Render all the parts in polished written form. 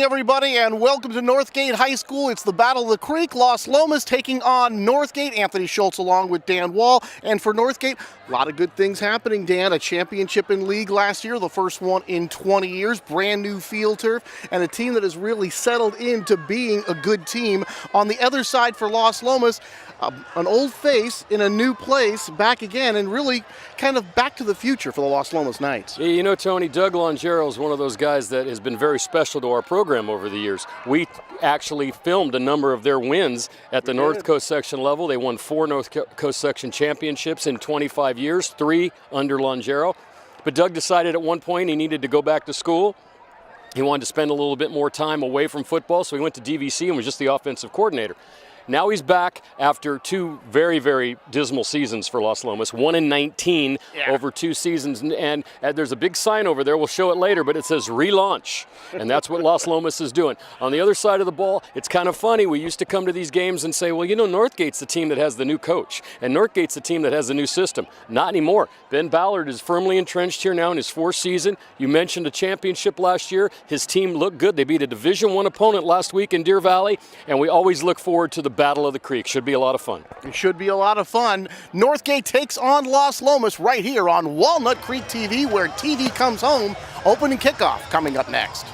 morning, everybody, and welcome to Northgate High School. It's the Battle of the Creek. Los Lomas taking on Northgate. Anthony Schultz along with Dan Wall. And for Northgate, a lot of good things happening, Dan. A championship in league last year, the first one in 20 years. Brand new field turf, and a team that has really settled into being a good team. On the other side for Los Lomas, an old face in a new place, back again, and really kind of back to the future for the Los Lomas Knights. Yeah, you know, Tony, Doug Longero is one of those guys that has been very special to our program over the years. We actually filmed a number of their wins at the North Coast section level. They won 4 North Coast section championships in 25 years, 3 under Longero. But Doug decided at one point he needed to go back to school. He wanted to spend a little bit more time away from football, so he went to DVC and was just the offensive coordinator. Now he's back after 2 very, very dismal seasons for Los Lomas, 1-19 over 2 seasons. And there's a big sign over there. We'll show it later, but it says relaunch. And that's what Los Lomas is doing. On the other side of the ball, it's kind of funny. We used to come to these games and say, well, you know, Northgate's the team that has the new coach. And Northgate's the team that has the new system. Not anymore. Ben Ballard is firmly entrenched here now in his 4th season. You mentioned a championship last year. His team looked good. They beat a Division I opponent last week in Deer Valley. And we always look forward to the Battle of the Creek. Should be a lot of fun. It should be a lot of fun. Northgate takes on Los Lomas right here on Walnut Creek TV, where TV comes home. Opening kickoff coming up next.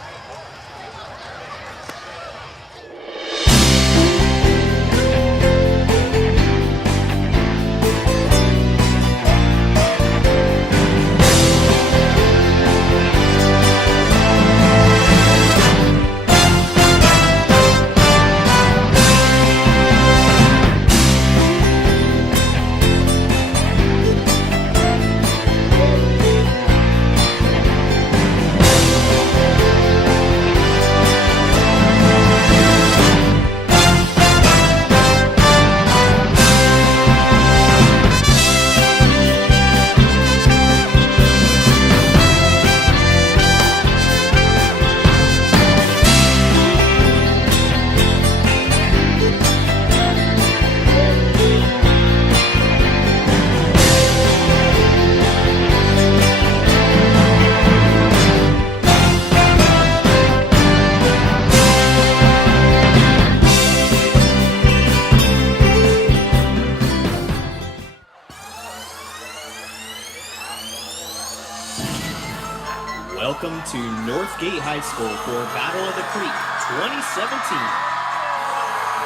Welcome to Northgate High School for Battle of the Creek 2017.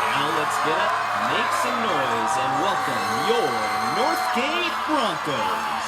Now let's get up, make some noise, and welcome your Northgate Broncos.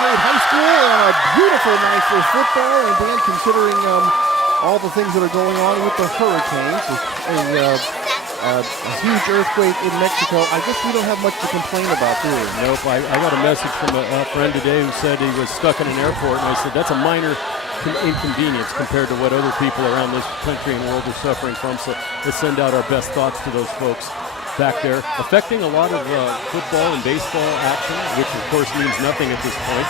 Northgate High School and a beautiful night for football. And Dan, considering all the things that are going on with the hurricanes, a huge earthquake in Mexico, I guess we don't have much to complain about, do we? Nope. I got a message from a friend today who said he was stuck in an airport, and I said that's a minor inconvenience compared to what other people around this country and world are suffering from. So let's send out our best thoughts to those folks back there, affecting a lot of football and baseball action, which of course means nothing at this point.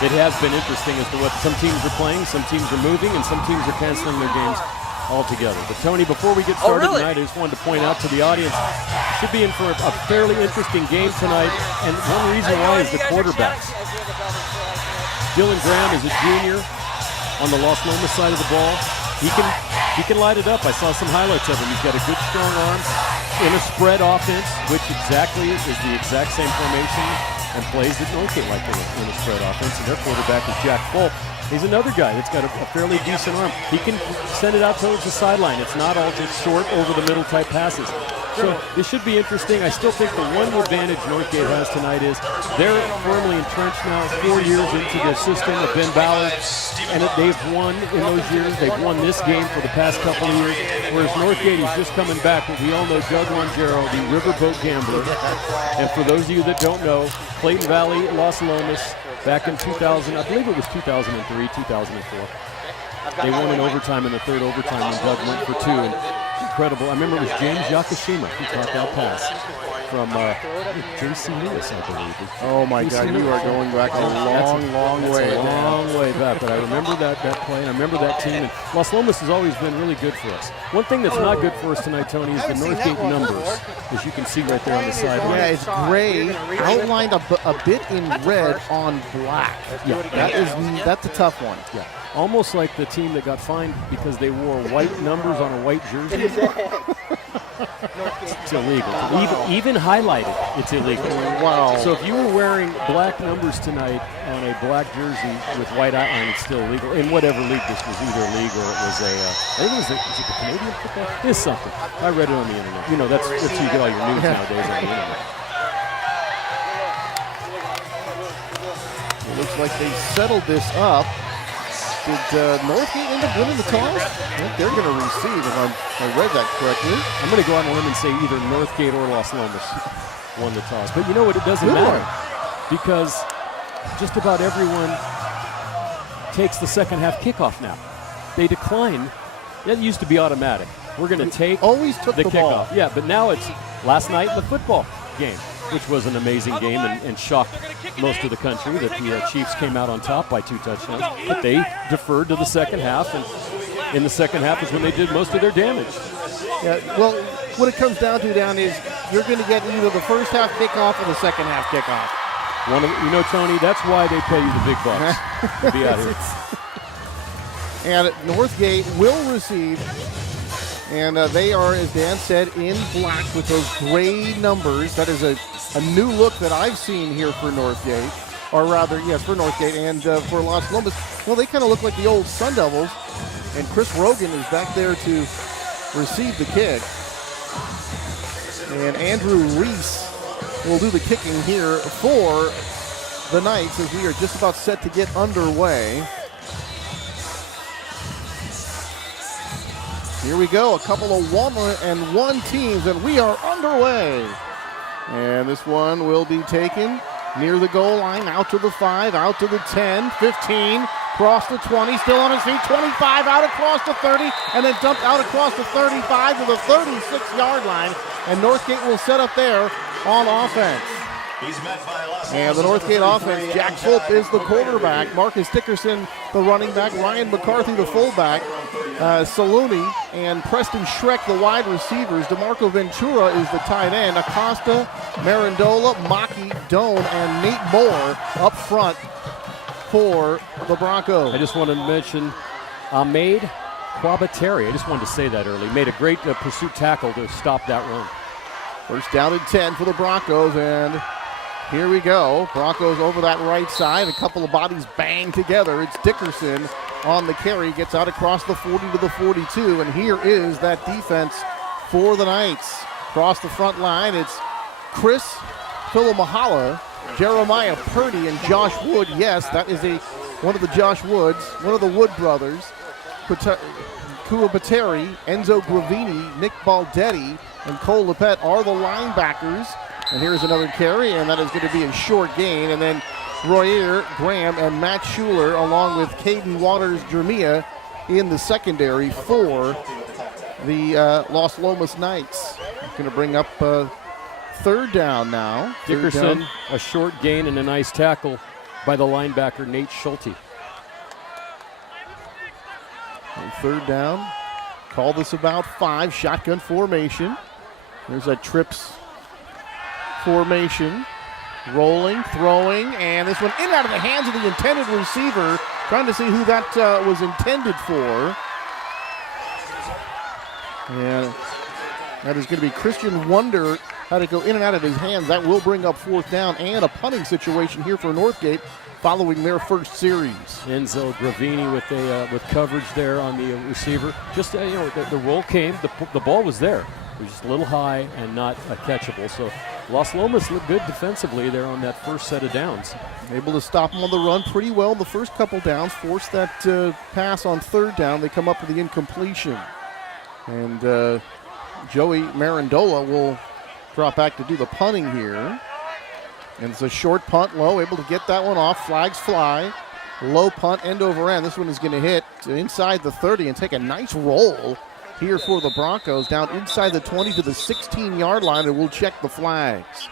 It has been interesting as to what some teams are playing, some teams are moving, and some teams are canceling their games altogether. But Tony, before we get started tonight, I just wanted to point out to the audience, should be in for a fairly interesting game tonight, and one reason why is the quarterbacks. Dylan Graham is a junior on the Los Lomas side of the ball. He can light it up. I saw some highlights of him. He's got a good strong arm in a spread offense, which exactly is the exact same formation and plays that Northgate like in a spread offense. And their quarterback is Jack Fulp. He's another guy that's got a fairly decent arm. He can send it out towards the sideline. It's not all just short over the middle type passes. So this should be interesting. I still think the one advantage Northgate has tonight is they're firmly entrenched now 4 years into the system of Ben Ballard, and they've won in those years. They've won this game for the past couple of years, whereas Northgate is just coming back. But we all know Doug Longero, the riverboat gambler. And for those of you that don't know, Clayton Valley, Los Lomas, back in 2000, I believe it was 2003, 2004. They won in overtime in the third overtime when Doug went for two. And incredible. I remember it was James Yakashima who caught that pass from J.C. Lewis, I believe. Oh, my God. You are going back a long way. A long way back. But I remember that play, and I remember that team. And Los Lomas has always been really good for us. One thing that's not good for us tonight, Tony, is the Northgate numbers, as you can see right there on the sideline. Yeah, it's gray, outlined a bit in red on black. Yeah, that's a tough one. Yeah. Almost like the team that got fined because they wore white numbers on a white jersey. It's illegal. Even highlighted, it's illegal. Wow. So if you were wearing black numbers tonight on a black jersey with white outline, it's still illegal. In whatever league this was, either a league or it was I think it was the Canadian football? It's something. I read it on the internet. You know, that's how you get all your news nowadays on the internet. It looks like they settled this up. Did Northgate end up winning the toss? I think they're going to receive, if I read that correctly. I'm going to go on a limb and say either Northgate or Los Lomas won the toss. But you know what? It doesn't matter because just about everyone takes the second half kickoff now. They decline. That used to be automatic. We're going to take always took the kickoff. Ball. Yeah, but now it's last night in the football game, which was an amazing game and shocked most of the country that the Chiefs came out on top by 2 touchdowns. But they deferred to the second half, and in the second half is when they did most of their damage. Yeah, well, what it comes down to, is you're going to get either the first half kickoff or the second half kickoff. Tony, that's why they pay you the big bucks to be out here. And Northgate will receive. And they are, as Dan said, in black with those gray numbers. That is a new look that I've seen here for Northgate. Or rather, yes, for Northgate and for Los Lomas. Well, they kind of look like the old Sun Devils. And Chris Rogan is back there to receive the kick. And Andrew Reese will do the kicking here for the Knights as we are just about set to get underway. Here we go, a couple of 1-1 teams, and we are underway. And this one will be taken near the goal line, out to the 5, out to the 10, 15, across the 20, still on his feet, 25, out across the 30, and then dumped out across the 35 to the 36-yard line. And Northgate will set up there on offense. And the Northgate offense, Jack Fulp is the quarterback, Marcus Dickerson the running back, Ryan McCarthy the fullback, Saluni and Preston Schreck the wide receivers, DeMarco Ventura is the tight end, Acosta, Marandola, Maki, Doan, and Nate Moore up front for the Broncos. I just wanted to mention Ahmed Quabateri. I just wanted to say that early. Made a great pursuit tackle to stop that run. First down and 10 for the Broncos, and here we go. Broncos over that right side. A couple of bodies bang together. It's Dickerson on the carry. Gets out across the 40 to the 42. And here is that defense for the Knights. Across the front line, it's Chris Philomahala Jeremiah Purdy and Josh Wood. Yes, that is one of the Josh Woods, one of the Wood brothers. Kua Pateri, Enzo Gravini, Nick Baldetti, and Cole Lepet are the linebackers. And here's another carry, and that is going to be a short gain. And then Royer Graham and Matt Schuler, along with Caden Waters-Jermia, in the secondary for the Los Lomas Knights. Going to bring up third down now. Dickerson, a short gain and a nice tackle by the linebacker Nate Schulte. And third down. Call this about 5. Shotgun formation. There's a trips formation. Rolling, throwing, and this one in and out of the hands of the intended receiver. Trying to see who that was intended for. And that is going to be Christian Wonder. Had to go in and out of his hands. That will bring up fourth down and a punting situation here for Northgate following their first series. Enzo Gravini with coverage there on the receiver. Just the roll came. The ball was there. It was just a little high and not catchable. So Los Lomas looked good defensively there on that first set of downs. Able to stop them on the run pretty well in the first couple downs. Force that pass on third down. They come up with the incompletion. And Joey Marandola will drop back to do the punting here. And it's a short punt, low, able to get that one off. Flags fly. Low punt, end over end. This one is going to hit inside the 30 and take a nice roll here for the Broncos, down inside the 20 to the 16-yard line, and we'll check the flags.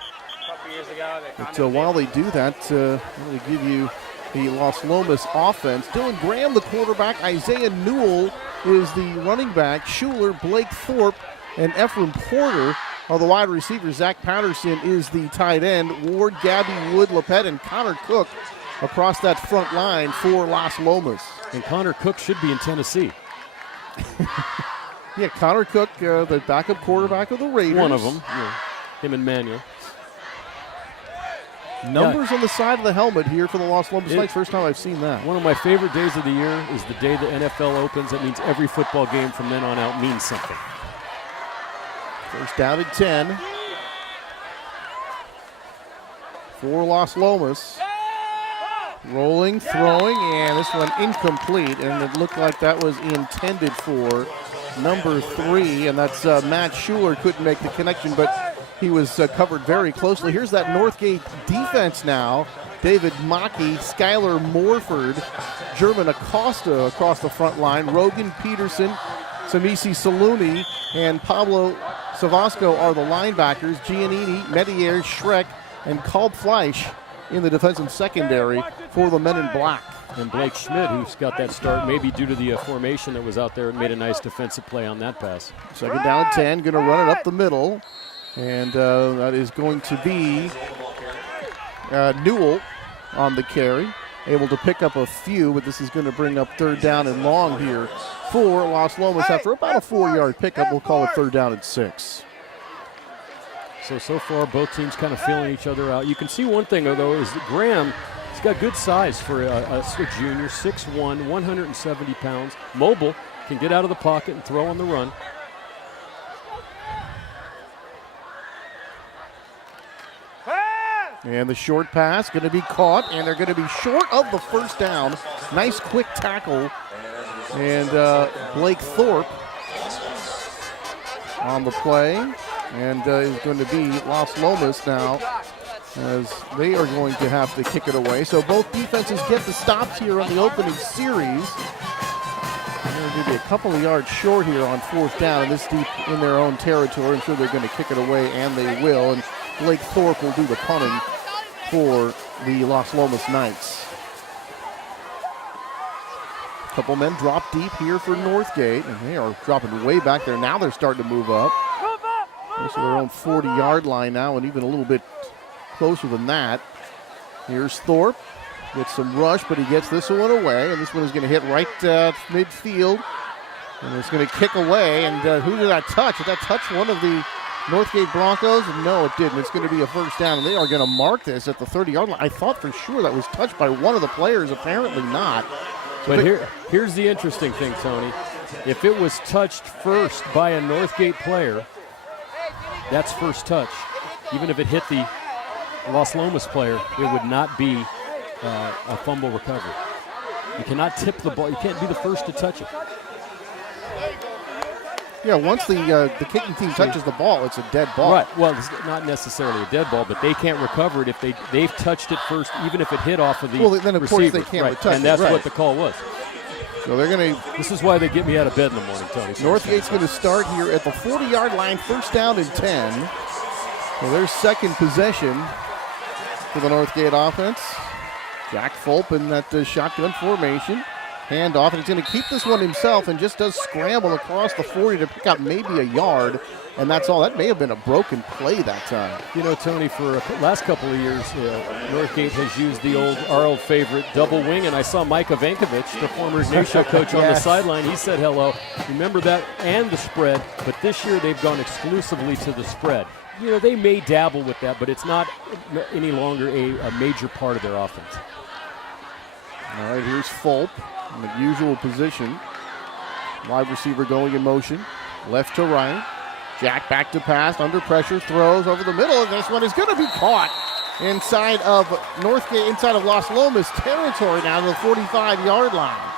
But while they do that, I'm going to give you the Los Lomas offense. Dylan Graham, the quarterback. Isaiah Newell is the running back. Schuler, Blake Thorpe, and Ephraim Porter are the wide receivers. Zach Patterson is the tight end. Ward, Gabby Wood, Lepet, and Connor Cook across that front line for Los Lomas. And Connor Cook should be in Tennessee. Yeah, Connor Cook, the backup quarterback of the Raiders. One of them, yeah. Him and Manuel. Numbers on the side of the helmet here for the Los Lomas Knights. First time I've seen that. One of my favorite days of the year is the day the NFL opens. That means every football game from then on out means something. First down at 10 for Los Lomas. Rolling, throwing, and this one incomplete. And it looked like that was intended for number 3, and that's Matt Schuler. Couldn't make the connection, but he was covered very closely. Here's that Northgate defense now. David Mackey, Skylar Morford, German Acosta across the front line. Rogan Peterson, Samisi Saluni, and Pablo Savasco are the linebackers. Giannini, Medier, Schreck, and Kalb Fleisch in the defensive secondary for the men in black. And Blake Schmidt, who's got that start, maybe due to the formation that was out there, made a nice defensive play on that pass. Second down at 10, going to run it up the middle. And that is going to be Newell on the carry. Able to pick up a few, but this is going to bring up third down and long here for Los Lomas. After about a 4-yard pickup, we'll call it third down at 6. So far, both teams kind of feeling each other out. You can see one thing, though, is that Graham, he's got good size for a junior, 6'1", 170 pounds, mobile, can get out of the pocket and throw on the run. And the short pass going to be caught, and they're going to be short of the first down. Nice quick tackle. And Blake Thorpe on the play. And is going to be Los Lomas now, as they are going to have to kick it away. So both defenses get the stops here on the opening series. They're going to be a couple of yards short here on fourth down, and this deep in their own territory. I'm sure they're going to kick it away, and they will. And Blake Thorpe will do the punting for the Los Lomas Knights. A couple men drop deep here for Northgate, and they are dropping way back there. Now they're starting to move up. Close to their own 40-yard line now, and even a little bit closer than that. Here's Thorpe. Gets some rush, but he gets this one away, and this one is going to hit right midfield. And it's going to kick away, and who did that touch? Did that touch one of the Northgate Broncos? No, it didn't. It's going to be a first down, and they are going to mark this at the 30-yard line. I thought for sure that was touched by one of the players. Apparently not. But here's the interesting thing, Tony. If it was touched first by a Northgate player, that's first touch, even if it hit the Los Lomas player, it would not be a fumble recovery. You cannot tip the ball. You can't be the first to touch it. Yeah, once the kicking team touches the ball, it's a dead ball. Right. Well, it's not necessarily a dead ball, but they can't recover it if they've touched it first, even if it hit off of the receiver. Well, then of course they can't touch it. And that's right. what the call was. So they're going to. This is why they get me out of bed in the morning, Tony. Northgate's going to start here at the 40-yard line, first down and 10. So their second possession for the Northgate offense. Jack Fulp in that shotgun formation. Hand off, and he's going to keep this one himself and just does scramble across the 40 to pick up maybe a yard, and that's all. That may have been a broken play that time. You know, Tony, for the last couple of years, Northgate has used our old favorite double wing, and I saw Micah Vankovich, the former Ignacio coach, on the sideline. He said hello. Remember that and the spread, but this year they've gone exclusively to the spread. You know, they may dabble with that, but it's not any longer a major part of their offense. All right, here's Fulp in the usual position. Wide receiver going in motion, left to right. Jack back to pass, under pressure, throws over the middle, and this one is going to be caught inside of Northgate, inside of Los Lomas territory now to the 45-yard line.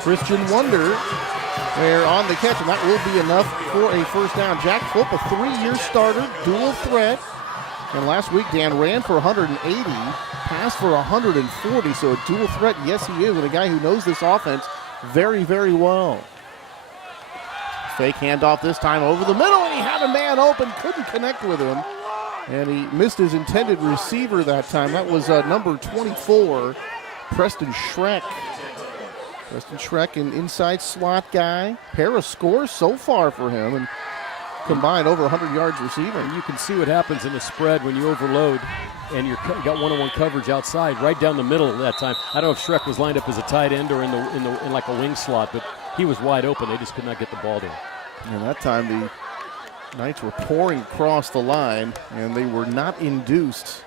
Christian Wonder there on the catch, and that will be enough for a first down. Jack Fulp, a 3-year starter, dual threat. And last week, Dan ran for 180, passed for 140, so a dual threat, yes he is, and a guy who knows this offense very, very well. Fake handoff this time over the middle, and he had a man open, couldn't connect with him. And he missed his intended receiver that time. That was number 24, Preston Schreck. Preston Schreck, an inside slot guy. Pair of scores so far for him, and combined over 100 yards receiving. And you can see what happens in the spread when you overload and you got one-on-one coverage outside, right down the middle at that time. I don't know if Schreck was lined up as a tight end or in like a wing slot, but he was wide open. They just could not get the ball there. And that time the Knights were pouring across the line, and they were not induced.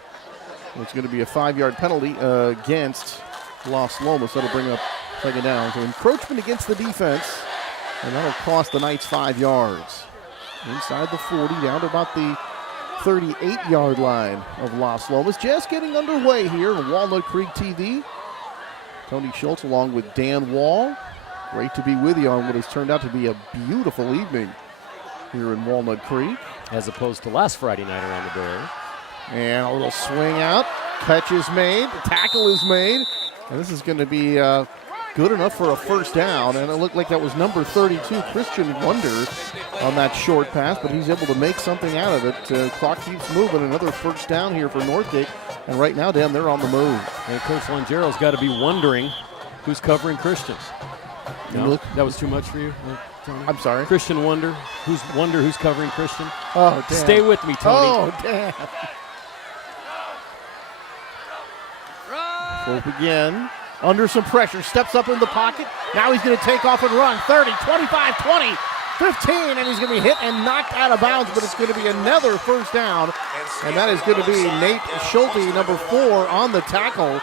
It's going to be a 5-yard penalty against Los Lomas. That'll bring up second down. So encroachment against the defense, and that'll cost the Knights 5 yards. Inside the 40, down to about the 38-yard line of Los Lomas. Just getting underway here in Walnut Creek TV. Tony Schultz along with Dan Wall. Great to be with you on what has turned out to be a beautiful evening here in Walnut Creek. As opposed to last Friday night around the Bay. And a little swing out. Catch is made. Tackle is made. And this is going to be good enough for a first down. And it looked like that was number 32, Christian Wonder, on that short pass. But he's able to make something out of it. Clock keeps moving. Another first down here for Northgate. And right now, Dan, they're on the move. And Coach Longero's got to be wondering who's covering Christian. No, that was too much for you, Tony? I'm sorry. Christian Wonder. Who's covering Christian? Oh, damn. Stay with me, Tony. Oh, damn. Fulp again. Under some pressure. Steps up in the pocket. Now he's going to take off and run. 30, 25, 20, 15. And he's going to be hit and knocked out of bounds. But it's going to be another first down. And that is going to be Nate Schulte, number 4, on the tackle.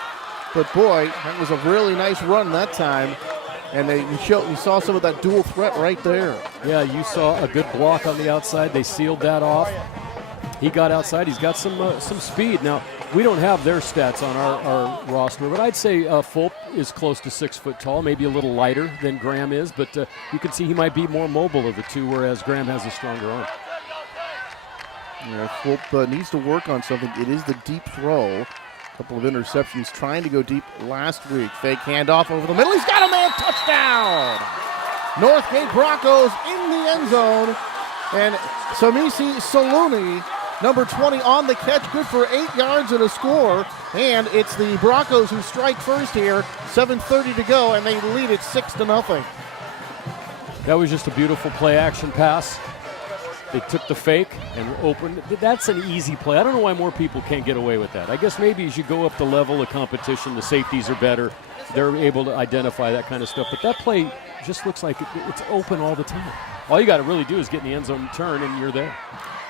But, boy, that was a really nice run that time. And you saw some of that dual threat right there. Yeah, you saw a good block on the outside. They sealed that off. He got outside. He's got some speed. Now, we don't have their stats on our roster, but I'd say Fulp is close to 6 foot tall, maybe a little lighter than Graham is, but you can see he might be more mobile of the two, whereas Graham has a stronger arm. Yeah, Fulp needs to work on something. It is the deep throw. Couple of interceptions trying to go deep last week. Fake handoff over the middle. He's got a man. Touchdown. Northgate Broncos in the end zone. And Samisi Saluni, number 20, on the catch. Good for 8 yards and a score. And it's the Broncos who strike first here. 7:30 to go, and they lead it 6-0. That was just a beautiful play action pass. They took the fake and opened. That's an easy play. I don't know why more people can't get away with that. I guess maybe as you go up the level of competition, the safeties are better. They're able to identify that kind of stuff. But that play just looks like it's open all the time. All you got to really do is get in the end zone, turn, and you're there.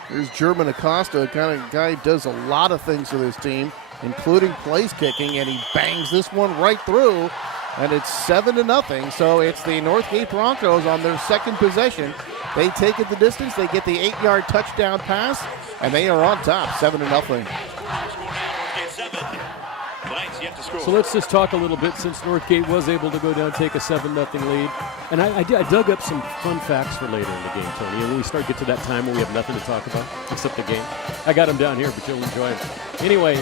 Here's German Acosta, kind of guy who does a lot of things for this team, including place kicking, and he bangs this one right through. And it's 7-0, so it's the Northgate Broncos on their second possession. They take it the distance. They get the 8-yard touchdown pass, and they are on top, 7-0. So let's just talk a little bit, since Northgate was able to go down, take a 7-0 lead. And I dug up some fun facts for later in the game, Tony. And when we get to that time where we have nothing to talk about except the game, I got them down here, but you'll enjoy them. Anyway,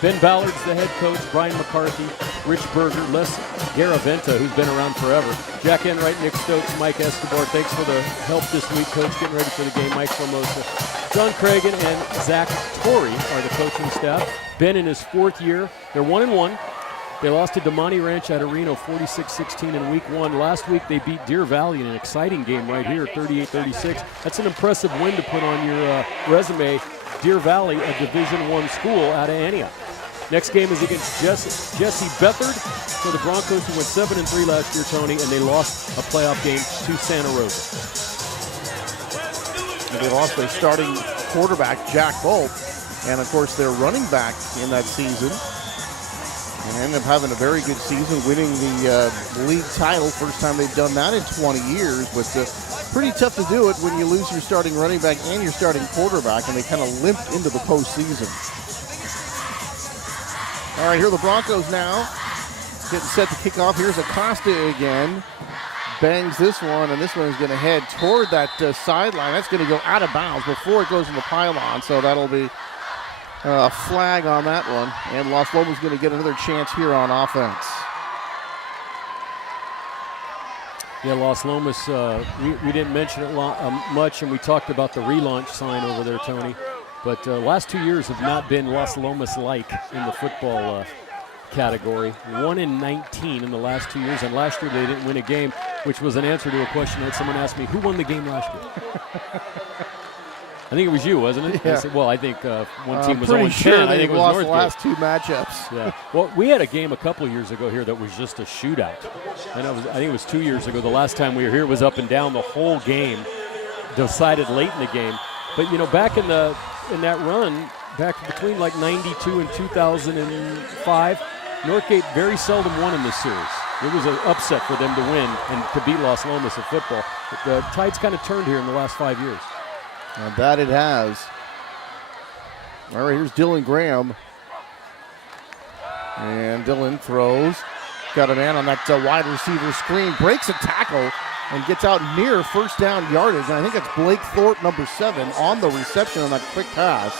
Ben Ballard's the head coach, Brian McCarthy, Rich Berger, Les Garaventa, who's been around forever, Jack Enright, Nick Stokes, Mike Escobar. Thanks for the help this week, Coach, getting ready for the game. Mike Formosa, John Cragen, and Zach Torrey are the coaching staff. Ben in his 4th year. They're 1-1. They lost to Damani Ranch out of Reno 46-16 in week 1. Last week they beat Deer Valley in an exciting game right here, 38-36. That's an impressive win to put on your resume. Deer Valley, a Division I school out of Antioch. Next game is against Jesse Bethard for the Broncos, who went 7-3 last year, Tony, and they lost a playoff game to Santa Rosa. They lost their starting quarterback, Jack Bolt, and of course their running back in that season. And ended up having a very good season, winning the league title. First time they've done that in 20 years, but pretty tough to do it when you lose your starting running back and your starting quarterback, and they kind of limped into the postseason. All right, here are the Broncos now, getting set to kick off. Here's Acosta again. Bangs this one, and this one is going to head toward that sideline. That's going to go out of bounds before it goes in the pylon, so that'll be a flag on that one. And Los Lomas going to get another chance here on offense. Yeah, Los Lomas, we didn't mention it much, and we talked about the relaunch sign over there, Tony. But last 2 years have not been Los Lomas-like in the football category. 1-19 in the last 2 years, and last year they didn't win a game, which was an answer to a question that someone asked me, who won the game last year? I think it was you, wasn't it? Yeah. I said, well, I think one team was 0-10. Sure I think it was lost Northgate. the last 2 matchups. Yeah. Well, we had a game a couple of years ago here that was just a shootout. And I think it was 2 years ago. The last time we were here, it was up and down the whole game, decided late in the game. But, you know, back in that run, back between like 92 and 2005, Northgate very seldom won in this series. It was an upset for them to win and to beat Los Lomas in football. But the tide's kind of turned here in the last 5 years. And that it has. All right, here's Dylan Graham. And Dylan throws. Got a man on that wide receiver screen. Breaks a tackle and gets out near first down yardage. And I think it's Blake Thorpe, number 7, on the reception on that quick pass.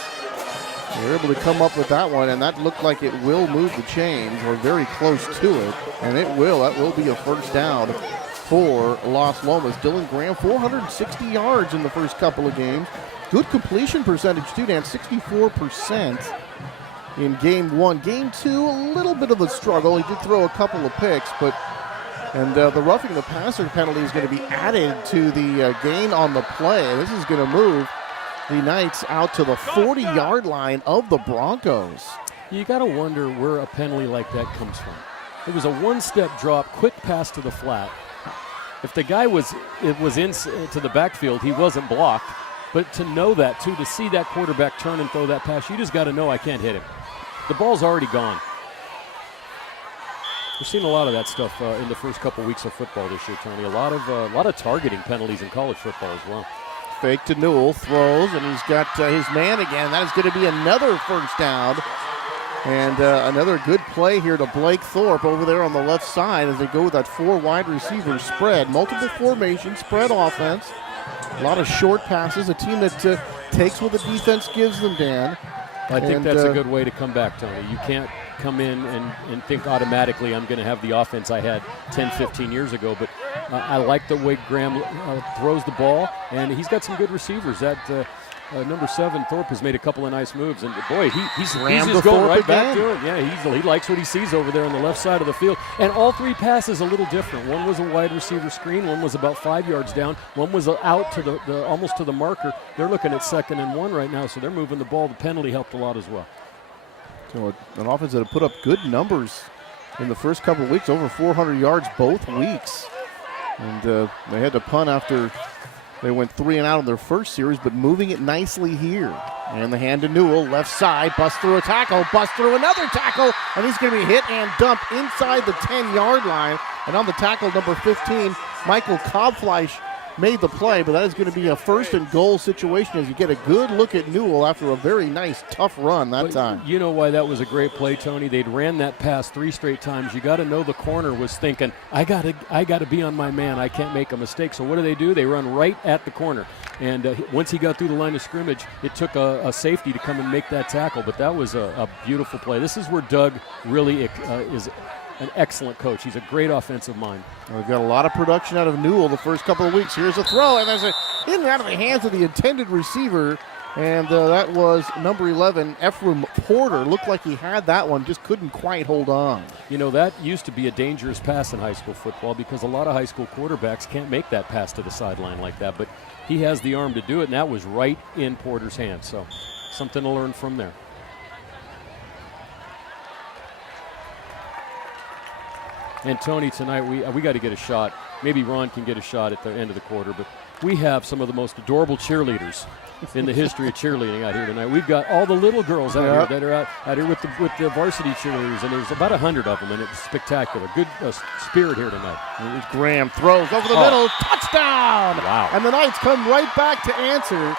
They're able to come up with that one, and that looked like it will move the chains. We're very close to it, and it will. That will be a first down for Los Lomas. Dylan Graham, 460 yards in the first couple of games. Good completion percentage, too, Dan, 64% in game 1. Game 2, a little bit of a struggle. He did throw a couple of picks, but the roughing the passer penalty is going to be added to the gain on the play. This is going to move the Knights out to the 40-yard line of the Broncos. You got to wonder where a penalty like that comes from. It was a one-step drop, quick pass to the flat. If the guy was into the backfield, he wasn't blocked. But to know that, too, to see that quarterback turn and throw that pass, you just got to know I can't hit him. The ball's already gone. We've seen a lot of that stuff in the first couple weeks of football this year, Tony. A lot of targeting penalties in college football as well. Fake to Newell, throws, and he's got his man again. That is going to be another first down. And another good play here to Blake Thorpe over there on the left side as they go with that 4 wide receiver spread. Multiple formation, spread offense. A lot of short passes. A team that takes what the defense gives them, Dan. I think that's a good way to come back, Tony. You can't come in and think automatically I'm going to have the offense I had 10, 15 years ago. But I like the way Graham throws the ball, and he's got some good receivers. That number 7, Thorpe, has made a couple of nice moves. And, boy, he's just going right back to it. Yeah, he likes what he sees over there on the left side of the field. And all 3 passes a little different. One was a wide receiver screen. One was about 5 yards down. One was out to the almost to the marker. They're looking at 2nd and 1 right now, so they're moving the ball. The penalty helped a lot as well. So an offense that have put up good numbers in the first couple of weeks, over 400 yards both weeks. And they had to punt after they went 3 and out in their first series, but moving it nicely here. And the hand to Newell, left side, busts through a tackle, busts through another tackle, and he's going to be hit and dumped inside the 10-yard line. And on the tackle, number 15, Michael Cobfleisch made the play, but that is going to be a first and goal situation as you get a good look at Newell after a very nice, tough run that time. You know why that was a great play, Tony? They'd ran that pass 3 straight times. You got to know the corner was thinking, I got to be on my man. I can't make a mistake. So what do? They run right at the corner. And once he got through the line of scrimmage, it took a safety to come and make that tackle. But that was a beautiful play. This is where Doug really is an excellent coach. He's a great offensive mind. We've got a lot of production out of Newell the first couple of weeks. Here's a throw, and there's in and out of the hands of the intended receiver, and that was number 11, Ephraim Porter. Looked like he had that one, just couldn't quite hold on. You know, that used to be a dangerous pass in high school football because a lot of high school quarterbacks can't make that pass to the sideline like that, but he has the arm to do it, and that was right in Porter's hands, so something to learn from there. And Tony, tonight we got to get a shot. Maybe Ron can get a shot at the end of the quarter, but we have some of the most adorable cheerleaders in the history of cheerleading out here tonight. We've got all the little girls out here that are out here with the varsity cheerleaders, and there's about 100 of them, and it's spectacular. Good spirit here tonight. Here's Graham, throws over the middle, touchdown! Wow. And the Knights come right back to answer.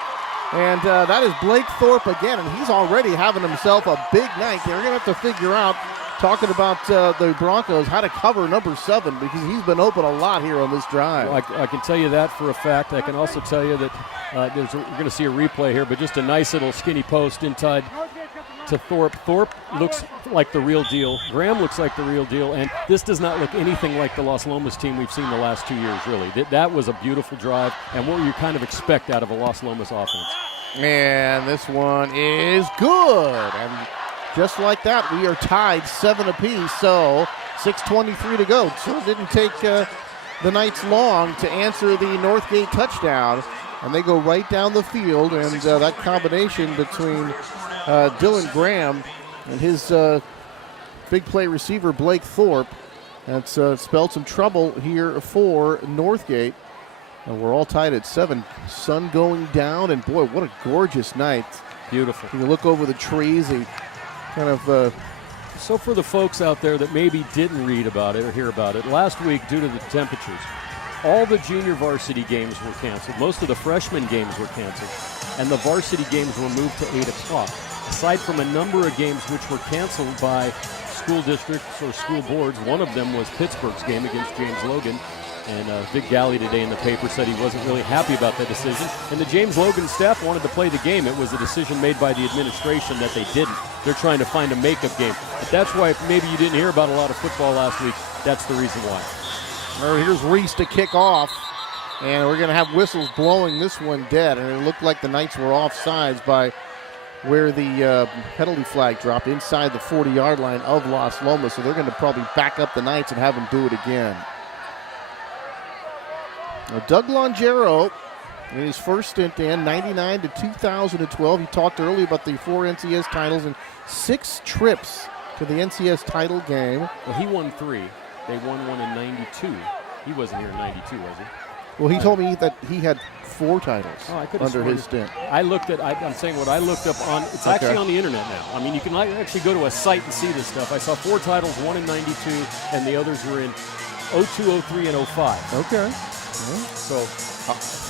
And that is Blake Thorpe again, and he's already having himself a big night. They're going to have to figure out, talking about the Broncos, how to cover number 7 because he's been open a lot here on this drive. Well, I can tell you that for a fact. I can also tell you that we're going to see a replay here, but just a nice little skinny post inside to Thorpe. Thorpe looks like the real deal. Graham looks like the real deal, and this does not look anything like the Los Lomas team we've seen the last 2 years, really. That was a beautiful drive, and what you kind of expect out of a Los Lomas offense. And this one is good. And just like that, we are tied 7 apiece, so 6:23 to go. So it didn't take the Knights long to answer the Northgate touchdown, and they go right down the field, and that combination between Dylan Graham and his big play receiver Blake Thorpe, that's spelled some trouble here for Northgate. And we're all tied at 7. Sun going down, and boy, what a gorgeous night. Beautiful. You look over the trees, and kind of So for the folks out there that maybe didn't read about it or hear about it, last week due to the temperatures, all the junior varsity games were canceled. Most of the freshman games were canceled, and the varsity games were moved to 8 o'clock. Aside from a number of games which were canceled by school districts or school boards, one of them was Pittsburgh's game against James Logan. And Vic Galley today in the paper said he wasn't really happy about that decision. And the James Logan staff wanted to play the game. It was a decision made by the administration that they didn't. They're trying to find a makeup game. But that's why, if maybe you didn't hear about a lot of football last week, that's the reason why. Well, here's Reese to kick off. And we're going to have whistles blowing this one dead. And it looked like the Knights were offsides by where the penalty flag dropped inside the 40-yard line of Los Lomas. So they're going to probably back up the Knights and have them do it again. Now, Doug Longero, in his first stint in 99 to 2012, he talked earlier about the 4 NCS titles and 6 trips to the NCS title game. Well, he won 3. They won one in 92. He wasn't here in 92, was he? Well, he told me that he had 4 titles under his stint. I'm saying what I looked up on, it's actually on the internet now. I mean, you can actually go to a site and see this stuff. I saw 4 titles, one in 92, and the others were in 02, 03, and 05. Okay. So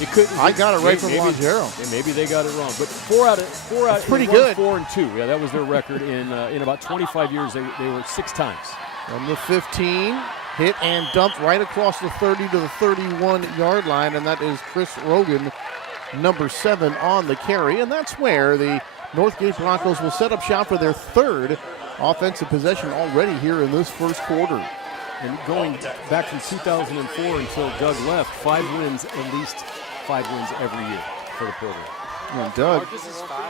it could. I got it right from Longero. Maybe they got it wrong, but 4 out. That's pretty good. 4 and 2. Yeah, that was their record in about 25 years. They were 6 times. From the 15, hit and dumped right across the 30 to the 31-yard line, and that is Chris Rogan, number 7 on the carry, and that's where the Northgate Broncos will set up shop for their 3rd offensive possession already here in this first quarter. And going back from 2004 until Doug left, 5 wins, at least 5 wins every year for the program. And Doug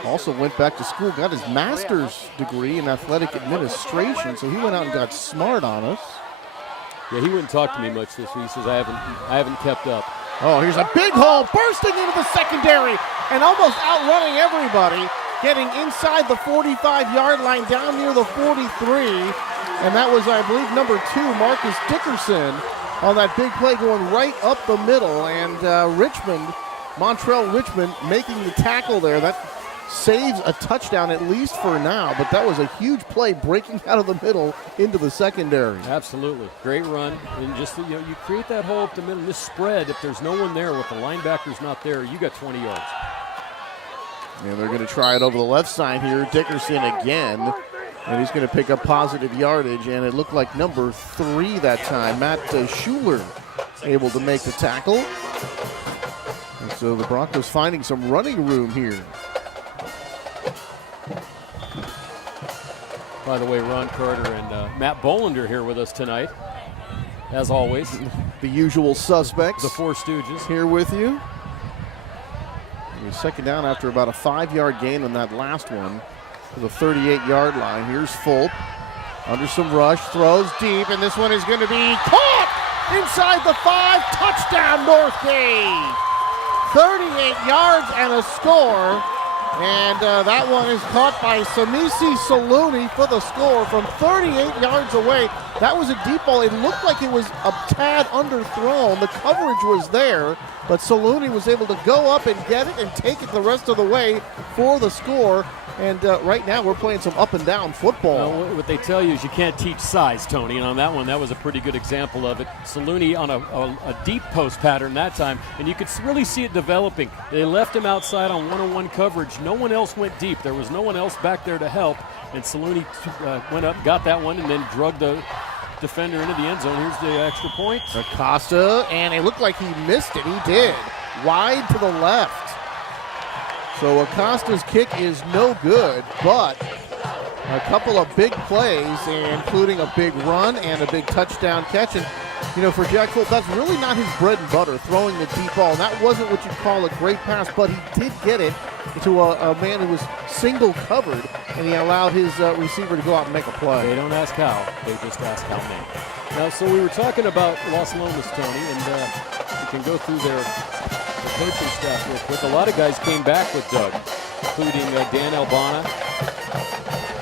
also went back to school, got his master's degree in athletic administration, so he went out and got smart on us. Yeah, he wouldn't talk to me much this week. He says, I haven't kept up. Oh, here's a big hole bursting into the secondary and almost outrunning everybody, getting inside the 45-yard line down near the 43. And that was, I believe, number 2, Marcus Dickerson, on that big play going right up the middle. And Montreal Richmond making the tackle there. That saves a touchdown at least for now, but that was a huge play breaking out of the middle into the secondary. Absolutely. Great run. And just, you create that hole up the middle. This spread, if there's no one there, with the linebackers not there, you got 20 yards. And they're going to try it over the left side here. Dickerson again. And he's going to pick up positive yardage, and it looked like number 3 that time. Matt Schuler able to make the tackle. And so the Broncos finding some running room here. By the way, Ron Carter and Matt Bolander here with us tonight, as always. The usual suspects. The Four Stooges. Here with you. It was second down after about a 5-yard gain on that last one. To the 38-yard line. Here's Fulp. Under some rush, throws deep, and this one is going to be caught inside the 5. Touchdown, Northgate. 38 yards and a score. And that one is caught by Samisi Saluni for the score from 38 yards away. That was a deep ball. It looked like it was a tad underthrown. The coverage was there, but Saluni was able to go up and get it and take it the rest of the way for the score. And right now we're playing some up and down football. Well, what they tell you is you can't teach size, Tony. And on that one, that was a pretty good example of it. Saluni on a deep post pattern that time, and you could really see it developing. They left him outside on one-on-one coverage. No one else went deep. There was no one else back there to help. And Saluni went up, got that one, and then drug the defender into the end zone. Here's the extra point. Acosta, and it looked like he missed it. He did. Wide to the left. So Acosta's kick is no good, but a couple of big plays, including a big run and a big touchdown catch. And, for Jack Fulp, that's really not his bread and butter, throwing the deep ball. And that wasn't what you'd call a great pass, but he did get it to a man who was single covered, and he allowed his receiver to go out and make a play. They don't ask how, they just ask how many. Now, so we were talking about Los Lomas, Tony, and we can go through their coaching staff real quick. A lot of guys came back with Doug, including Dan Albana,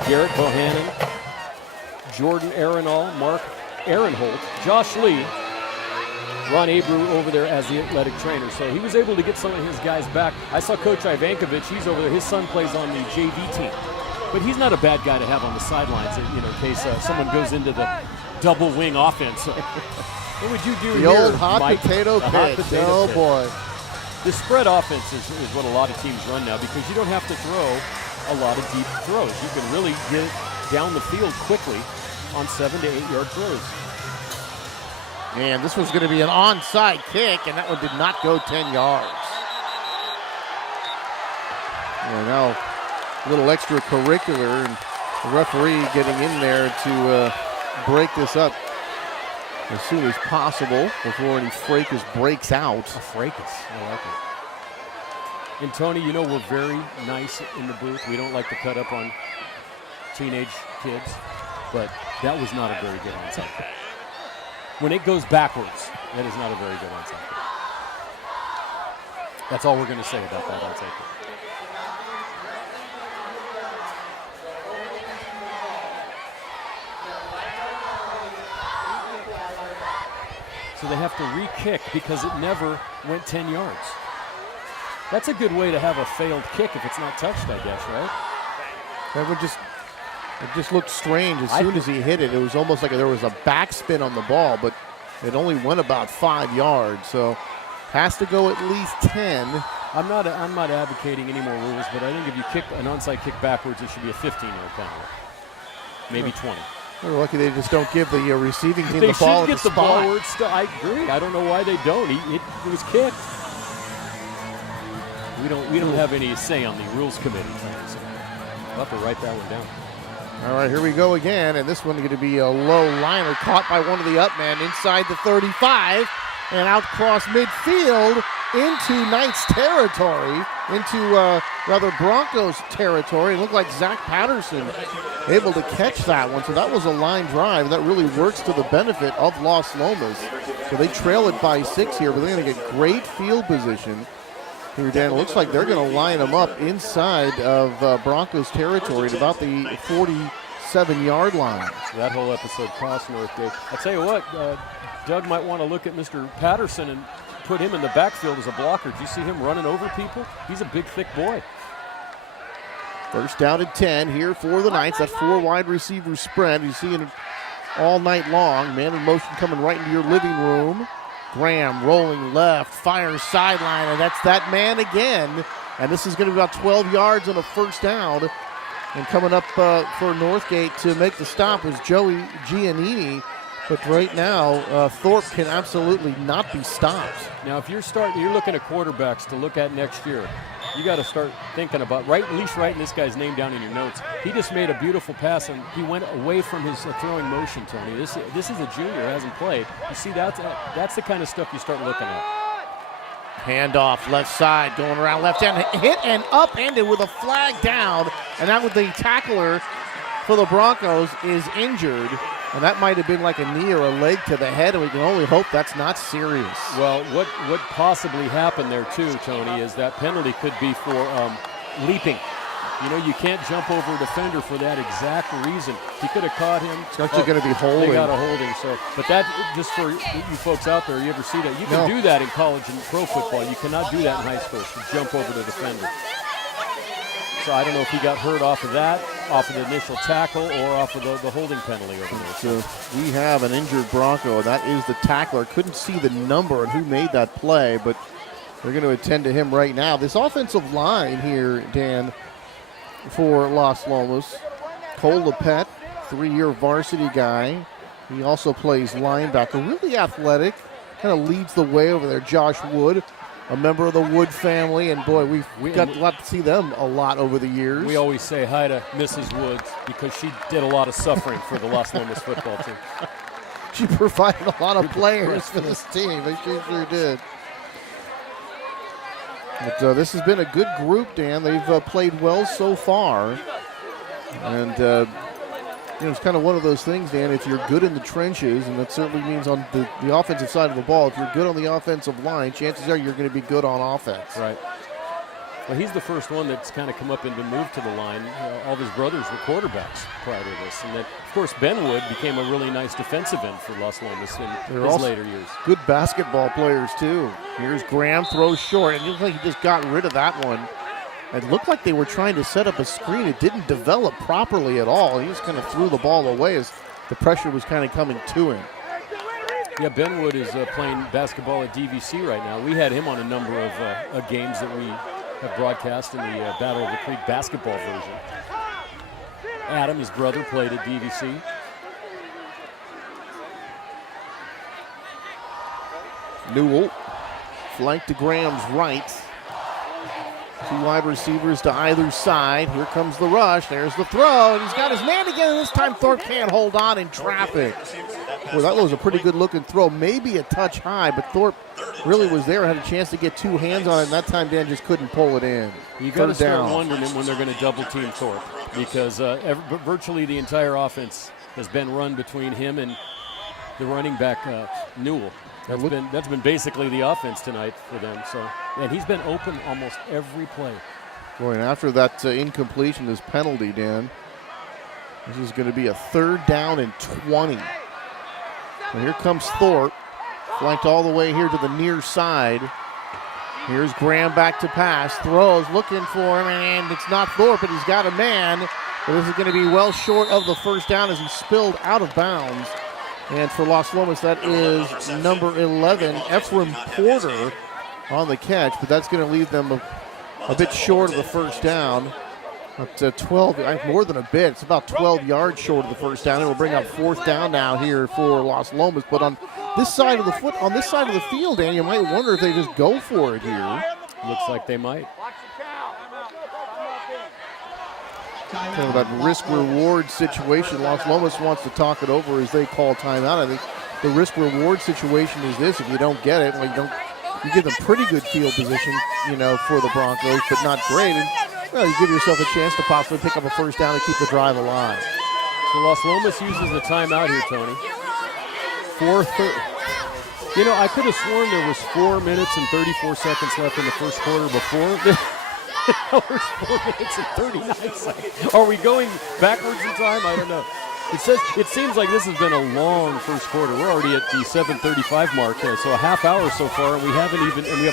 Garrett Bohannon, Jordan Arenall, Mark Aaronholt, Josh Lee, Ron Abreu over there as the athletic trainer. So he was able to get some of his guys back. I saw Coach Ivankovich. He's over there. His son plays on the JV team. But he's not a bad guy to have on the sidelines in case someone goes into the double wing offense. So what would you do the here, old hot Mike? potato pitch. Oh, pitch. boy. The spread offense is what a lot of teams run now, because you don't have to throw a lot of deep throws. You can really get it down the field quickly on 7 to 8 yard throws. And this was going to be an onside kick, and that one did not go 10 yards. Yeah, now a little extracurricular, and the referee getting in there to break this up as soon as possible before any fracas breaks out. A fracas, I like it. And Tony, we're very nice in the booth. We don't like to cut up on teenage kids, but that was not a very good onside kick. When it goes backwards, that is not a very good onside kick. That's all we're going to say about that onside kick. So they have to re-kick because it never went 10 yards. That's a good way to have a failed kick if it's not touched, I guess, right? That would it just looked strange. As soon as he hit it, it was almost like there was a backspin on the ball, but it only went about 5 yards. So has to go at least 10. I'm not advocating any more rules, but I think if you kick an onside kick backwards, it should be a 15-yard penalty, maybe 20. They're lucky they just don't give the receiving team they the ball should get at the the ball spot. where it's I agree. I don't know why they don't. It was kicked. We don't have any say on the rules committee. So I'll have to write that one down. All right, here we go again, and this one is going to be a low liner caught by one of the up men inside the 35 and out across midfield into Knights territory, into Broncos territory. It looked like Zach Patterson able to catch that one. So that was a line drive. That really works to the benefit of Los Lomas. So they trail it by 6 here, but they're going to get great field position. Here, Dan, it looks like they're going to line them up inside of Broncos territory at about the 47-yard line. So that whole episode cost Northgate. I'll tell you what, Doug might want to look at Mr. Patterson and put him in the backfield as a blocker. Do you see him running over people? He's a big, thick boy. First down and 10 here for the Knights. That 4 wide receiver spread. You see it all night long. Man in motion coming right into your living room. Graham rolling left, fires sideline, and that's that man again. And this is going to be about 12 yards on a first down. And coming up for Northgate to make the stop is Joey Giannini. But right now, Thorpe can absolutely not be stopped. Now, if you're looking at quarterbacks to look at next year, you got to start thinking about at least writing this guy's name down in your notes. He just made a beautiful pass, and he went away from his throwing motion, Tony. This is a junior, hasn't played. You see, that's the kind of stuff you start looking at. Handoff, left side, going around left end, hit and upended with a flag down, and that with the tackler for the Broncos is injured. And that might have been like a knee or a leg to the head, and we can only hope that's not serious. Well, what possibly happened there too, Tony, is that penalty could be for leaping. You know, you can't jump over a defender for that exact reason. He could have caught him. It's actually going to be holding. They got a holding. So, but that, just for you folks out there, you ever see that? You can do that in college and pro football. You cannot do that in high school. To jump over the defender. So I don't know if he got hurt off of that, off of the initial tackle, or off of the holding penalty over there. So we have an injured Bronco. That is the tackler. Couldn't see the number and who made that play, but they're going to attend to him right now. This offensive line here, Dan, for Las Lomas. Cole Lepet, 3-year varsity guy. He also plays linebacker. Really athletic. Kind of leads the way over there. Josh Wood, a member of the Wood family, and boy, we've got a lot to see them a lot over the years. We always say hi to Mrs. Woods because she did a lot of suffering for the Las Lomas football team. She provided a lot of players for this team. She sure did. But this has been a good group, Dan. They've played well so far. And it's kind of one of those things, Dan, if you're good in the trenches, and that certainly means on the offensive side of the ball, if you're good on the offensive line, chances are you're going to be good on offense. Right. Well, he's the first one that's kind of come up and been moved to the line. All of his brothers were quarterbacks prior to this. And then, of course, Ben Wood became a really nice defensive end for Las Lomas in his later years. Good basketball players, too. Here's Graham, throws short, and it looks like he just got rid of that one. It looked like they were trying to set up a screen. It didn't develop properly at all. He just kind of threw the ball away as the pressure was kind of coming to him. Yeah, Ben Wood is playing basketball at DVC right now. We had him on a number of games that we have broadcast in the Battle of the Creek basketball version. Adam, his brother, played at DVC. Newell, flank to Graham's right. 2 wide receivers to either side. Here comes the rush. There's the throw, and he's got his man again. This time Thorpe can't hold on in traffic. Well, that was a pretty good-looking throw. Maybe a touch high, but Thorpe really was there, had a chance to get 2 hands on it, and that time Dan just couldn't pull it in. You got to start wondering when they're going to double-team Thorpe, because virtually the entire offense has been run between him and the running back Newell. That's been basically the offense tonight for them. So, and he's been open almost every play. Boy, and after that incompletion, this penalty, Dan, this is going to be a 3rd down and 20. And here comes Thorpe, flanked all the way here to the near side. Here's Graham back to pass, throws, looking for him, and it's not Thorpe, but he's got a man. But this is going to be well short of the first down as he spilled out of bounds. And for Las Lomas, that is number 11, Ephraim Porter, on the catch. But that's going to leave them a bit short of the first down. At 12, more than a bit. It's about 12 yards short of the first down. It will bring up 4th down now here for Las Lomas. But on this side of the field, Dan, you might wonder if they just go for it here. Looks like they might. Kind of that risk-reward situation. Las Lomas wants to talk it over as they call timeout. I think the risk-reward situation is this: if you don't get it, well, you give them pretty good field position, for the Broncos, but not great. And well, you give yourself a chance to possibly pick up a first down and keep the drive alive. So Las Lomas uses the timeout here, Tony. 4:30. I could have sworn there was 4 minutes and 34 seconds left in the first quarter before. There's 4 minutes and 39 seconds. Are we going backwards in time? I don't know. It seems like this has been a long first quarter. We're already at the 7:35 mark, so a half hour so far, and we have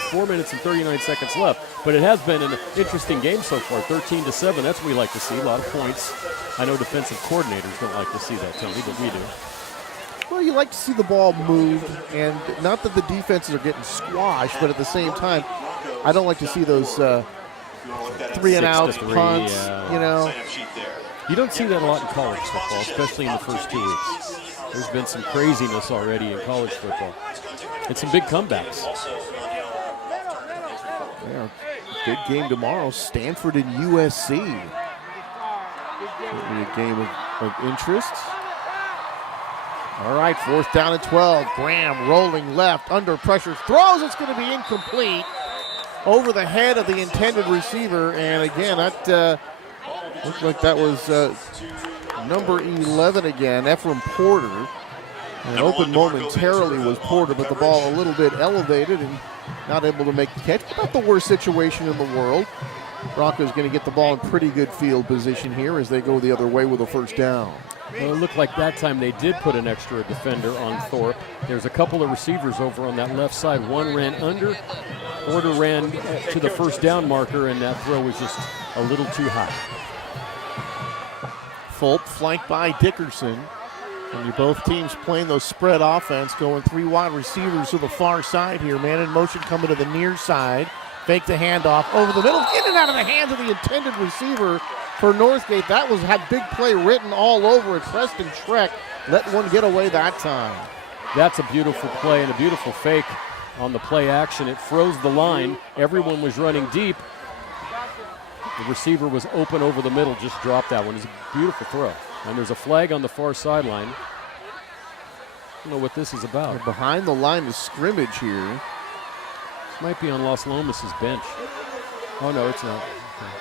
4 minutes and 39 seconds left. But it has been an interesting game so far, 13-7. That's what we like to see, a lot of points. I know defensive coordinators don't like to see that, Tony, but we do. Well, you like to see the ball move, and not that the defenses are getting squashed, but at the same time, I don't like to see those 3-and-outs, punts, you know. You don't see that a lot in college football, especially in the first 2 weeks. There's been some craziness already in college football. And some big comebacks. Yeah, big game tomorrow, Stanford and USC. It'll be a game of interest. All right, 4th down and 12. Graham rolling left, under pressure, throws. It's going to be incomplete. Over the head of the intended receiver. And again, that looked like that was number 11 again, Ephraim Porter. And open momentarily was Porter, but the ball a little bit elevated and not able to make the catch. Not the worst situation in the world. Broncos going to get the ball in pretty good field position here as they go the other way with a 1st down. Well, it looked like that time they did put an extra defender on Thorpe. There's a couple of receivers over on that left side. One ran under. Porter ran to the 1st down marker, and that throw was just a little too high. Fulp flanked by Dickerson. And you both teams playing those spread offense, going 3 wide receivers to the far side here. Man in motion coming to the near side. Fake the handoff over the middle, in and out of the hands of the intended receiver for Northgate. That had big play written all over it. Preston Schreck let one get away that time. That's a beautiful play and a beautiful fake on the play action. It froze the line. Everyone was running deep. The receiver was open over the middle, just dropped that one. It's a beautiful throw. And there's a flag on the far sideline. I don't know what this is about. They're behind the line of scrimmage here. This might be on Los Lomas' bench. Oh, no, it's not. Okay.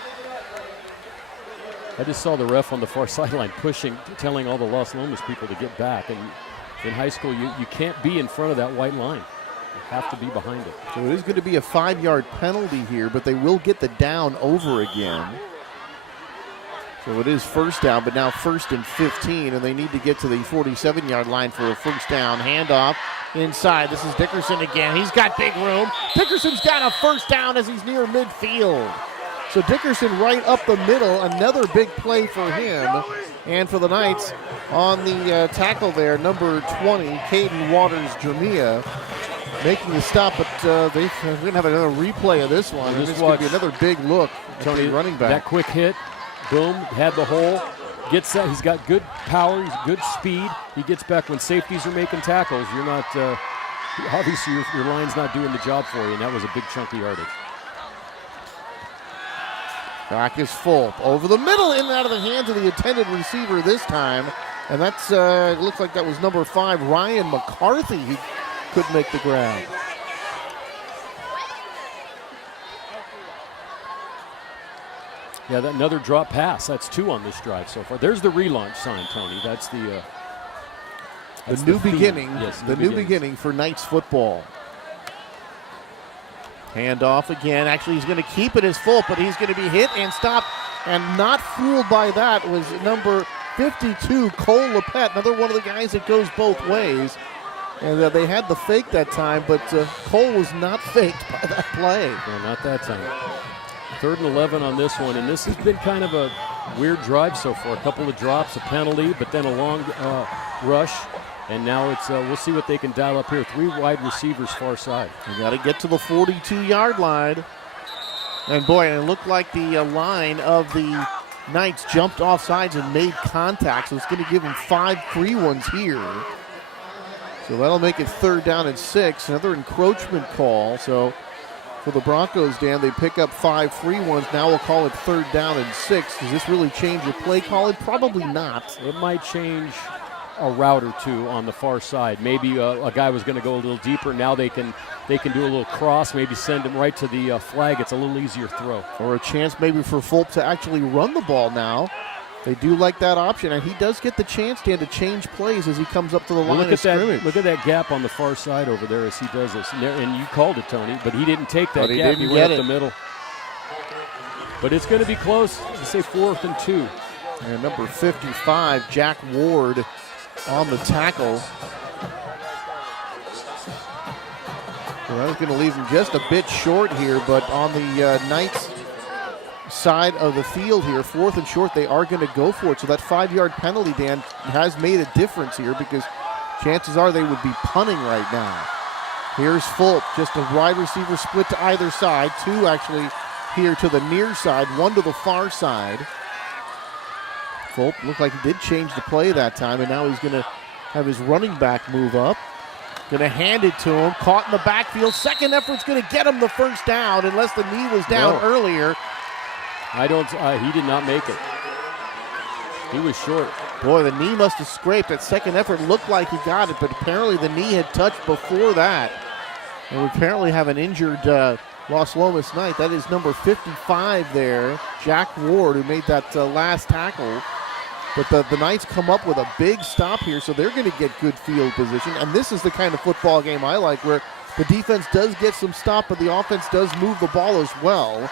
I just saw the ref on the far sideline pushing, telling all the Los Lomas people to get back. And in high school, you can't be in front of that white line. You have to be behind it. So it is going to be a 5-yard penalty here, but they will get the down over again. So it is 1st down, but now 1st and 15, and they need to get to the 47-yard line for a 1st down. Handoff inside. This is Dickerson again. He's got big room. Dickerson's got a 1st down as he's near midfield. So Dickerson right up the middle, another big play for him. And for the Knights on the tackle there, number 20, Caden Waters-Jermia, making the stop, but they're going to have another replay of this one. This is going to be another big look. Tony running back. That quick hit. Boom, had the hole, gets that. He's got good power, he's good speed. He gets back when safeties are making tackles. You're not, obviously your line's not doing the job for you, and that was a big chunk of yardage. Back is full. Over the middle, in and out of the hands of the intended receiver this time. And that's, it looks like that was number 5, Ryan McCarthy. He couldn't make the grab. Yeah, another drop pass. That's 2 on this drive so far. There's the relaunch sign, Tony. That's the new beginning. Yes, the new beginning for Knights football. Handoff again. Actually, he's going to keep it as full, but he's going to be hit and stopped. And not fooled by that was number 52, Cole Lepet, another one of the guys that goes both ways. And they had the fake that time, but Cole was not faked by that play. No, not that time. 3rd and 11 on this one, and this has been kind of a weird drive so far. A couple of drops, a penalty, but then a long rush, and now it's we'll see what they can dial up here. 3 wide receivers far side. You got to get to the 42-yard line. And boy, it looked like the line of the Knights jumped off sides and made contact, so it's going to give them 5 free ones here. So that'll make it 3rd down and 6. Another encroachment call, so for the Broncos, Dan, they pick up 5 free ones. Now we'll call it 3rd down and 6. Does this really change your play call? It probably not. It might change a route or two on the far side. Maybe a guy was going to go a little deeper. Now they can do a little cross, maybe send him right to the flag. It's a little easier throw. Or a chance maybe for Fulp to actually run the ball now. They do like that option, and he does get the chance, Dan, to change plays as he comes up to the line of scrimmage. Look at that gap on the far side over there as he does this. And you called it, Tony, but he didn't take that gap. He went up the middle. But it's going to be close. Let's say 4th and 2. And number 55, Jack Ward, on the tackle. So that is going to leave him just a bit short here, but on the Knights side of the field here, 4th and short, they are going to go for it. So that 5-yard penalty, Dan, has made a difference here because chances are they would be punting right now. Here's Fulp, just a wide receiver split to either side. 2 actually here to the near side, 1 to the far side. Fulp looked like he did change the play that time, and now he's going to have his running back move up. Going to hand it to him, caught in the backfield. Second effort's going to get him the first down unless the knee was down earlier. He did not make it. He was short. Boy, the knee must have scraped. That second effort looked like he got it, but apparently the knee had touched before that. And we apparently have an injured Los Lomas Knight. That is number 55 there, Jack Ward, who made that last tackle. But the Knights come up with a big stop here, so they're going to get good field position. And this is the kind of football game I like, where the defense does get some stop, but the offense does move the ball as well.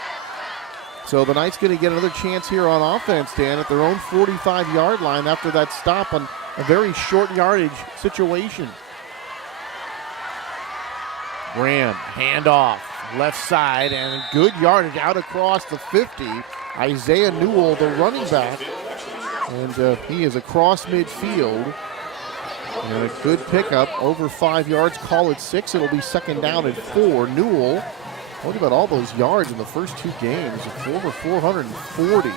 So the Knights going to get another chance here on offense, Dan, at their own 45-yard line after that stop on a very short yardage situation. Graham, handoff, left side, and good yardage out across the 50. Isaiah Newell, the running back, and he is across midfield. And a good pickup, over 5 yards, call it 6. It'll be second down at 4. Newell, what about all those yards in the first 2 games? Over 440.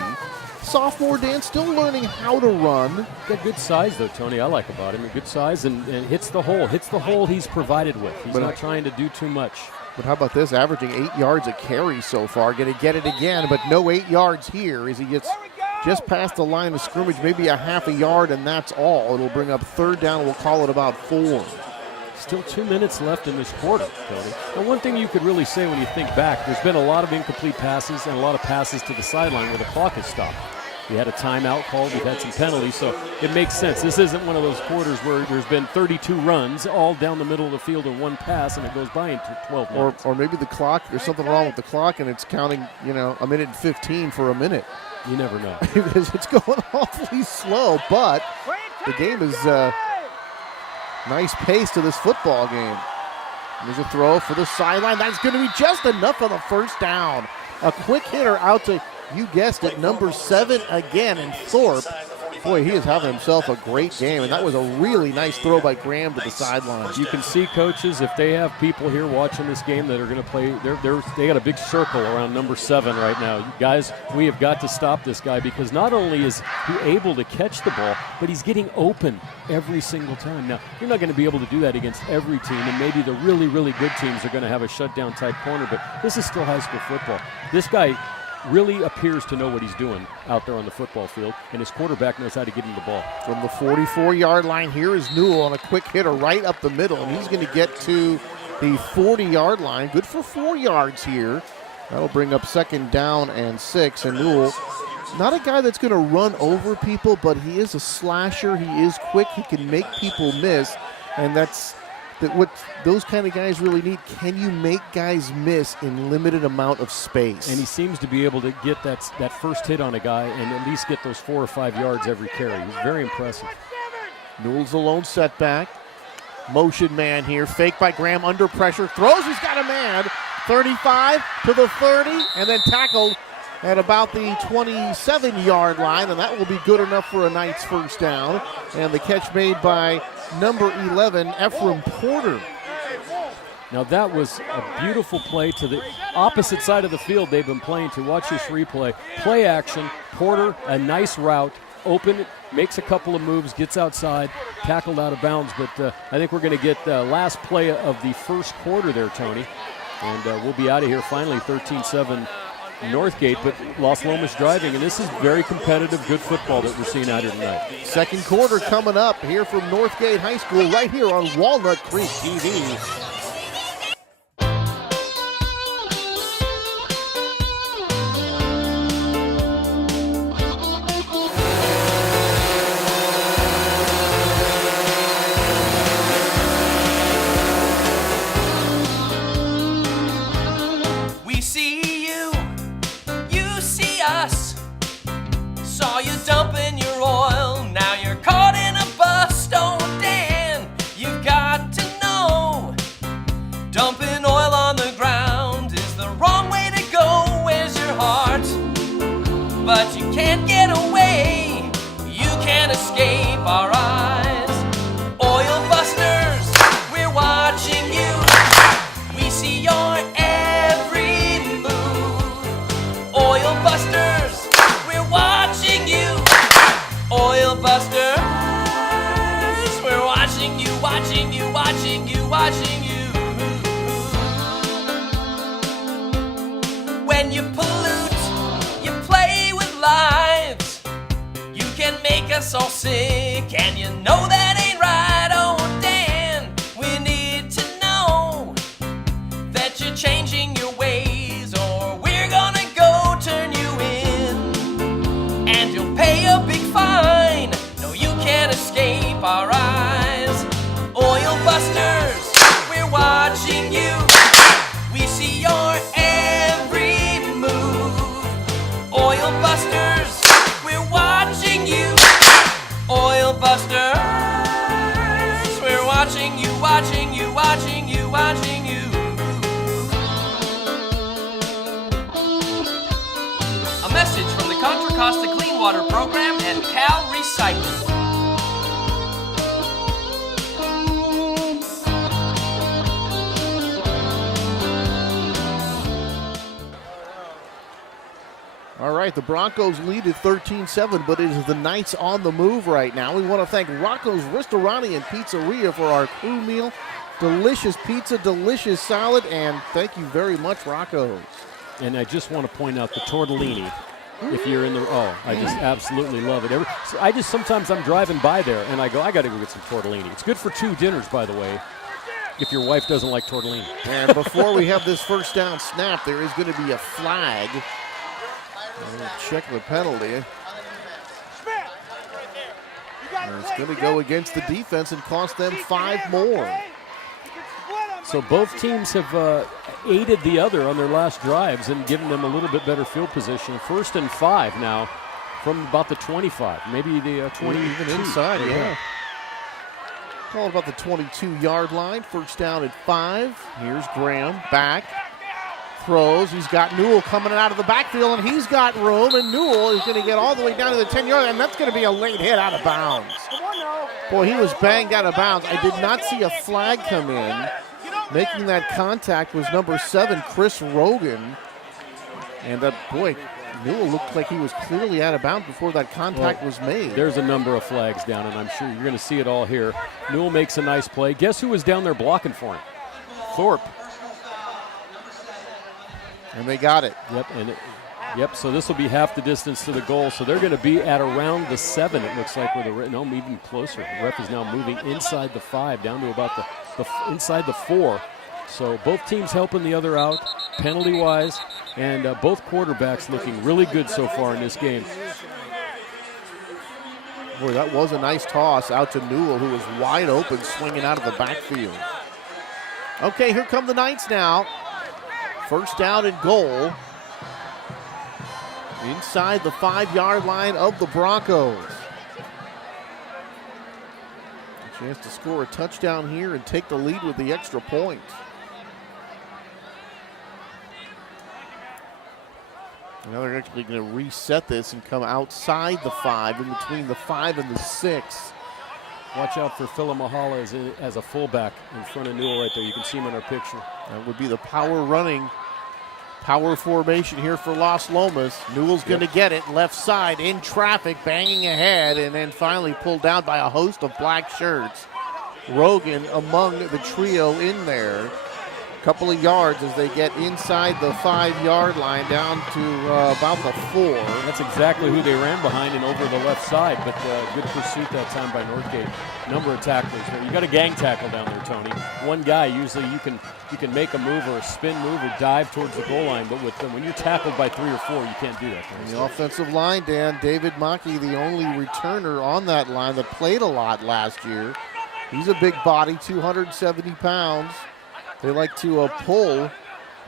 Sophomore, Dan, still learning how to run. Got good size, though, Tony. I like about him. Good size and hits the hole. Hits the hole he's provided with. He's not trying to do too much. But how about this? Averaging 8 yards a carry so far. Going to get it again, but no 8 yards here as he gets just past the line of scrimmage, maybe a half a yard, and that's all. It'll bring up third down. We'll call it about 4. Still 2 minutes left in this quarter, Tony. Now, one thing you could really say when you think back, there's been a lot of incomplete passes and a lot of passes to the sideline where the clock is stopped. We had a timeout called. We've had some penalties, so it makes sense. This isn't one of those quarters where there's been 32 runs all down the middle of the field in one pass, and it goes by in 12 minutes. Or maybe the clock, there's something wrong with the clock, and it's counting, a minute and 15 for a minute. You never know. Because it's going awfully slow, but the game is nice pace to this football game. There's a throw for the sideline. That's going to be just enough for the first down. A quick hitter out to, you guessed it, number 7 again in Thorpe. Boy, he is having himself a great game, and that was a really nice throw by Graham to the sideline. You can see, coaches, if they have people here watching this game that are going to play, they got a big circle around number 7 right now. Guys, we have got to stop this guy because not only is he able to catch the ball, but he's getting open every single time. Now, you're not going to be able to do that against every team, and maybe the really, really good teams are going to have a shutdown type corner, but this is still high school football. This guy really appears to know what he's doing out there on the football field, and his quarterback knows how to get him the ball. From the 44-yard line, here is Newell on a quick hitter right up the middle, and he's going to get to the 40-yard line. Good for 4 yards here. That'll bring up second down and 6, and Newell, not a guy that's going to run over people, but he is a slasher. He is quick. He can make people miss, and that's what those kind of guys really need. Can you make guys miss in limited amount of space? And he seems to be able to get that first hit on a guy and at least get those 4 or 5 yards every carry. He's very impressive. Newell's a lone setback. Motion man here. Fake by Graham under pressure. Throws. He's got a man. 35 to the 30 and then tackled at about the 27-yard line, and that will be good enough for a Knights first down. And the catch made by number 11, Ephraim Porter. Now that was a beautiful play to the opposite side of the field they've been playing to. Watch this replay. Play action. Porter, a nice route. Open, makes a couple of moves, gets outside, tackled out of bounds. But I think we're going to get the last play of the first quarter there, Tony. And we'll be out of here finally, 13-7 Northgate, but Los Lomas driving, and this is very competitive, good football that we're seeing out here tonight. Second quarter coming up here from Northgate High School right here on Walnut Creek TV. We see you see us. Saw you dumping watching you, watching you. When you pollute, you play with lives. You can make us all sick, and you know that ain't right. Oh, Dan, we need to know that you're changing your ways, or we're gonna go turn you in, and you'll pay a big fine. No, you can't escape our eyes. Oil busters, we're watching you. We see your every move. Oil busters, we're watching you. Oil busters, we're watching you, watching you, watching you, watching you. A message from the Contra Costa Clean Water Program and Cal Recycling. All right, the Broncos lead at 13-7, but it is the Knights on the move right now. We want to thank Rocco's Ristorani and Pizzeria for our crew meal. Delicious pizza, delicious salad, and thank you very much, Rocco's. And I just want to point out the tortellini. If you're in the, I just absolutely love it. Sometimes I'm driving by there and I go, I got to go get some tortellini. It's good for 2 dinners, by the way, if your wife doesn't like tortellini. And before we have this first down snap, there is going to be a flag. Check the penalty. And it's going to go against the defense and cost them 5 more. So both teams have aided the other on their last drives and given them a little bit better field position. 1st and 5 now from about the 25, maybe the 20. Even inside, yeah. Call about the 22-yard line. First down at 5. Here's Graham back. Throws. He's got Newell coming out of the backfield, and he's got room, and Newell is going to get all the way down to the 10-yard, and that's going to be a late hit out of bounds. Boy, he was banged out of bounds. I did not see a flag come in. Making that contact was number 7, Chris Rogan. And boy, Newell looked like he was clearly out of bounds before that contact was made. There's a number of flags down, and I'm sure you're going to see it all here. Newell makes a nice play. Guess who was down there blocking for him? Thorpe. And they got it. Yep, so this will be half the distance to the goal. So they're going to be at around the 7, it looks like, even closer. The ref is now moving inside the 5, down to about the inside the 4. So both teams helping the other out, penalty-wise, and both quarterbacks looking really good so far in this game. Boy, that was a nice toss out to Newell, who was wide open, swinging out of the backfield. Okay, here come the Knights now. First down and goal. Inside the 5-yard line of the Broncos. A chance to score a touchdown here and take the lead with the extra point. Now they're actually going to reset this and come outside the 5, in between the 5 and the 6. Watch out for Phila Mahala as a fullback in front of Newell right there. You can see him in our picture. That would be the power formation here for Los Lomas. Newell's going to get it left side in traffic, banging ahead, and then finally pulled down by a host of black shirts. Rogan among the trio in there. Couple of yards as they get inside the 5-yard line down to about the 4. That's exactly who they ran behind and over the left side, but good pursuit that time by Northgate. Number of tacklers there. You got a gang tackle down there, Tony. One guy, usually you can make a move or a spin move or dive towards the goal line, but when you're tackled by 3 or 4, you can't do that. On the offensive line, Dan, David Mackey, the only returner on that line that played a lot last year. He's a big body, 270 pounds. They like to pull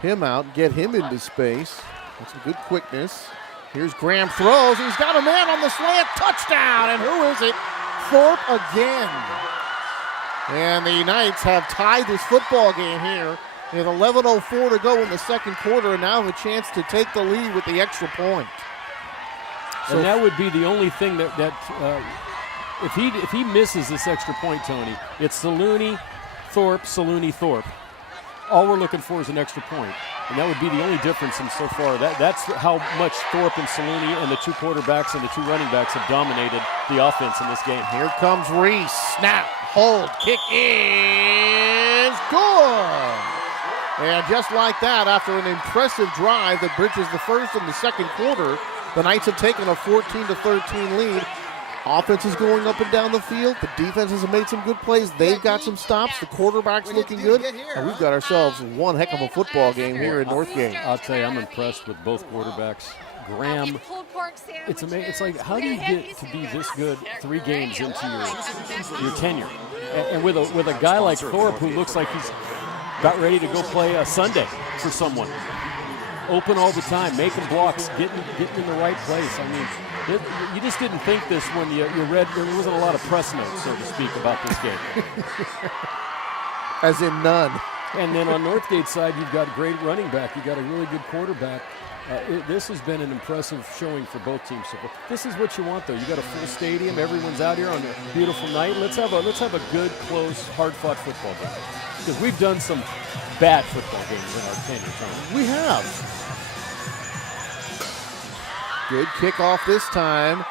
him out, get him into space. That's some good quickness. Here's Graham throws. He's got a man on the slant. Touchdown. And who is it? Thorpe again. And the Knights have tied this football game here. With 11:04 to go in the second quarter, and now have a chance to take the lead with the extra point. So and that would be the only thing that if he misses this extra point, Tony, it's Saluni, Thorpe, Saluni, Thorpe. All we're looking for is an extra point. And that would be the only difference in so far. That's how much Thorpe and Saluni and the 2 quarterbacks and the 2 running backs have dominated the offense in this game. Here comes Reese. Snap, hold, kick in. is good. And just like that, after an impressive drive that bridges the first and the second quarter, the Knights have taken a 14-13 lead. Offense is going up and down the field. The defenses have made some good plays. They've got some stops. The quarterback's looking good. And we've got ourselves one heck of a football game here in Northgate. I'll tell you, I'm impressed with both quarterbacks. Graham, it's amazing. It's like, how do you get to be this good 3 games into your tenure? And with a guy like Thorpe, who looks like he's about ready to go play a Sunday for someone. Open all the time, making blocks, getting in the right place. I mean, you just didn't think this when you read. There wasn't a lot of press notes, so to speak, about this game. As in none. And then on Northgate's side, you've got a great running back. You've got a really good quarterback. This has been an impressive showing for both teams. So this is what you want, though. You got a full stadium. Everyone's out here on a beautiful night. Let's have a good, close, hard-fought football game. Because we've done some bad football games in our tenure, Tony. We have. Good kickoff this time.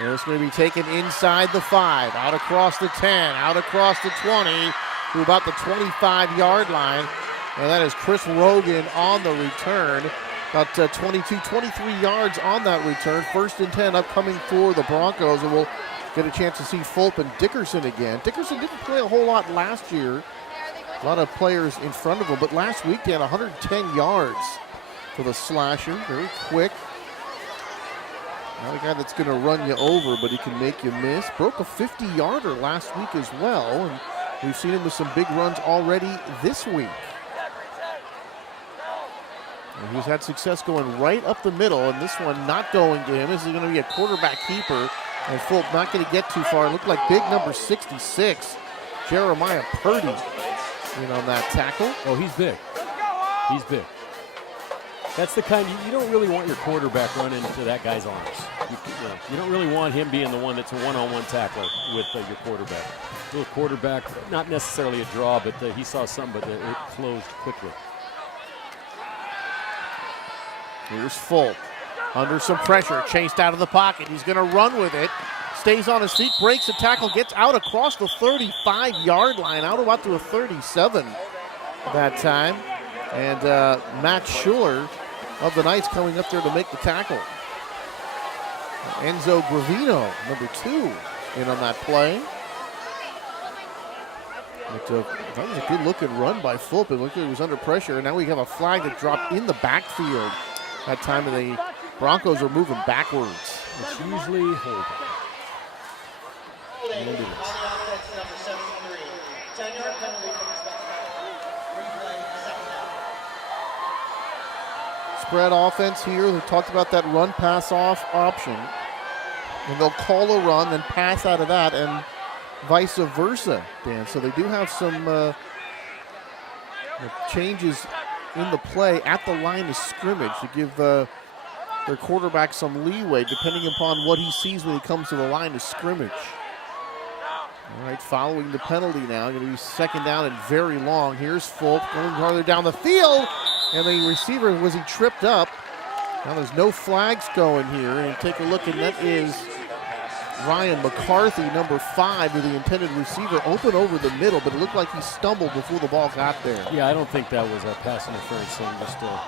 And it's going to be taken inside the 5, out across the 10, out across the 20, to about the 25-yard line. And that is Chris Rogan on the return. About 22, 23 yards on that return. 1st and 10 upcoming for the Broncos. And we'll get a chance to see Fulp and Dickerson again. Dickerson didn't play a whole lot last year. A lot of players in front of him. But last week they had 110 yards for the slasher. Very quick. Not a guy that's going to run you over, but he can make you miss. Broke a 50-yarder last week as well. And we've seen him with some big runs already this week. And he's had success going right up the middle, and this one not going to him. This is going to be a quarterback keeper, and Fulp not going to get too far. It looked like big number 66, Jeremiah Purdy, in on that tackle. Oh, he's big. He's big. That's the kind you don't really want your quarterback running into that guy's arms. You don't really want him being the one that's a one-on-one tackler with your quarterback. Little quarterback, not necessarily a draw, but he saw something, but it closed quickly. Here's Fulp, under some pressure, chased out of the pocket. He's going to run with it, stays on his feet, breaks the tackle, gets out across the 35-yard line, out about to a 37 that time. And Matt Schuler of the Knights coming up there to make the tackle. Enzo Gravino, number 2, in on that play. But, that was a good-looking run by Fulp. It looked like he was under pressure, and now we have a flag that dropped in the backfield. That time the Broncos are moving backwards. It's usually holding. Spread offense here. They talked about that run pass off option. And they'll call a run, then pass out of that, and vice versa, Dan. So they do have some changes in the play at the line of scrimmage to give their quarterback some leeway depending upon what he sees when he comes to the line of scrimmage. All right, following the penalty now, going to be 2nd down and very long. Here's Fulp going farther down the field, and the receiver, was he tripped up? Now there's no flags going here, and take a look, and that is Ryan McCarthy, number 5, to the intended receiver, open over the middle, but it looked like he stumbled before the ball got there. Yeah, I don't think that was a pass interference thing, just a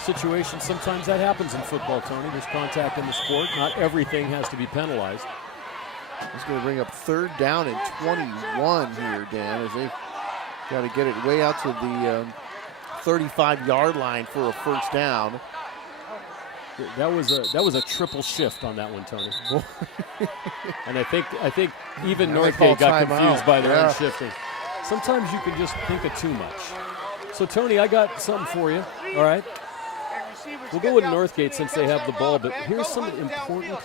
situation. Sometimes that happens in football, Tony. There's contact in the sport. Not everything has to be penalized. It's going to bring up 3rd down and 21 here, Dan, as they've got to get it way out to the 35-yard line for a 1st down. That was a triple shift on that one, Tony. And I think even Northgate got confused by their own shifting. Sometimes you can just think of too much. So, Tony, I got something for you, all right? We'll go with Northgate since they have the ball, but here's some important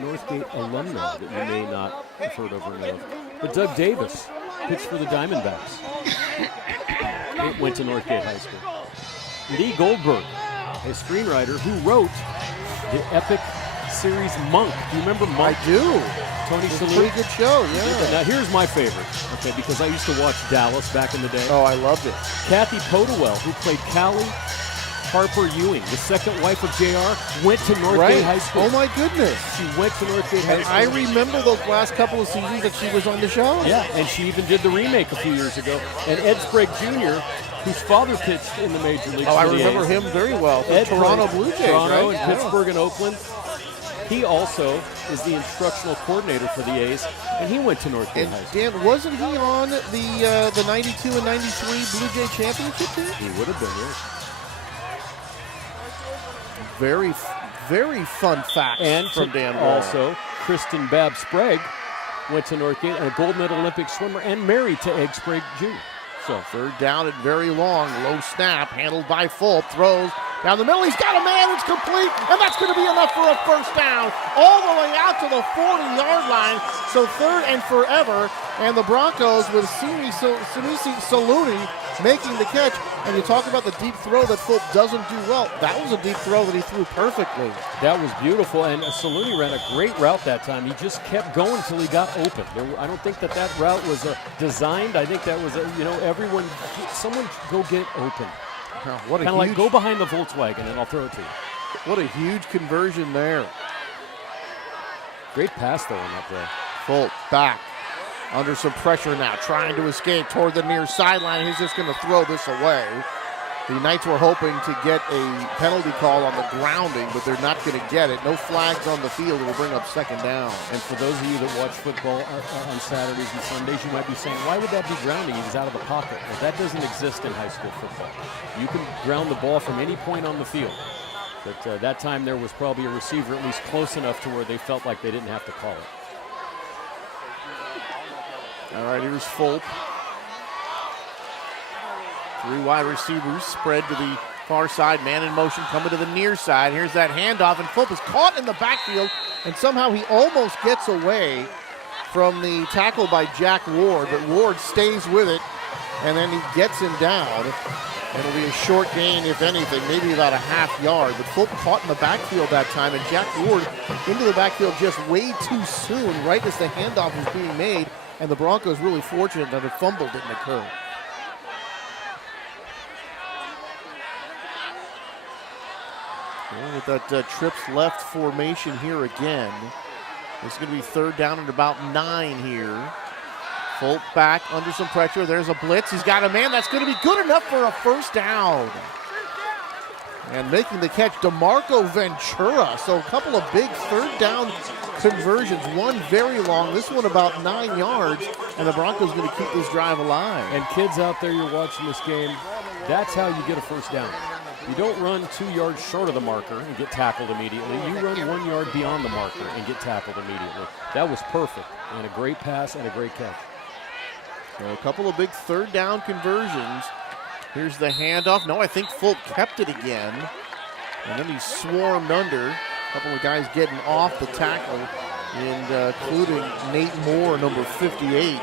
Northgate alumni that you may not have heard of or know of. But Doug Davis pitched for the Diamondbacks. It went to Northgate High School. Lee Goldberg, a screenwriter who wrote the epic series Monk. Do you remember Monk? I do. Tony It's a Shalhoub. pretty good show, yeah. Now here's my favorite, okay, because I used to watch Dallas back in the day. Oh, I loved it. Kathy Podewell, who played Callie Harper Ewing, the second wife of JR, went to Northgate High School. Oh my goodness. She went to Northgate High And School. I remember those last couple of seasons that she was on the show. Yeah, and she even did the remake a few years ago. And Ed Sprague Jr., whose father pitched in the major leagues. Oh, I for the remember A's. him very well. Ed Toronto played Blue Jays, Toronto right? and Pittsburgh and Oakland. He also is the instructional coordinator for the A's, and he went to Northgate And High School. Dan, wasn't he on the 92 and 93 Blue Jay championship team? He would have been, yes. Very, very fun fact And from Dan Wall. also, Kristen Babb Sprague went to Northgate, and a gold medal Olympic swimmer, and married to Egg Sprague Jr. So third down and very long. Low snap handled by Fulp. Throws down the middle. He's got a man. It's complete. And that's going to be enough for a first down. All the way out to the 40-yard line. So third and forever. And the Broncos with Sanusi Saluni making the catch. And you talk about the deep throw that Fulp doesn't do well. That was a deep throw that he threw perfectly. That was beautiful, and Saluni ran a great route that time. He just kept going until he got open. I don't think that route was designed. I think that was, someone go get open. What a Kind of huge, like go behind the Volkswagen, and I'll throw it to you. what a huge conversion there. Great pass, though, on that play. Fulp back. Under some pressure now, trying to escape toward the near sideline. He's just going to throw this away. The Knights were hoping to get a penalty call on the grounding, but they're not going to get it. No flags on the field. It will bring up second down. And for those of you that watch football on Saturdays and Sundays, you might be saying, why would that be grounding? He was out of the pocket. Well, that doesn't exist in high school football. You can ground the ball from any point on the field. But that time there was probably a receiver at least close enough to where they felt like they didn't have to call it. All right, here's Fulp. Three wide receivers spread to the far side. Man in motion coming to the near side. Here's that handoff, and Fulp is caught in the backfield, and somehow he almost gets away from the tackle by Jack Ward, but Ward stays with it, and then he gets him down. It'll be a short gain, if anything, maybe about a half yard, but Fulp caught in the backfield that time, and Jack Ward into the backfield just way too soon, right as the handoff was being made, and the Broncos really fortunate that a fumble didn't occur. Well, with that trips left formation here again, it's going to be third down and about 9 here. Fulp back under some pressure. There's a blitz. He's got a man. That's going to be good enough for a first down. And making the catch, DeMarco Ventura. So a couple of big third down conversions. One very long. This one about 9 yards. And the Broncos going to keep this drive alive. And kids out there, you're watching this game, that's how you get a first down. You don't run 2 yards short of the marker and get tackled immediately. You run 1 yard beyond the marker and get tackled immediately. That was perfect. And a great pass and a great catch. So a couple of big third down conversions. Here's the handoff. No, I think Fulp kept it again. And then he swarmed under. A couple of guys getting off the tackle, and including Nate Moore, number 58.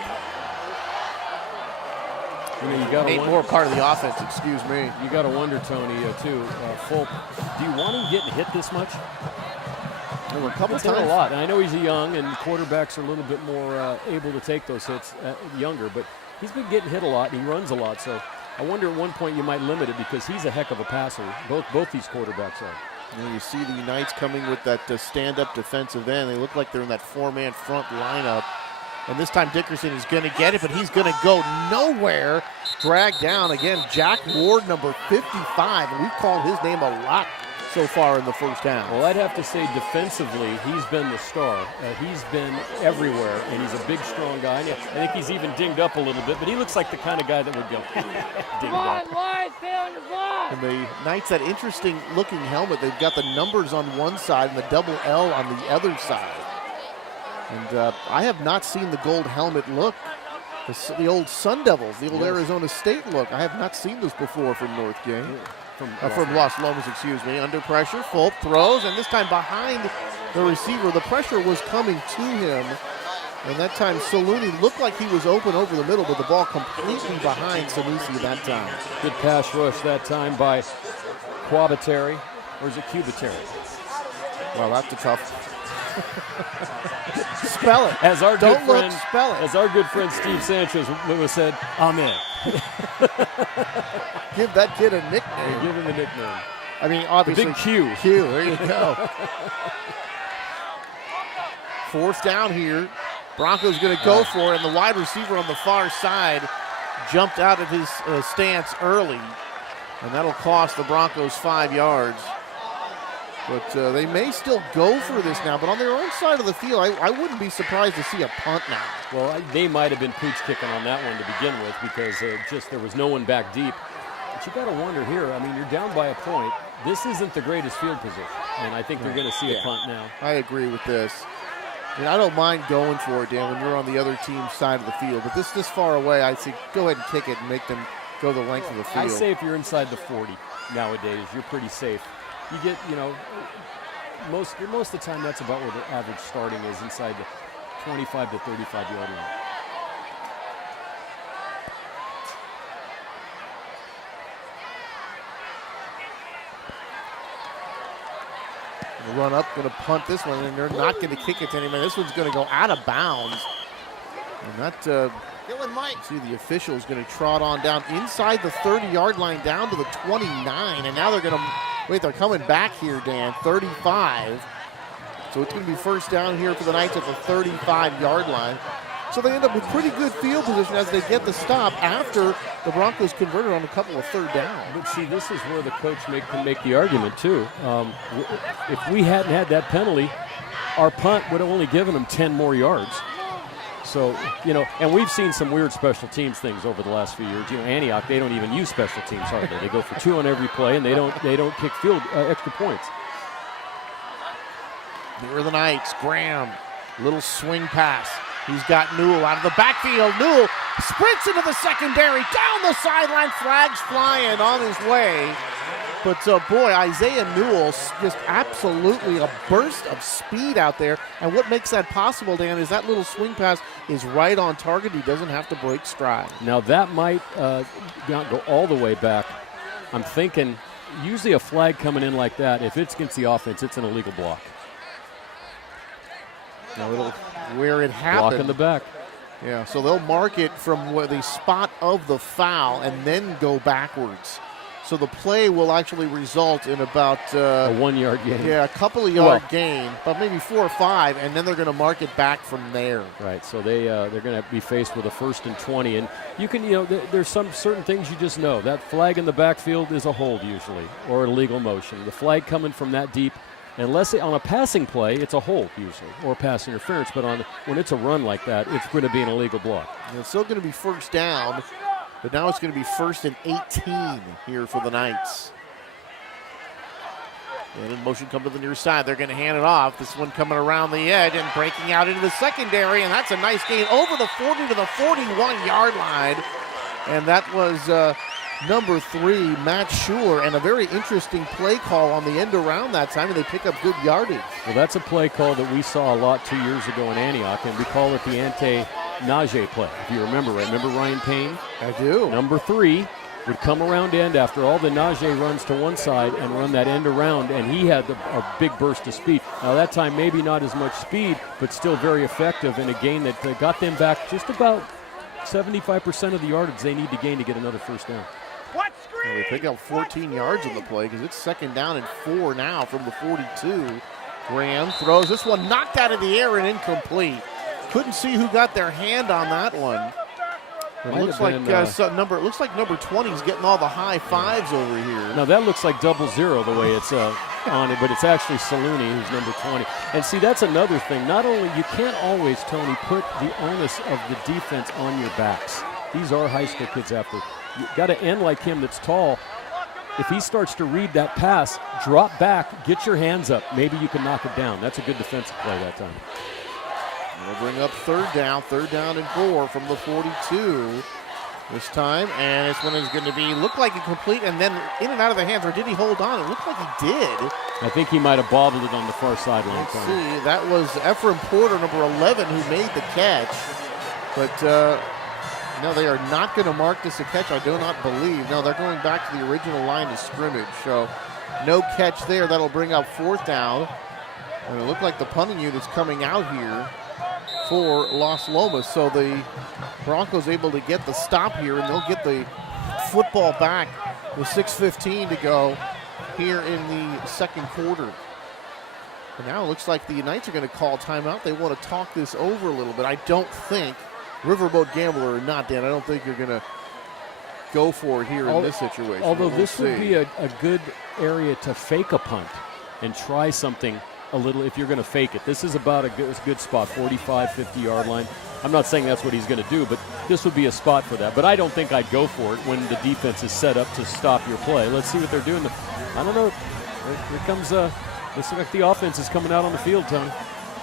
You know, you got Nate Moore, part of the offense, excuse me. You got to wonder, Tony, too, Fulp, do you want him getting hit this much? There were a couple He's hit times. a lot, and I know he's young, and quarterbacks are a little bit more able to take those hits younger, but he's been getting hit a lot, and he runs a lot, so I wonder at one point you might limit it because he's a heck of a passer. Both these quarterbacks are. And you see the Knights coming with that stand-up defensive end. They look like they're in that four-man front lineup. And this time Dickerson is going to get it, but he's going to go nowhere. Dragged down again, Jack Ward, number 55. And we've called his name a lot so far in the first half. Well, I'd have to say defensively, he's been the star. He's been everywhere, and he's a big, strong guy. And I think he's even dinged up a little bit, but he looks like the kind of guy that would go dinged up. And the Knights, that interesting looking helmet, they've got the numbers on one side and the double L on the other side. And I have not seen the gold helmet look. The old Sun Devils, the old Arizona State look. I have not seen this before from Northgate. From Los Lomas, excuse me. Under pressure, Fulp throws, and this time behind the receiver. The pressure was coming to him, and that time Saluni looked like he was open over the middle, but the ball completely behind Sanusi that time. Good pass rush that time by Quabateri, or is it Cubateri? Well, that's a tough. Spell it. As our Don't good look, friend, spell it. As our good friend Steve Sanchez said, amen. Give that kid a nickname. Give him a nickname. I mean, obviously. The big Q. Q, there you go. Fourth down here. Broncos going to go for it, and the wide receiver on the far side jumped out of his stance early, and that'll cost the Broncos 5 yards. But they may still go for this now, but on their own side of the field, I wouldn't be surprised to see a punt now. Well, they might have been pooch kicking on that one to begin with because there was no one back deep. But you got to wonder here, I mean, you're down by a point. This isn't the greatest field position, and I think they're going to see a punt now. I agree with this. I mean, I don't mind going for it, Dan, when you're on the other team's side of the field. But this far away, I'd say go ahead and kick it and make them go the length of the field. I say if you're inside the 40 nowadays, you're pretty safe. You get, most of the time that's about where the average starting is, inside the 25 to 35 yard line. Run up, going to punt this one, and they're not going to kick it to anybody. This one's going to go out of bounds. And that, see, the official's going to trot on down inside the 30-yard line down to the 29. And now they're going to, they're coming back here, Dan, 35. So it's going to be first down here for the Knights at the 35-yard line. So they end up with pretty good field position as they get the stop after the Broncos converted on a couple of third down. But see, this is where the coach can make the argument too. If we hadn't had that penalty, our punt would have only given them 10 more yards. So, and we've seen some weird special teams things over the last few years. Antioch, they don't even use special teams hardly. They go for 2 on every play, and they don't kick extra points. Here are the Knights. Graham, little swing pass. He's got Newell out of the backfield. Newell sprints into the secondary, down the sideline, flags flying on his way. But boy, Isaiah Newell, just absolutely a burst of speed out there. And what makes that possible, Dan, is that little swing pass is right on target. He doesn't have to break stride. Now that might not go all the way back. I'm thinking usually a flag coming in like that, if it's against the offense, it's an illegal block. Now where it happened. Block in the back. Yeah, so they'll mark it from where the spot of the foul and then go backwards. So the play will actually result in about a 1 yard gain. Yeah, a couple of yard gain, but maybe 4 or 5, and then they're going to mark it back from there. Right. So they're going to be faced with a 1st and 20, and you can there's some certain things you just know. That flag in the backfield is a hold usually, or a legal motion. The flag coming from that deep. Unless on a passing play, it's a hold usually, or pass interference. But when it's a run like that, it's going to be an illegal block. And it's still going to be first down, but now it's going to be 1st and 18 here for the Knights. And in motion come to the near side. They're going to hand it off. This one coming around the edge and breaking out into the secondary, and that's a nice gain over the 40 to the 41-yard line. And that was number 3, Matt Schuler, and a very interesting play call on the end around that time, and they pick up good yardage. Well, that's a play call that we saw a lot 2 years ago in Antioch, and we call it the ante-Najee play, if you remember, right? Remember Ryan Payne? I do. Number 3 would come around end after all the Najee runs to one side and run that end around, and he had a big burst of speed. Now, that time maybe not as much speed, but still very effective in a gain that got them back just about 75% of the yardage they need to gain to get another first down. They pick up 14 yards on the play because it's 2nd down and 4 now from the 42. Graham throws this one knocked out of the air and incomplete. Couldn't see who got their hand on that one. It looks like number 20 is getting all the high fives over here. Now that looks like 00 the way it's on it, but it's actually Saluni who's number 20. And see, that's another thing. Not only you can't always, Tony, put the onus of the defense on your backs. These are high school kids after. You got to end like him that's tall. If he starts to read that pass, drop back, get your hands up. Maybe you can knock it down. That's a good defensive play that time. They'll bring up third down and 4 from the 42 this time. And this one is going to be, look like incomplete, and then in and out of the hands, or did he hold on? It looked like he did. I think he might have bobbled it on the far sideline. Let's see, that was Ephraim Porter, number 11, who made the catch. But no, they are not going to mark this a catch, I do not believe. No, they're going back to the original line of scrimmage. So no catch there. That'll bring up 4th down. And it looked like the punting unit's coming out here for Los Lomas. So the Broncos able to get the stop here, and they'll get the football back with 6:15 to go here in the second quarter. And now it looks like the Knights are going to call timeout. They want to talk this over a little bit. I don't think, Riverboat Gambler or not, Dan, I don't think you're going to go for it here in this situation. Although this would be a good area to fake a punt and try something a little if you're going to fake it. This is about a good spot, 45, 50-yard line. I'm not saying that's what he's going to do, but this would be a spot for that. But I don't think I'd go for it when the defense is set up to stop your play. Let's see what they're doing. I don't know. Here comes, looks like the offense is coming out on the field, Tony.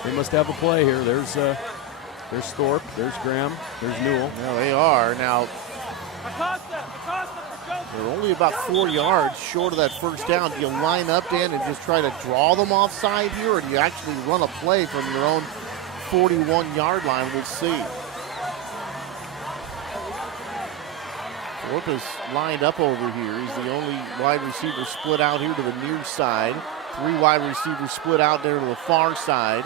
They must have a play here. There's Thorpe, there's Graham, there's Newell. Now they are. Now, they're only about 4 yards short of that first down. Do you line up, Dan, and just try to draw them offside here, or do you actually run a play from your own 41-yard line? We'll see. Thorpe is lined up over here. He's the only wide receiver split out here to the near side. 3 wide receivers split out there to the far side.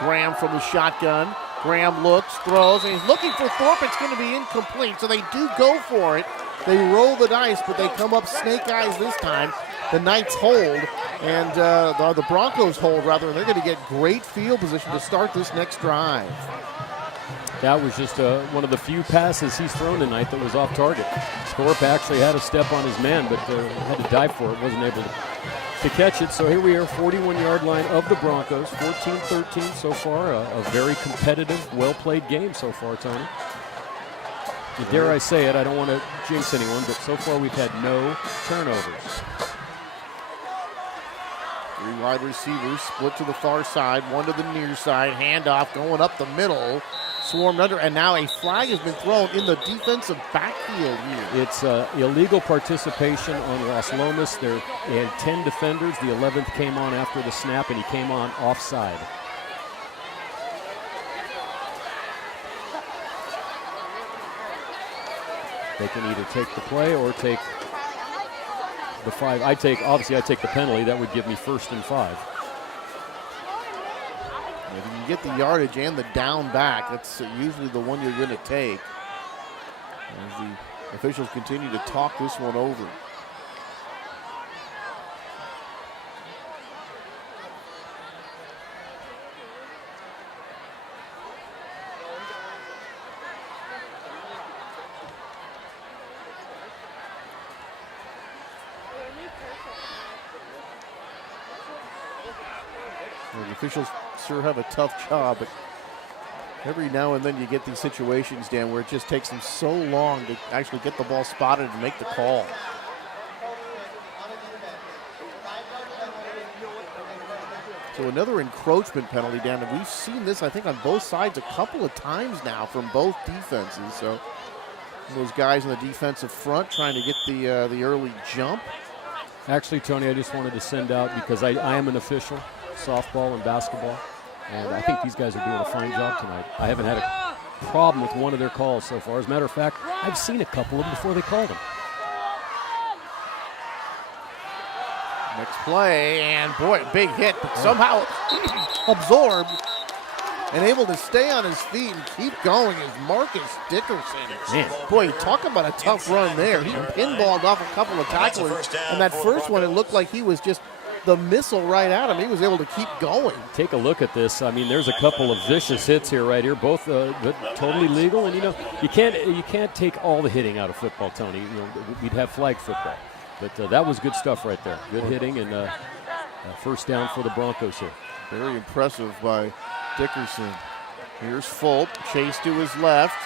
Graham from the shotgun. Graham looks, throws, and he's looking for Thorpe. It's going to be incomplete, so they do go for it. They roll the dice, but they come up snake eyes this time. The Knights hold, and the Broncos hold, rather, and they're going to get great field position to start this next drive. That was just one of the few passes he's thrown tonight that was off target. Thorpe actually had a step on his man, but had to dive for it, wasn't able to catch it. So here we are, 41-yard line of the Broncos, 14-13 so far. A very competitive, well-played game so far, Tony. And dare I say it, I don't want to jinx anyone, but so far we've had no turnovers. 3 wide receivers split to the far side, 1 to the near side, handoff going up the middle, swarmed under, and now a flag has been thrown in the defensive backfield here. It's illegal participation on Los Lomas. They had 10 defenders. The 11th came on after the snap, and he came on offside. They can either take the play or take the 5. Obviously I take the penalty. That would give me 1st and 5. If you can get the yardage and the down back, that's usually the one you're going to take. As the officials continue to talk this one over. The officials sure have a tough job, but every now and then you get these situations, Dan, where it just takes them so long to actually get the ball spotted and make the call. So another encroachment penalty, Dan, and we've seen this, I think, on both sides a couple of times now from both defenses. So those guys in the defensive front trying to get the early jump. Actually, Tony, I just wanted to send out, because I am an official, softball and basketball, and I think these guys are doing a fine job tonight. I haven't had a problem with one of their calls so far. As a matter of fact, I've seen a couple of them before they called them. Next play, and boy, big hit, but somehow absorbed and able to stay on his feet and keep going is Marcus Dickerson. Man. Boy, talk about a tough run there. He pinballed off a couple of tacklers, and that first one, it looked like he was just the missile right at him. He was able to keep going. Take a look at this. I mean, there's a couple of vicious hits here, right here, both totally legal. And you can't take all the hitting out of football, Tony. We'd have flag football, but that was good stuff right there. Good hitting and first down for the Broncos here. Very impressive by Dickerson. Here's Fulp, chase to his left.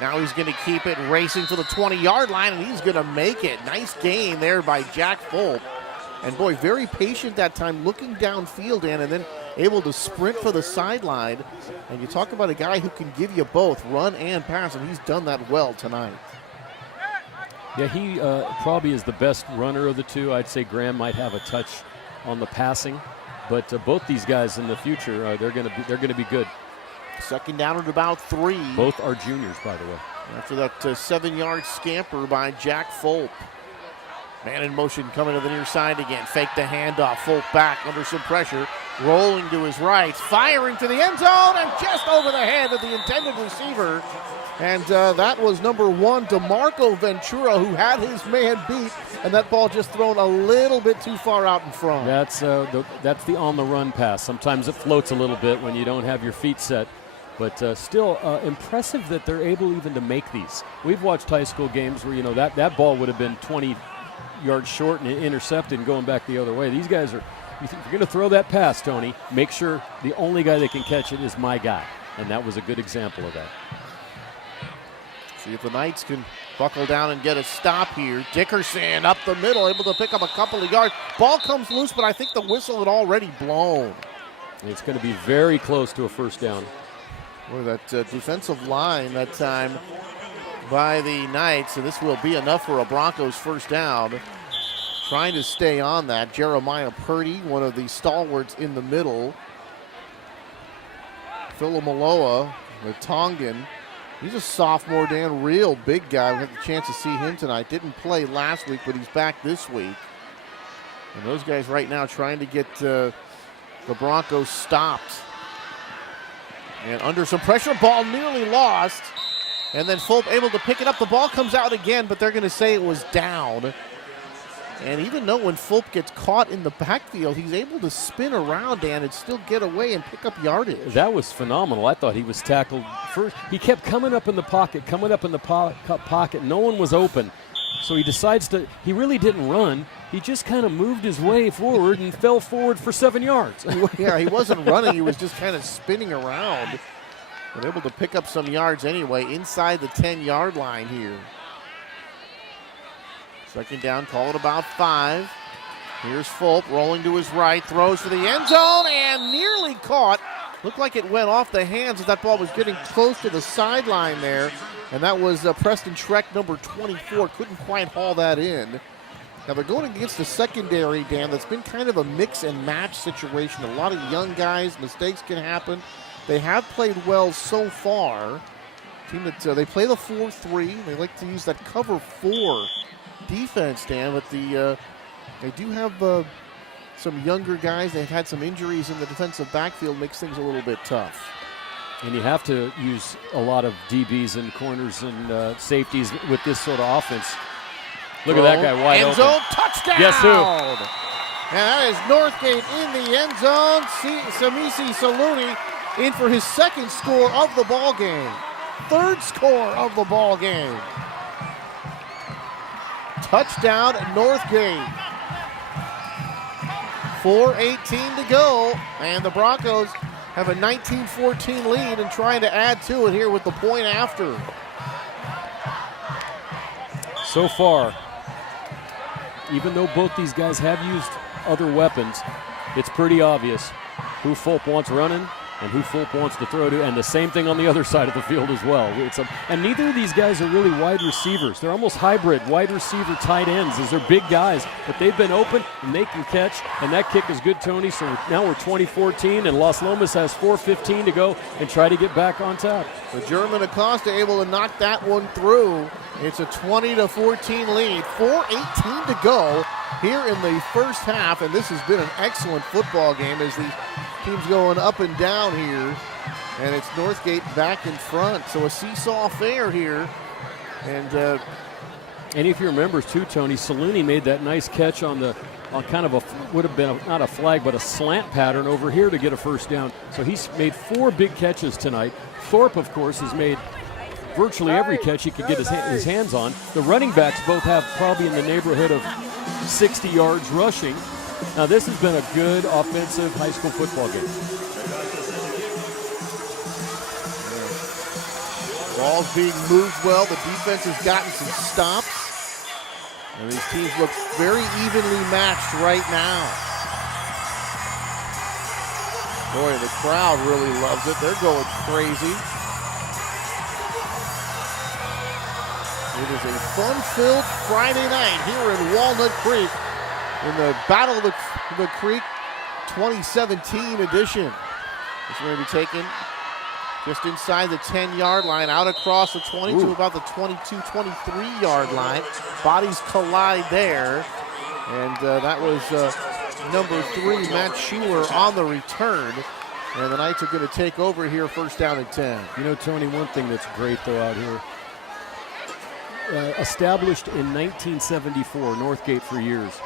Now he's going to keep it racing to the 20-yard line, and he's going to make it. Nice gain there by Jack Fulp. And boy, very patient that time, looking downfield, and then able to sprint for the sideline. And you talk about a guy who can give you both run and pass, and he's done that well tonight. Yeah, he probably is the best runner of the two. I'd say Graham might have a touch on the passing, but both these guys in the future, they're going to be good. Second down at about 3. Both are juniors, by the way. After that 7-yard scamper by Jack Fulp. Man in motion coming to the near side again. Fake the handoff. Fulp back under some pressure. rolling to his right, firing to the end zone, and just over the head of the intended receiver. And that was number 1, DeMarco Ventura, who had his man beat, and that ball just thrown a little bit too far out in front. That's the on-the-run pass. Sometimes it floats a little bit when you don't have your feet set. But still impressive that they're able even to make these. We've watched high school games where, that ball would have been 20 yards short and intercepted and going back the other way. These guys are, if you're going to throw that pass, Tony, make sure the only guy that can catch it is my guy. And that was a good example of that. See if the Knights can buckle down and get a stop here. Dickerson up the middle, able to pick up a couple of yards. Ball comes loose, but I think the whistle had already blown. It's going to be very close to a first down. Boy, that defensive line that time by the Knights, and this will be enough for a Broncos first down. Trying to stay on that. Jeremiah Purdy, one of the stalwarts in the middle. Philomaloa, the Tongan. He's a sophomore, Dan, real big guy. We had the chance to see him tonight. Didn't play last week, but he's back this week. And those guys right now trying to get the Broncos stopped. And under some pressure, ball nearly lost. And then Fulp able to pick it up. The ball comes out again, but they're going to say it was down. And even though when Fulp gets caught in the backfield, he's able to spin around, Dan, and still get away and pick up yardage. That was phenomenal. I thought he was tackled first. He kept coming up in the pocket. No one was open. So he decides to, he really didn't run. He just kind of moved his way forward and fell forward for 7 yards. Yeah, he wasn't running. He was just kind of spinning around. But able to pick up some yards anyway inside the 10-yard line here. Second down, call it about 5. Here's Fulp rolling to his right, throws for the end zone, and nearly caught. Looked like it went off the hands as that ball was getting close to the sideline there. And that was Preston Schreck, number 24. Couldn't quite haul that in. Now they're going against a secondary, Dan, that's been kind of a mix and match situation. A lot of young guys, mistakes can happen. They have played well so far. Team that they play the 4-3. They like to use that cover 4 defense, Dan, but they do have some younger guys. They've had some injuries in the defensive backfield, makes things a little bit tough. And you have to use a lot of DBs and corners and safeties with this sort of offense. Look at that guy wide end open. Zone touchdown. Guess who? And that is Northgate in the end zone. Samisi Saluni in for his second score of the ball game. Third score of the ball game. Touchdown Northgate. 4:18 to go, and the Broncos have a 19-14 lead and trying to add to it here with the point after. So far, even though both these guys have used other weapons, it's pretty obvious who Fulp wants running and who Fulp wants to throw to, and the same thing on the other side of the field as well. And neither of these guys are really wide receivers. They're almost hybrid wide receiver tight ends, as they're big guys, but they've been open and they can catch, and that kick is good, Tony. So now we're 20-14, and Las Lomas has 4:15 to go and try to get back on top. The German Acosta able to knock that one through. It's a 20-14 lead. 4:18 to go here in the first half, and this has been an excellent football game as the teams going up and down here, and it's Northgate back in front. So a seesaw affair here, and if you remember too, Tony, Saluni made that nice catch on kind of would have been not a flag but a slant pattern over here to get a first down. So he's made 4 big catches tonight. Thorpe, of course, has made virtually every catch he could get his hands on. The running backs both have probably in the neighborhood of 60 yards rushing. Now this has been a good offensive high school football game. Ball's being moved well. The defense has gotten some stops. And these teams look very evenly matched right now. Boy, the crowd really loves it. They're going crazy. It is a fun-filled Friday night here in Walnut Creek in the Battle of the Creek 2017 edition. It's going to be taken just inside the 10-yard line, out across the 20 to about the 22, 23-yard line. Bodies collide there, and that was number 3, Matt Schuler, on the return. And the Knights are going to take over here, first down and 10. You know, Tony, one thing that's great, though, out here, established in 1974, Northgate for years,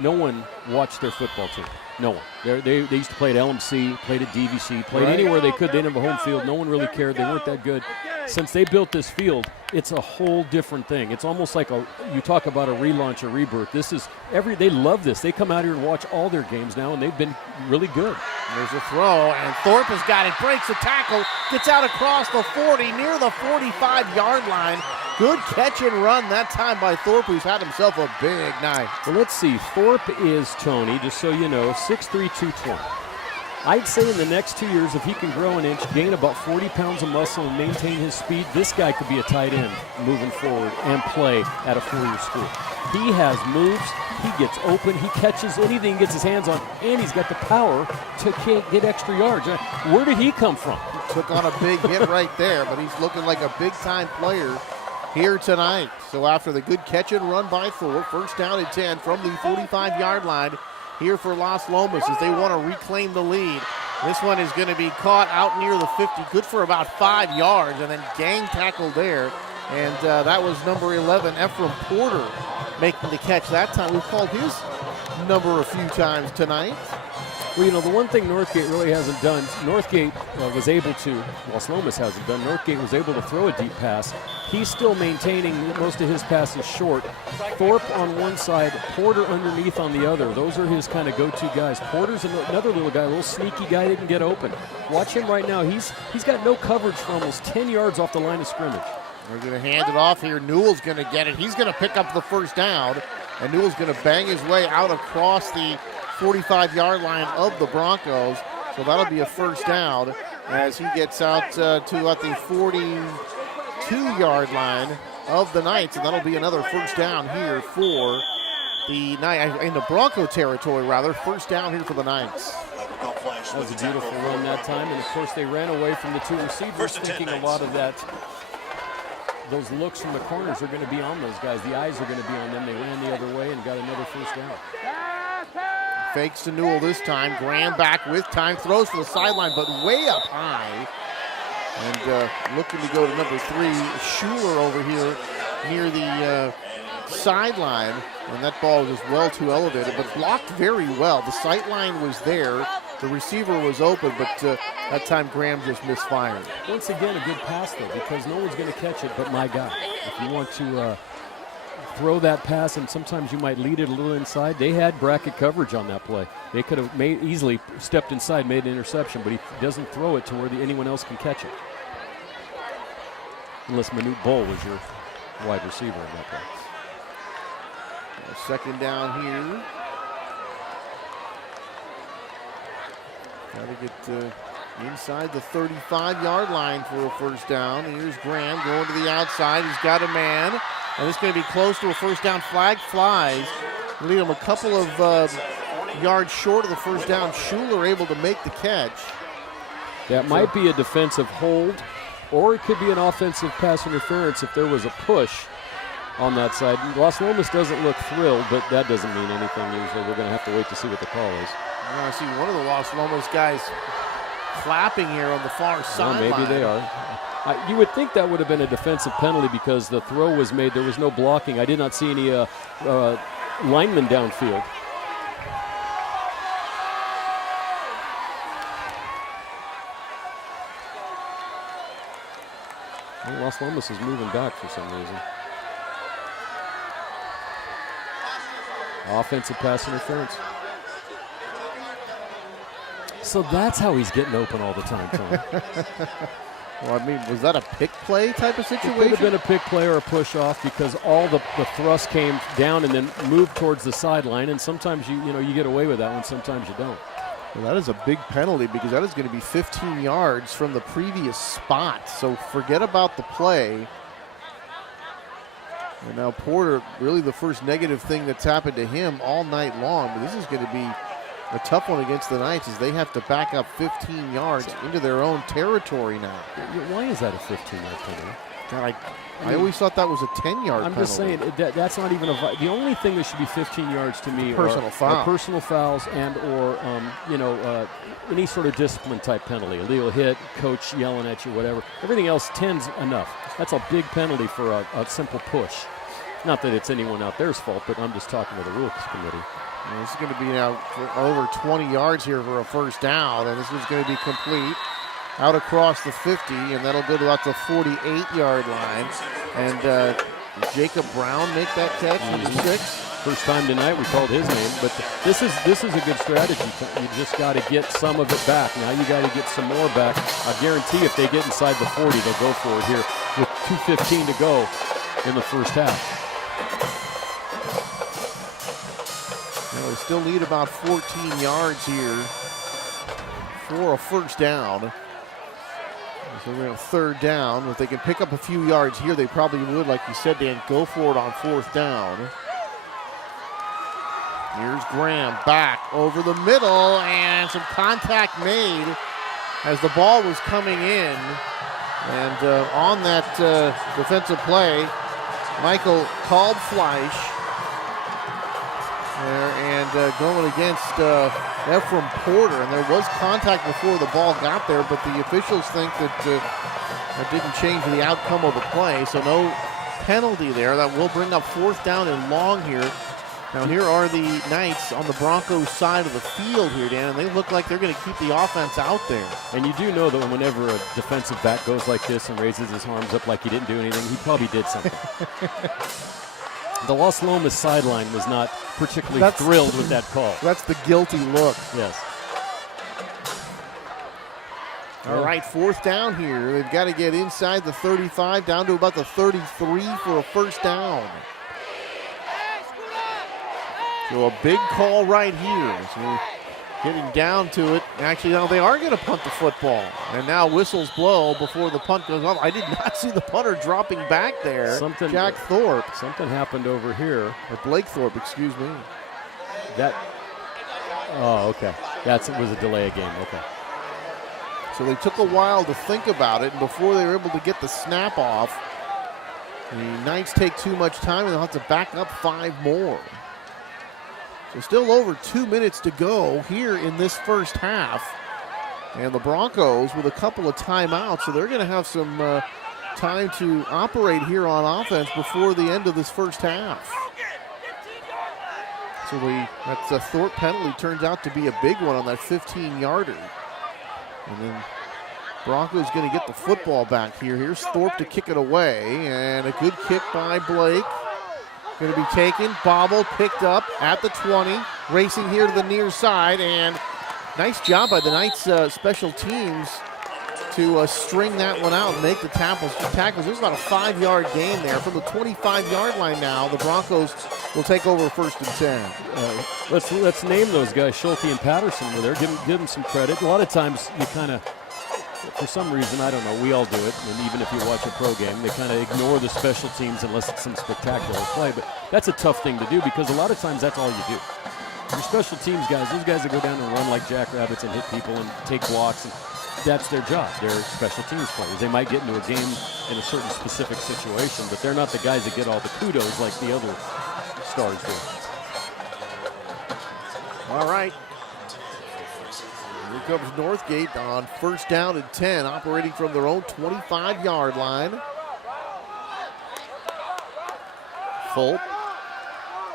no one watched their football team. No one. They used to play at LMC, played at DVC, played anywhere they could. They didn't have a home field. No one really cared. They weren't that good. Since they built this field, it's a whole different thing. It's almost like you talk about a relaunch, a rebirth. They love this. They come out here and watch all their games now, and they've been really good. There's a throw, and Thorpe has got it, breaks the tackle, gets out across the 40, near the 45-yard line. Good catch and run that time by Thorpe, who's had himself a big night. Well, let's see. Thorpe is, Tony, just so you know, 6'3", 220. I'd say in the next 2 years, if he can grow an inch, gain about 40 pounds of muscle, and maintain his speed, this guy could be a tight end moving forward and play at a 4-year school. He has moves, he gets open, he catches anything he gets his hands on, and he's got the power to get extra yards. Where did he come from? He took on a big hit right there, but he's looking like a big-time player here tonight. So after the good catch and run by Thorpe, first down and 10 from the 45-yard line here for Las Lomas as they want to reclaim the lead. This one is going to be caught out near the 50, good for about 5 yards, and then gang tackled there. And that was number 11, Ephraim Porter, making the catch that time. We've called his number a few times tonight. Well, you know, the one thing Northgate really hasn't done, Northgate was able to, Las Lomas hasn't done, Northgate was able to throw a deep pass. He's still maintaining most of his passes short. Thorpe on one side, Porter underneath on the other. Those are his kind of go-to guys. Porter's another little guy, a little sneaky guy that can get open. Watch him right now. He's got no coverage for almost 10 yards off the line of scrimmage. We're going to hand it off here. Newell's going to get it. He's going to pick up the first down, and Newell's going to bang his way out across the 45-yard line of the Broncos. So that'll be a first down as he gets out to at the 42-yard line of the Knights, and that'll be another first down here for the Knights, in the Bronco territory rather. First down here for the Knights. That was a beautiful run that time, and of course they ran away from the two receivers, thinking a lot of that. Those looks from the corners are going to be on those guys. The eyes are going to be on them. They ran the other way and got another first down. Fakes to Newell this time. Graham back with time. Throws to the sideline, but way up high. And looking to go to number 3, Schuler over here near the sideline. And that ball was just well too elevated, but blocked very well. The sight line was there. The receiver was open, but that time Graham just misfired. Once again, a good pass, though, because no one's going to catch it but my guy. If you want to throw that pass, and sometimes you might lead it a little inside. They had bracket coverage on that play. They could have easily stepped inside, made an interception, but he doesn't throw it to where anyone else can catch it. Unless Manute Bull was your wide receiver in that play. Second down here. Got to get inside the 35-yard line for a first down. Here's Graham going to the outside. He's got a man. And it's going to be close to a first down. Flag flies. Lead him a couple of yards short of the first down. Schuler able to make the catch. That might be a defensive hold, or it could be an offensive pass interference if there was a push on that side. Las Lomas doesn't look thrilled, but that doesn't mean anything usually. We're going to have to wait to see what the call is. I see one of the Las Lomas guys clapping here on the far sideline. Maybe they are. You would think that would have been a defensive penalty because the throw was made. There was no blocking. I did not see any linemen downfield. Well, Las Lomas is moving back for some reason. Offensive pass interference. So that's how he's getting open all the time, Tony. Well, I mean, was that a pick play type of situation? It could have been a pick play or a push off because all the thrust came down and then moved towards the sideline. And sometimes you get away with that one, sometimes you don't. Well, that is a big penalty because that is going to be 15 yards from the previous spot. So forget about the play. And now Porter, really the first negative thing that's happened to him all night long. But this is going to be a tough one against the Knights as they have to back up 15 yards into their own territory now. Why is that a 15-yard penalty? God, I always thought that was a 10-yard penalty. I'm just saying that's not even the only thing that should be 15 yards to me. Personal foul. Are personal fouls and or any sort of discipline type penalty. A legal hit, coach yelling at you, whatever. Everything else 10's enough. That's a big penalty for a simple push. Not that it's anyone out there's fault, but I'm just talking to the rules committee. And this is going to be now for over 20 yards here for a first down, and this is going to be complete out across the 50, and that'll go to about the 48-yard line. And Jacob Brown make that catch, number 6. First time tonight we called his name, but this is a good strategy. You just got to get some of it back. Now you got to get some more back. I guarantee if they get inside the 40, they'll go for it here with 2:15 to go in the first half. Now they still need about 14 yards here for a first down. So we're on third down. If they can pick up a few yards here, they probably would, like you said, Dan, go for it on fourth down. Here's Graham back over the middle, and some contact made as the ball was coming in. And on that defensive play, Michael called Fleisch there, and going against Ephraim Porter, and there was contact before the ball got there, but the officials think that that didn't change the outcome of the play, so no penalty there. That will bring up fourth down and long here. Now here are the Knights on the Broncos side of the field here, Dan, and they look like they're going to keep the offense out there. And you do know that whenever a defensive back goes like this and raises his arms up like he didn't do anything, he probably did something. The Los Lomas sideline was not particularly thrilled with that call. That's the guilty look. Yes. All right, fourth down here. They've got to get inside the 35, down to about the 33 for a first down. So a big call right here. So getting down to it. Actually, now they are going to punt the football. And now whistles blow before the punt goes off. I did not see the punter dropping back there. Jack Thorpe. Something happened over here. Or Blake Thorpe, excuse me. Okay. It was a delay of game. Okay. So they took a while to think about it, and before they were able to get the snap off, the Knights take too much time, and they'll have to back up 5 more. So still over 2 minutes to go here in this first half. And the Broncos with a couple of timeouts, so they're going to have some time to operate here on offense before the end of this first half. So that's a Thorpe penalty turns out to be a big one on that 15-yarder. And then Broncos going to get the football back here. Here's Thorpe to kick it away, and a good kick by Blake. Going to be taken, bobbled, picked up at the 20, racing here to the near side, and nice job by the Knights special teams to string that one out and make the tackles. There's about a 5-yard gain there. From the 25-yard line now, the Broncos will take over first and 10. Let's name those guys. Schulte and Patterson were there. Give them some credit. A lot of times you kind of, for some reason, I don't know, we all do it, and even if you watch a pro game, they kind of ignore the special teams unless it's some spectacular play. But that's a tough thing to do because a lot of times that's all you do. Your special teams guys, those guys that go down and run like jackrabbits and hit people and take blocks, and that's their job. They're special teams players. They might get into a game in a certain specific situation, but they're not the guys that get all the kudos like the other stars do. All right. Here comes Northgate on first down and 10, operating from their own 25-yard line. Fulp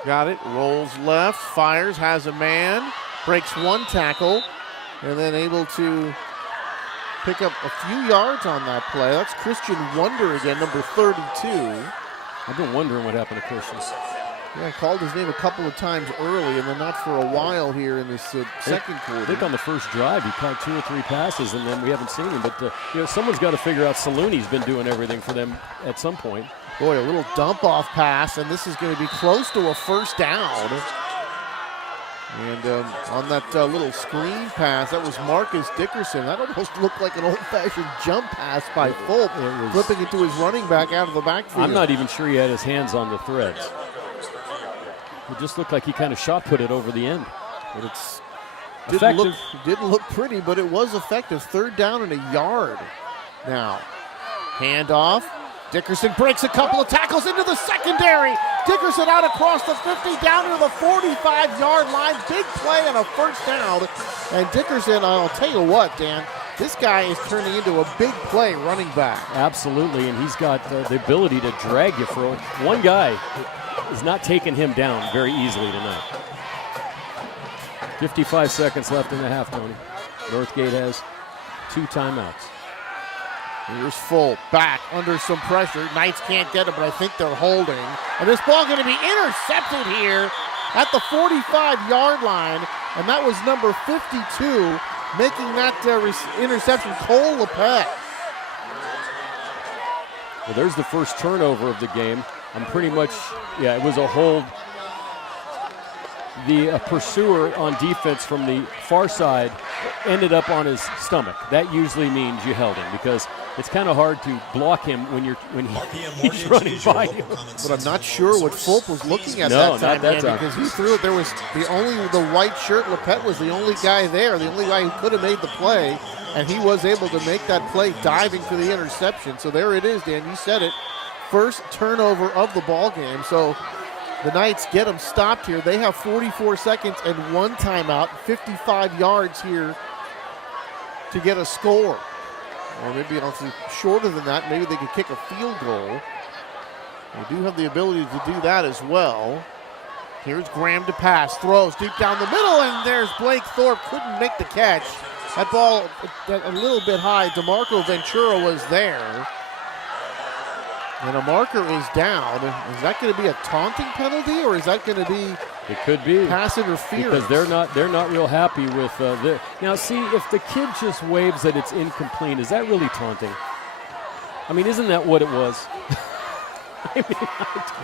got it, rolls left, fires, has a man, breaks one tackle, and then able to pick up a few yards on that play. That's Christian Wonder again, number 32. I've been wondering what happened to Christian. Yeah, I called his name a couple of times early, and then not for a while here in this second quarter. I think on the first drive he caught 2 or 3 passes, and then we haven't seen him. But someone's got to figure out Saluni's been doing everything for them at some point. Boy, a little dump-off pass, and this is going to be close to a first down. And on that little screen pass, that was Marcus Dickerson. That almost looked like an old-fashioned jump pass by Fulp, flipping into his running back out of the backfield. I'm not even sure he had his hands on the threads. It just looked like he kind of shot put it over the end. But didn't look pretty, but it was effective. Third down and a yard. Now, handoff. Dickerson breaks a couple of tackles into the secondary. Dickerson out across the 50, down to the 45-yard line. Big play and a first down. And Dickerson, I'll tell you what, Dan, this guy is turning into a big play running back. Absolutely, and he's got the ability to drag you for one guy is not taking him down very easily tonight. 55 seconds left in the half, Tony. Northgate has 2 timeouts. Here's Full back under some pressure. Knights can't get it, but I think they're holding. And this ball going to be intercepted here at the 45-yard line. And that was number 52 making that interception, Cole Lepet. Well, there's the first turnover of the game. I'm pretty much, it was a hold. The pursuer on defense from the far side ended up on his stomach. That usually means you held him because it's kind of hard to block him when he's running by you. But I'm not sure what Fulp was looking at No, that time, not that time. because he threw it. There was the white shirt. Lepet was the only guy there, the only guy who could have made the play, and he was able to make that play diving for the interception. So there it is, Dan. You said it. First turnover of the ball game. So the Knights get them stopped here. They have 44 seconds and 1 timeout, 55 yards here to get a score. Or maybe also shorter than that. Maybe they could kick a field goal. They do have the ability to do that as well. Here's Graham to pass. Throws deep down the middle, and there's Blake Thorpe. Couldn't make the catch. That ball a little bit high. DeMarco Ventura was there. And a marker is down. Is that going to be a taunting penalty, or is that going to be? It could be pass interference, because they're not real happy with this. Now, see, if the kid just waves that it's incomplete, is that really taunting? I mean, isn't that what it was?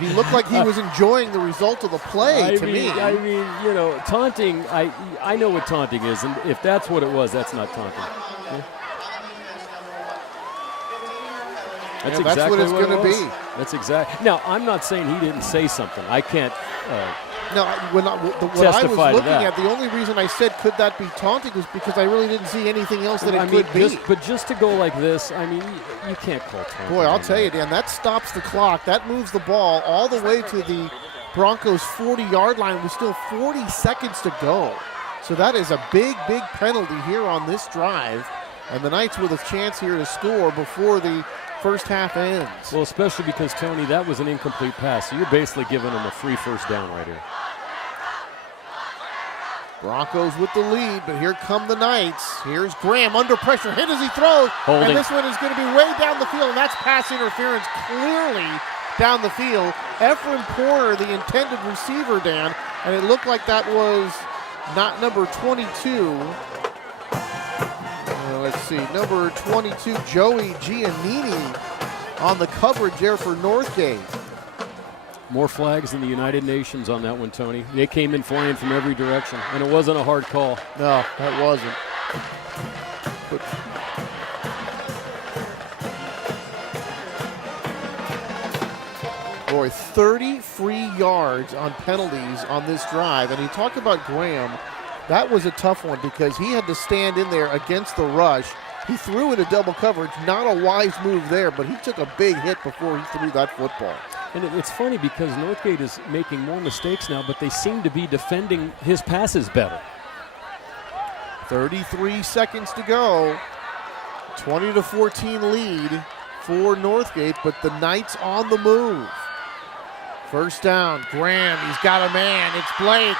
He looked like he was enjoying the result of the play. To me, I mean, taunting. I know what taunting is, and if that's what it was, that's not taunting. Yeah. That's exactly what it's going to be. That's exactly. Now, I'm not saying he didn't say something. I can't. No, what I was looking at, the only reason I said could that be taunting was because I really didn't see anything else that it could be. But just to go like this, I mean, you can't call taunting. Boy, I'll tell you, Dan, that stops the clock. That moves the ball all the way to the Broncos' 40-yard line with still 40 seconds to go. So that is a big, big penalty here on this drive. And the Knights with a chance here to score before the first half ends. Well, especially because, Tony, that was an incomplete pass. So you're basically giving them a free first down right here. Broncos with the lead, but here come the Knights. Here's Graham under pressure, hit as he throws. Holding. And this one is going to be way down the field, and that's pass interference clearly down the field. Ephraim Porter, the intended receiver, Dan, and it looked like that was not number 22. Let's see, number 22, Joey Giannini on the coverage there for Northgate. More flags than the United Nations on that one, Tony. They came in flying from every direction, and it wasn't a hard call. No, that wasn't. Boy, 30 free yards on penalties on this drive. And he talked about Graham. That was a tough one because he had to stand in there against the rush. He threw into double coverage. Not a wise move there, but he took a big hit before he threw that football. And it's funny because Northgate is making more mistakes now, but they seem to be defending his passes better. 33 seconds to go. 20-14 lead for Northgate, but the Knights on the move. First down, Graham, he's got a man, it's Blake.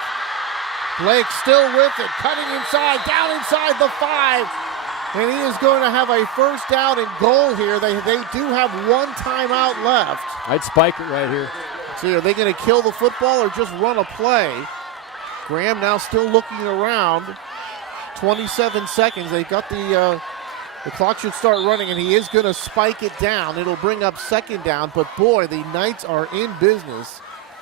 Blake still with it, cutting inside, down inside the 5. And he is going to have a first down and goal here. They do have 1 timeout left. I'd spike it right here. See, are they going to kill the football or just run a play? Graham now still looking around. 27 seconds. They got the clock should start running, and he is going to spike it down. It'll bring up second down, but boy, the Knights are in business.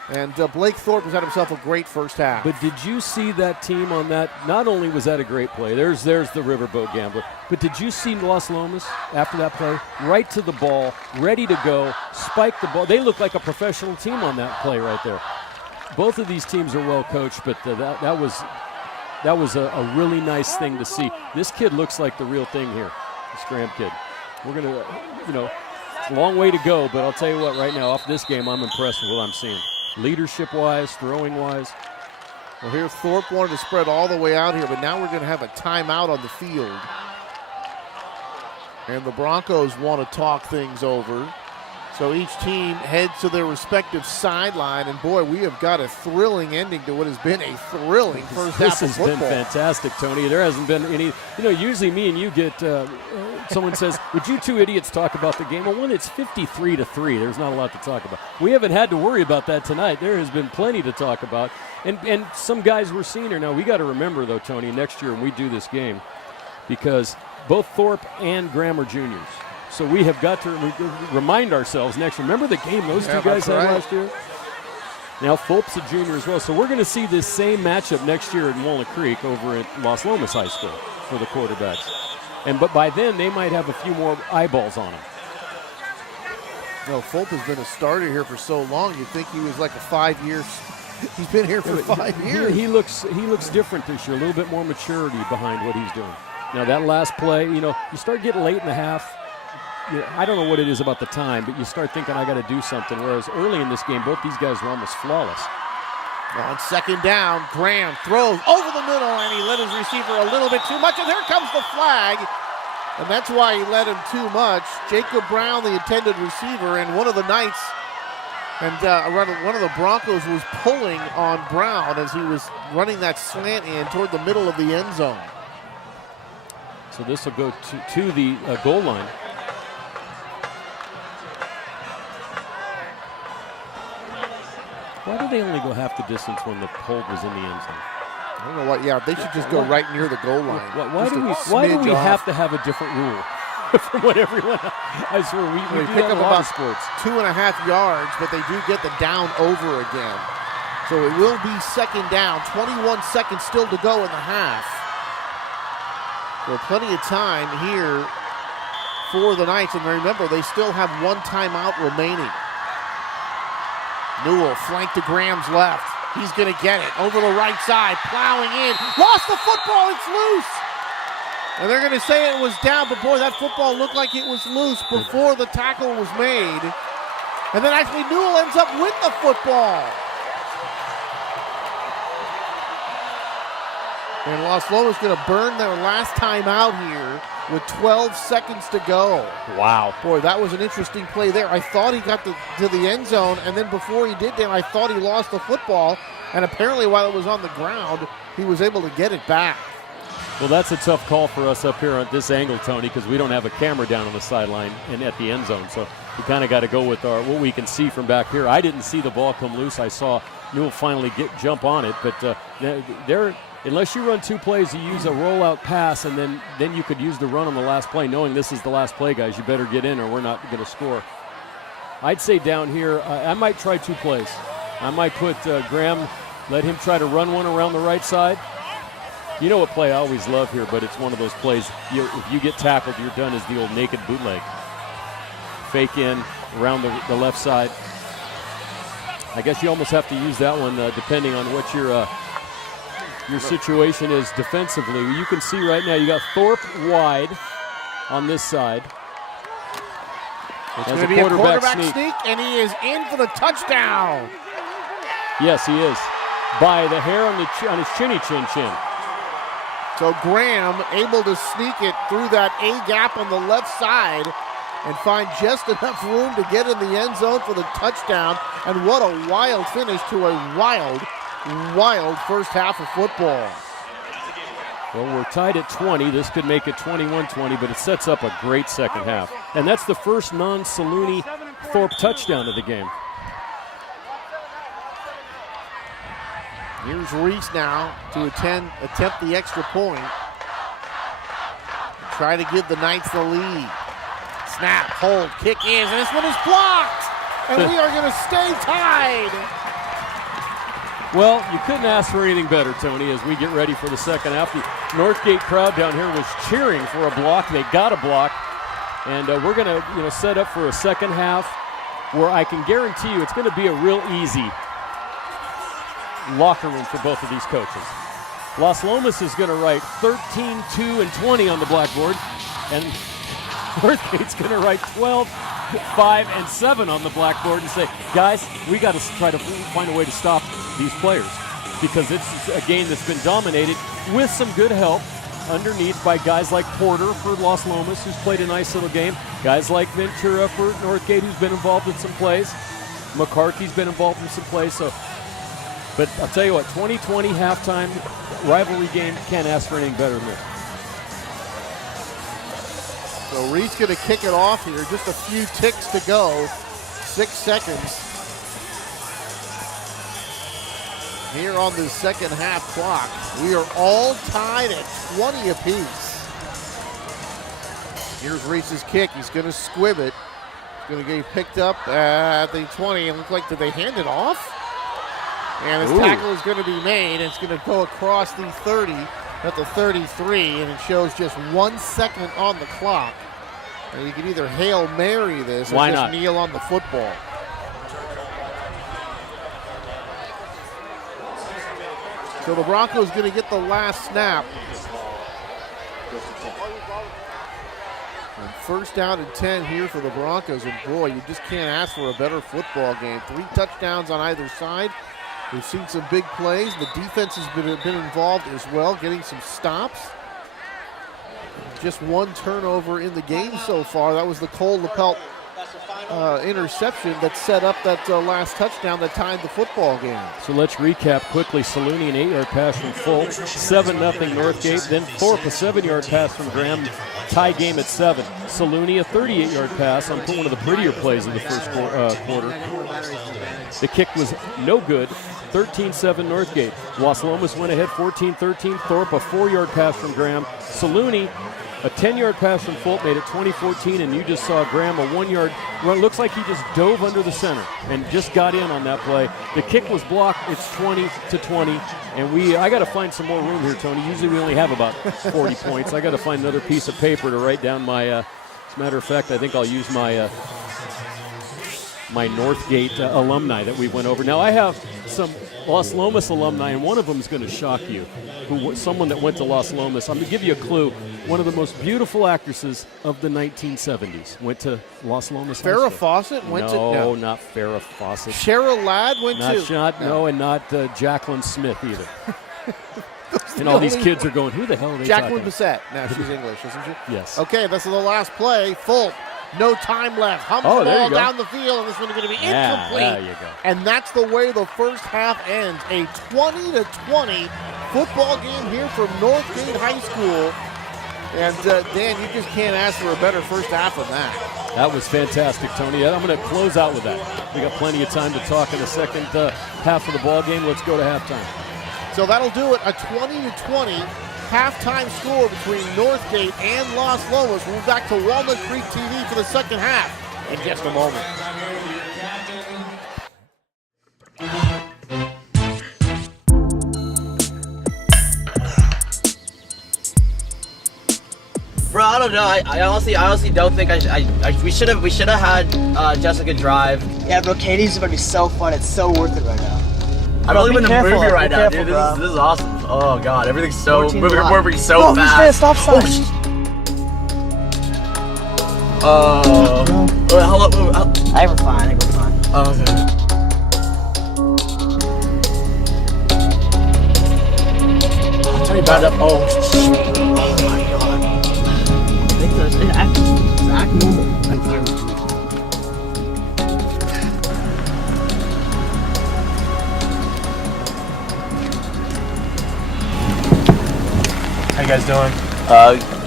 And Blake Thorpe has had himself a great first half. But did you see that team on that? Not only was that a great play, there's the riverboat gambler, but did you see Las Lomas after that play? Right to the ball, ready to go, spike the ball. They look like a professional team on that play right there. Both of these teams are well coached, but that was a really nice thing to see. This kid looks like the real thing here, this Graham kid. We're going to, Long way to go, but I'll tell you what, right now, off this game, I'm impressed with what I'm seeing. Leadership-wise, throwing-wise. Well, here Thorpe wanted to spread all the way out here, but now we're going to have a timeout on the field. And the Broncos want to talk things over. So each team heads to their respective sideline, and boy, we have got a thrilling ending to what has been a thrilling first half of football. This has been fantastic, Tony. There hasn't been any, usually me and you get, someone says, would you two idiots talk about the game? Well, when it's 53-3, there's not a lot to talk about. We haven't had to worry about that tonight. There has been plenty to talk about. And some guys were senior. Now, we got to remember, though, Tony, next year when we do this game, because both Thorpe and Graham are juniors. So we have got to remind ourselves next. Remember the game those two guys had last year? Now Thorpe's a junior as well. So we're going to see this same matchup next year at Walnut Creek over at Los Lomas High School for the quarterbacks. But by then they might have a few more eyeballs on them. No, Fulp has been a starter here for so long. You'd think he was like a 5 years. He's been here for 5 years. He looks different this year. A little bit more maturity behind what he's doing. Now that last play, you start getting late in the half. I don't know what it is about the time, but you start thinking, I got to do something. Whereas early in this game, both these guys were almost flawless. On second down, Graham throws over the middle, and he let his receiver a little bit too much, and here comes the flag. And that's why he let him too much. Jacob Brown, the intended receiver, and one of the Knights, and one of the Broncos was pulling on Brown as he was running that slant in toward the middle of the end zone. So this will go to the goal line. Why did they only go half the distance when the hold was in the end zone? I don't know what. Yeah, they should just go right near the goal line. Why do we have to have a different rule from what everyone? I swear we pick up about sports 2.5 yards, but they do get the down over again. So it will be second down. 21 seconds still to go in the half. So plenty of time here for the Knights, and remember they still have one timeout remaining. Newell flanked to Graham's left. He's going to get it over the right side, plowing in. Lost the football, it's loose. And they're going to say it was down, but boy, that football looked like it was loose before the tackle was made. And then actually Newell ends up with the football. And Los Lomas going to burn their last time out here with 12 seconds to go. Wow. Boy, that was an interesting play there. I thought he got to the end zone, and then before he did that, I thought he lost the football. And apparently while it was on the ground, he was able to get it back. Well, that's a tough call for us up here at this angle, Tony, because we don't have a camera down on the sideline and at the end zone. So we kind of got to go with what we can see from back here. I didn't see the ball come loose. I saw Newell finally jump on it, but unless you run two plays, you use a rollout pass, and then you could use the run on the last play, knowing this is the last play, guys. You better get in or we're not going to score. I'd say down here, I might try two plays. I might put Graham, let him try to run one around the right side. You know what play I always love here, but it's one of those plays, if you get tackled, you're done as the old naked bootleg. Fake in around the left side. I guess you almost have to use that one depending on what your situation is defensively. You can see right now you got Thorpe wide on this side. It's going to be a quarterback sneak, and he is in for the touchdown. Yes, he is. By the hair on his chinny chin. So Graham able to sneak it through that A gap on the left side and find just enough room to get in the end zone for the touchdown. And what a wild finish to a wild first half of football. Well, we're tied at 20. This could make it 21-20, but it sets up a great second half. And that's the first non-Salooney Thorpe touchdown of the game. Here's Reese now to attempt the extra point. Try to give the Knights the lead. Snap, hold, kick is, and this one is blocked! And we are going to stay tied! Well, you couldn't ask for anything better, Tony, as we get ready for the second half. The Northgate crowd down here was cheering for a block. They got a block. And we're going to set up for a second half where I can guarantee you it's going to be a real easy locker room for both of these coaches. Los Lomas is going to write 13, 2, and 20 on the blackboard. And Northgate's going to write 12, 5, and 7 on the blackboard and say, guys, we got to try to find a way to stop these players, because it's a game that's been dominated with some good help underneath by guys like Porter for Los Lomas, who's played a nice little game, guys like Ventura for Northgate, who's been involved in some plays. McCarthy's been involved in some plays. So, but I'll tell you what, 2020 halftime rivalry game, can't ask for anything better than this. So Reed's going to kick it off here. Just a few ticks to go. 6 seconds. Here on the second half clock. We are all tied at 20 apiece. Here's Reese's kick. He's going to squib it. He's going to get picked up at the 20. It looked like, did they hand it off? And his tackle is going to be made. It's going to go across the 30 at the 33, and it shows just 1 second on the clock. And you can either Hail Mary this or Why just not? kneel on the football. So the Broncos going to get the last snap. And first down and 10 here for the Broncos. And boy, you just can't ask for a better football game. 3 touchdowns on either side. We've seen some big plays. The defense has been involved as well, getting some stops. Just 1 turnover in the game so far. That was the Cole Lepelt interception that set up that last touchdown that tied the football game. So let's recap quickly. Saluni, an 8-yard pass from Fulp, 7-0 Northgate. Then Thorpe, a 7-yard pass from Graham. Tie game at 7. Saluni, a 38-yard pass on one of the prettier plays of the first quarter. The kick was no good. 13-7 Northgate. Los Lomas went ahead 14-13. Thorpe, a 4-yard pass from Graham. Saluni, a 10-yard pass from Fulp made it 20-14, and you just saw Graham a 1-yard run. Looks like he just dove under the center and just got in on that play. The kick was blocked. It's 20-20, and I got to find some more room here, Tony. Usually we only have about 40 points. I got to find another piece of paper to write down my. As a matter of fact, I think I'll use my my Northgate alumni that we went over. Now I have some Los Lomas alumni, and one of them is going to shock you. Someone that went to Los Lomas. I'm going to give you a clue. One of the most beautiful actresses of the 1970s went to Los Lomas. Farrah Fawcett went to. No, not Farrah Fawcett. Cheryl Ladd went to. No, and not Jacqueline Smith either. And all these kids are going, who the hell are they Jacqueline talking Bissett. No, she's English, isn't she? Yes. Okay, this is the last play. Full. No time left. Humps the ball down the field, and this one's going to be incomplete. There you go. And that's the way the first half ends. A 20-20 football game here from Northgate High School. And, Dan, you just can't ask for a better first half than that. That was fantastic, Tony. I'm going to close out with that. We got plenty of time to talk in the second half of the ball game. Let's go to halftime. So that'll do it. A 20-20 halftime score between Northgate and Los Lomas. We'll be back to Walnut Creek TV for the second half in just a moment. Bro, I don't know. I honestly don't think we should have had Jessica drive. Yeah, bro, Katie's about to be so fun. It's so worth it right now. I'm living in the careful, movie right be now, careful, dude. bro. This is awesome. Oh god, everything's so 14 moving block. so Bro, fast. he's stop sign. Hello. I think we're fine. Oh, okay. I'll tell you about it. Oh my god. I think it's act normal. How you guys doing?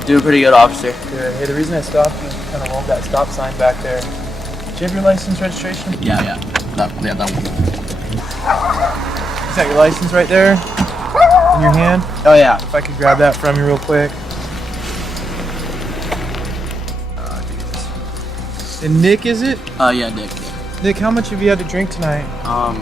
Doing pretty good, officer. Good. Hey, the reason I stopped you kind of rolled that stop sign back there. Do you have your license registration? Yeah. That one. Is that your license right there? In your hand? Oh yeah. If I could grab that from you real quick. And Nick, is it? Yeah, Nick. Nick, how much have you had to drink tonight? I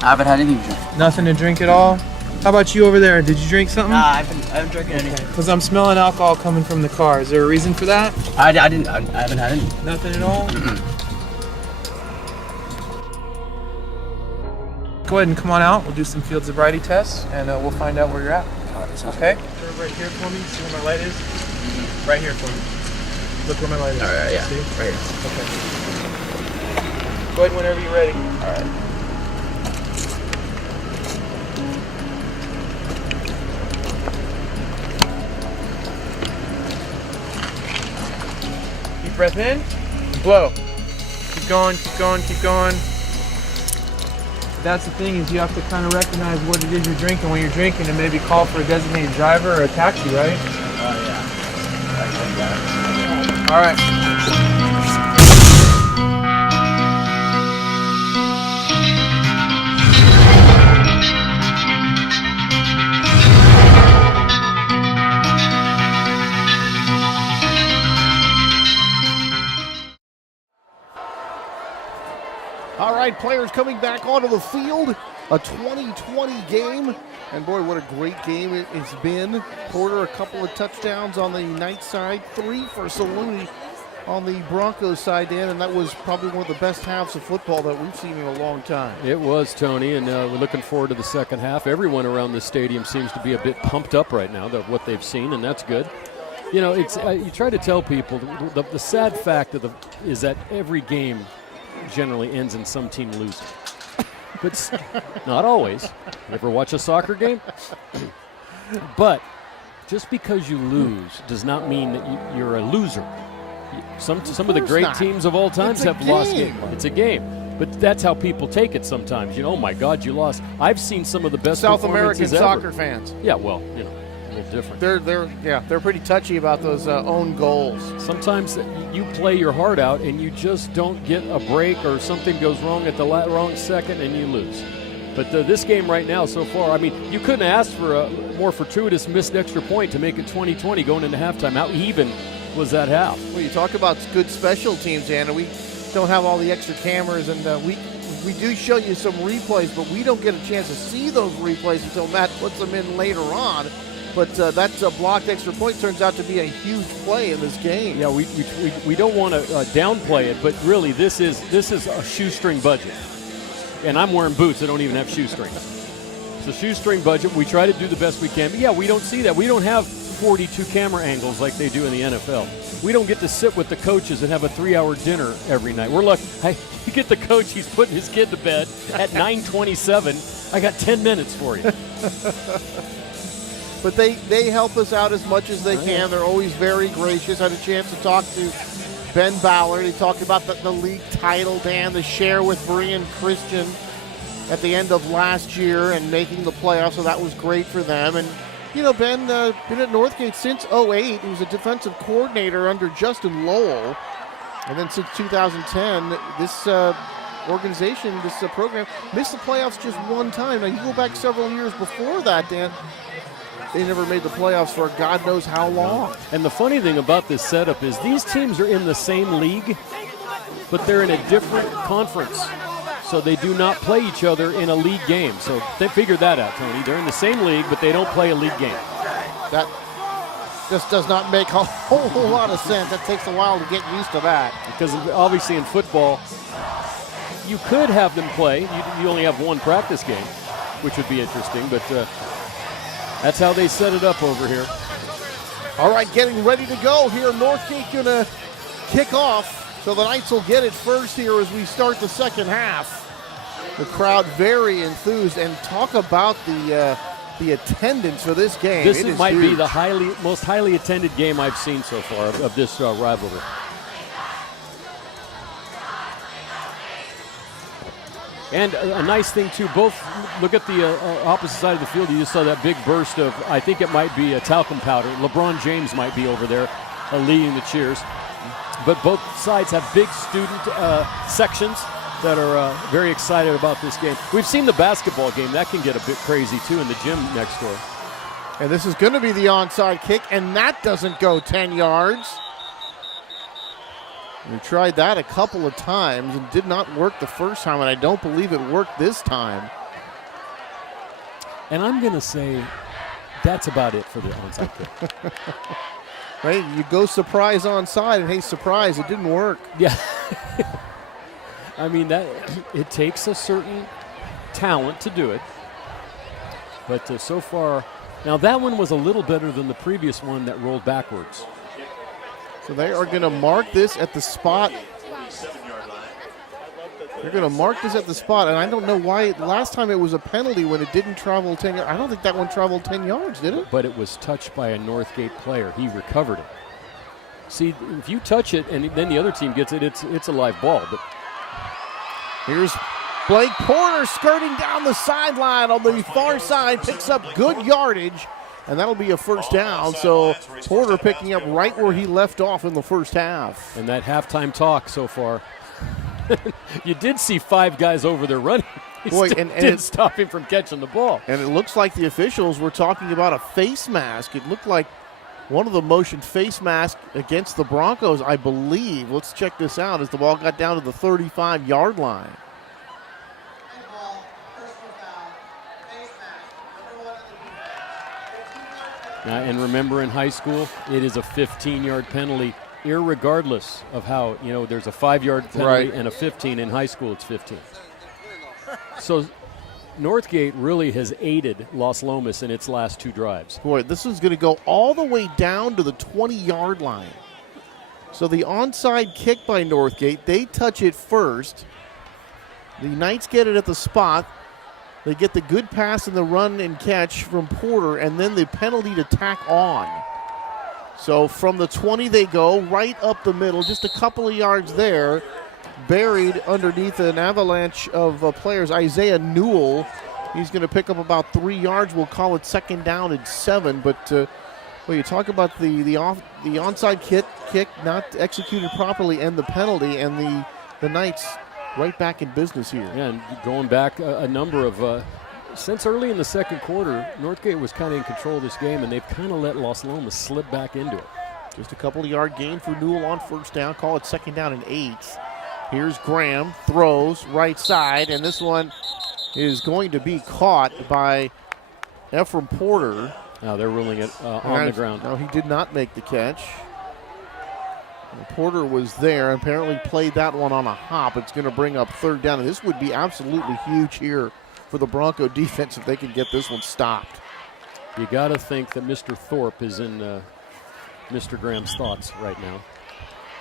haven't had anything to drink. Nothing to drink at all? How about you over there? Did you drink something? I haven't drinking anything. Because I'm smelling alcohol coming from the car. Is there a reason for that? I haven't had any. Nothing at all? Go ahead and come on out. We'll do some field sobriety tests, and we'll find out where you're at. Okay? Turn right here for me. See where my light is? Right here for me. Look where my light is. All right, yeah. See? Right here. Okay. Go ahead whenever you're ready. All right. Deep breath in, blow. Keep going, keep going, keep going. That's the thing, is you have to kind of recognize what it is you're drinking when you're drinking and maybe call for a designated driver or a taxi, right? Oh yeah. All right. All right, players coming back onto the field. A 2020 game. And boy, what a great game it's been. Porter, a couple of touchdowns on the Knight side. 3 for Saluni on the Broncos side, Dan. And that was probably one of the best halves of football that we've seen in a long time. It was, Tony, and we're looking forward to the second half. Everyone around the stadium seems to be a bit pumped up right now, what they've seen, and that's good. You know, it's you try to tell people, the sad fact is that every game generally ends in some team losing. But not always. You ever watch a soccer game? But just because you lose does not mean that you're a loser. Some of the great teams of all times have lost games. It's a game. But that's how people take it sometimes. You know, oh my God, you lost. I've seen some of the best South American ever. soccer fans. Yeah, well, you know, a little different. They're pretty touchy about those own goals. Sometimes you play your heart out and you just don't get a break, or something goes wrong at the wrong second and you lose. But this game right now so far, I mean, you couldn't ask for a more fortuitous missed extra point to make it 20-20 going into halftime. How even was that half? Well, you talk about good special teams, Anna. We don't have all the extra cameras, and we do show you some replays, but we don't get a chance to see those replays until Matt puts them in later on. But that blocked extra point turns out to be a huge play in this game. Yeah, we don't want to downplay it, but really this is a shoestring budget. And I'm wearing boots that don't even have shoestrings. It's a shoestring budget. We try to do the best we can. But yeah, we don't see that. We don't have 42 camera angles like they do in the NFL. We don't get to sit with the coaches and have a 3-hour dinner every night. We're lucky. You get the coach, he's putting his kid to bed at 9:27. I got 10 minutes for you. But they help us out as much as they can. They're always very gracious. I had a chance to talk to Ben Ballard. He talked about the league title, Dan, the share with Berean Christian at the end of last year and making the playoffs, so that was great for them. And, you know, Ben been at Northgate since 2008. He was a defensive coordinator under Justin Lowell. And then since 2010, this organization, this program, missed the playoffs just one time. Now, you go back several years before that, Dan, they never made the playoffs for God knows how long. And the funny thing about this setup is these teams are in the same league, but they're in a different conference. So they do not play each other in a league game. So they figured that out, Tony. They're in the same league, but they don't play a league game. That just does not make a whole lot of sense. That takes a while to get used to that. Because obviously in football, you could have them play. You only have one practice game, which would be interesting, but that's how they set it up over here. All right, getting ready to go here. Northgate going to kick off. So the Knights will get it first here as we start the second half. The crowd very enthused, and talk about the attendance for this game. This might huge. be the most highly attended game I've seen so far of this rivalry. And a nice thing, too, both look at the opposite side of the field. You just saw that big burst of, I think it might be a talcum powder. LeBron James might be over there leading the cheers. But both sides have big student sections that are very excited about this game. We've seen the basketball game. That can get a bit crazy, too, in the gym next door. And this is going to be the onside kick, and that doesn't go 10 yards. We tried that a couple of times and did not work the first time, and I don't believe it worked this time. And I'm going to say that's about it for the onside kick. Right? You go surprise onside, and hey, surprise, it didn't work. Yeah. I mean, it takes a certain talent to do it. But so far, now that one was a little better than the previous one that rolled backwards. So they are going to mark this at the spot. They're going to mark this at the spot, and I don't know why. Last time it was a penalty when it didn't travel 10 yards. I don't think that one traveled 10 yards, did it? But it was touched by a Northgate player. He recovered it. See, if you touch it and then the other team gets it, it's a live ball. But here's Blake Porter skirting down the sideline on the far side, picks up good yardage, and that'll be a first down. So Porter picking up right where he left off in the first half. And that halftime talk so far. You did see 5 guys over there running. Boy, and didn't stop him from catching the ball. And it looks like the officials were talking about a face mask. It looked like one of the motioned face masks against the Broncos, I believe. Let's check this out as the ball got down to the 35-yard line. And remember, in high school, it is a 15-yard penalty, irregardless of how, there's a 5-yard penalty and a 15. In high school, it's 15. So Northgate really has aided Los Lomas in its last 2 drives. Boy, this is going to go all the way down to the 20-yard line. So the onside kick by Northgate, they touch it first. The Knights get it at the spot. They get the good pass and the run and catch from Porter, and then the penalty to tack on. So from the 20 they go right up the middle, just a couple of yards there, buried underneath an avalanche of players. Isaiah Newell, he's going to pick up about 3 yards. We'll call it second down and 7. But you talk about the onside kick not executed properly and the penalty, and the Knights right back in business here. Yeah, and going back a number of since early in the second quarter, Northgate was kind of in control of this game, and they've kind of let Los Lomas slip back into it. Just a couple of yard gain for Newell on first down. Call it second down and 8. Here's Graham, throws right side, and this one is going to be caught by Ephraim Porter. Now they're ruling it on the ground. No, he did not make the catch. And Porter was there, apparently played that one on a hop. It's going to bring up third down, and this would be absolutely huge here for the Bronco defense if they can get this one stopped. You got to think that Mr. Thorpe is in Mr. Graham's thoughts right now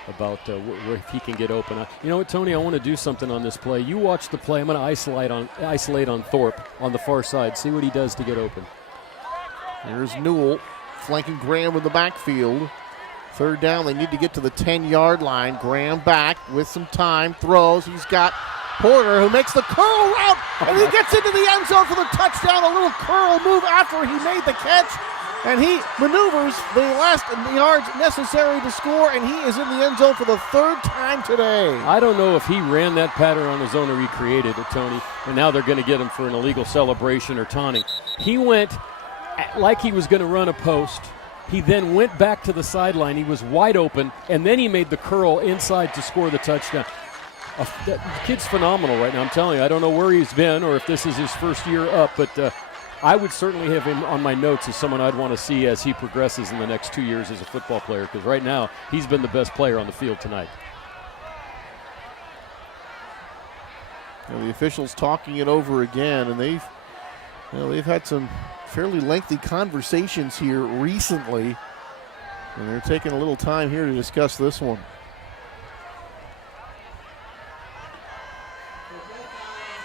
about if he can get open. You know what, Tony? I want to do something on this play. You watch the play. I'm going to isolate on Thorpe on the far side. See what he does to get open. Here's Newell flanking Graham in the backfield. Third down, they need to get to the 10-yard line. Graham back with some time, throws. He's got Porter who makes the curl route, and he gets into the end zone for the touchdown. A little curl move after he made the catch, and he maneuvers the last yards necessary to score, and he is in the end zone for the 3rd time today. I don't know if he ran that pattern on his own or he created it, Tony, and now they're going to get him for an illegal celebration or taunting. He went like he was going to run a post. He then went back to the sideline. He was wide open, and then he made the curl inside to score the touchdown. The kid's phenomenal right now, I'm telling you. I don't know where he's been or if this is his first year up, but I would certainly have him on my notes as someone I'd want to see as he progresses in the next 2 years as a football player, because right now he's been the best player on the field tonight. Well, the officials talking it over again, and they've had some fairly lengthy conversations here recently, and they're taking a little time here to discuss this one.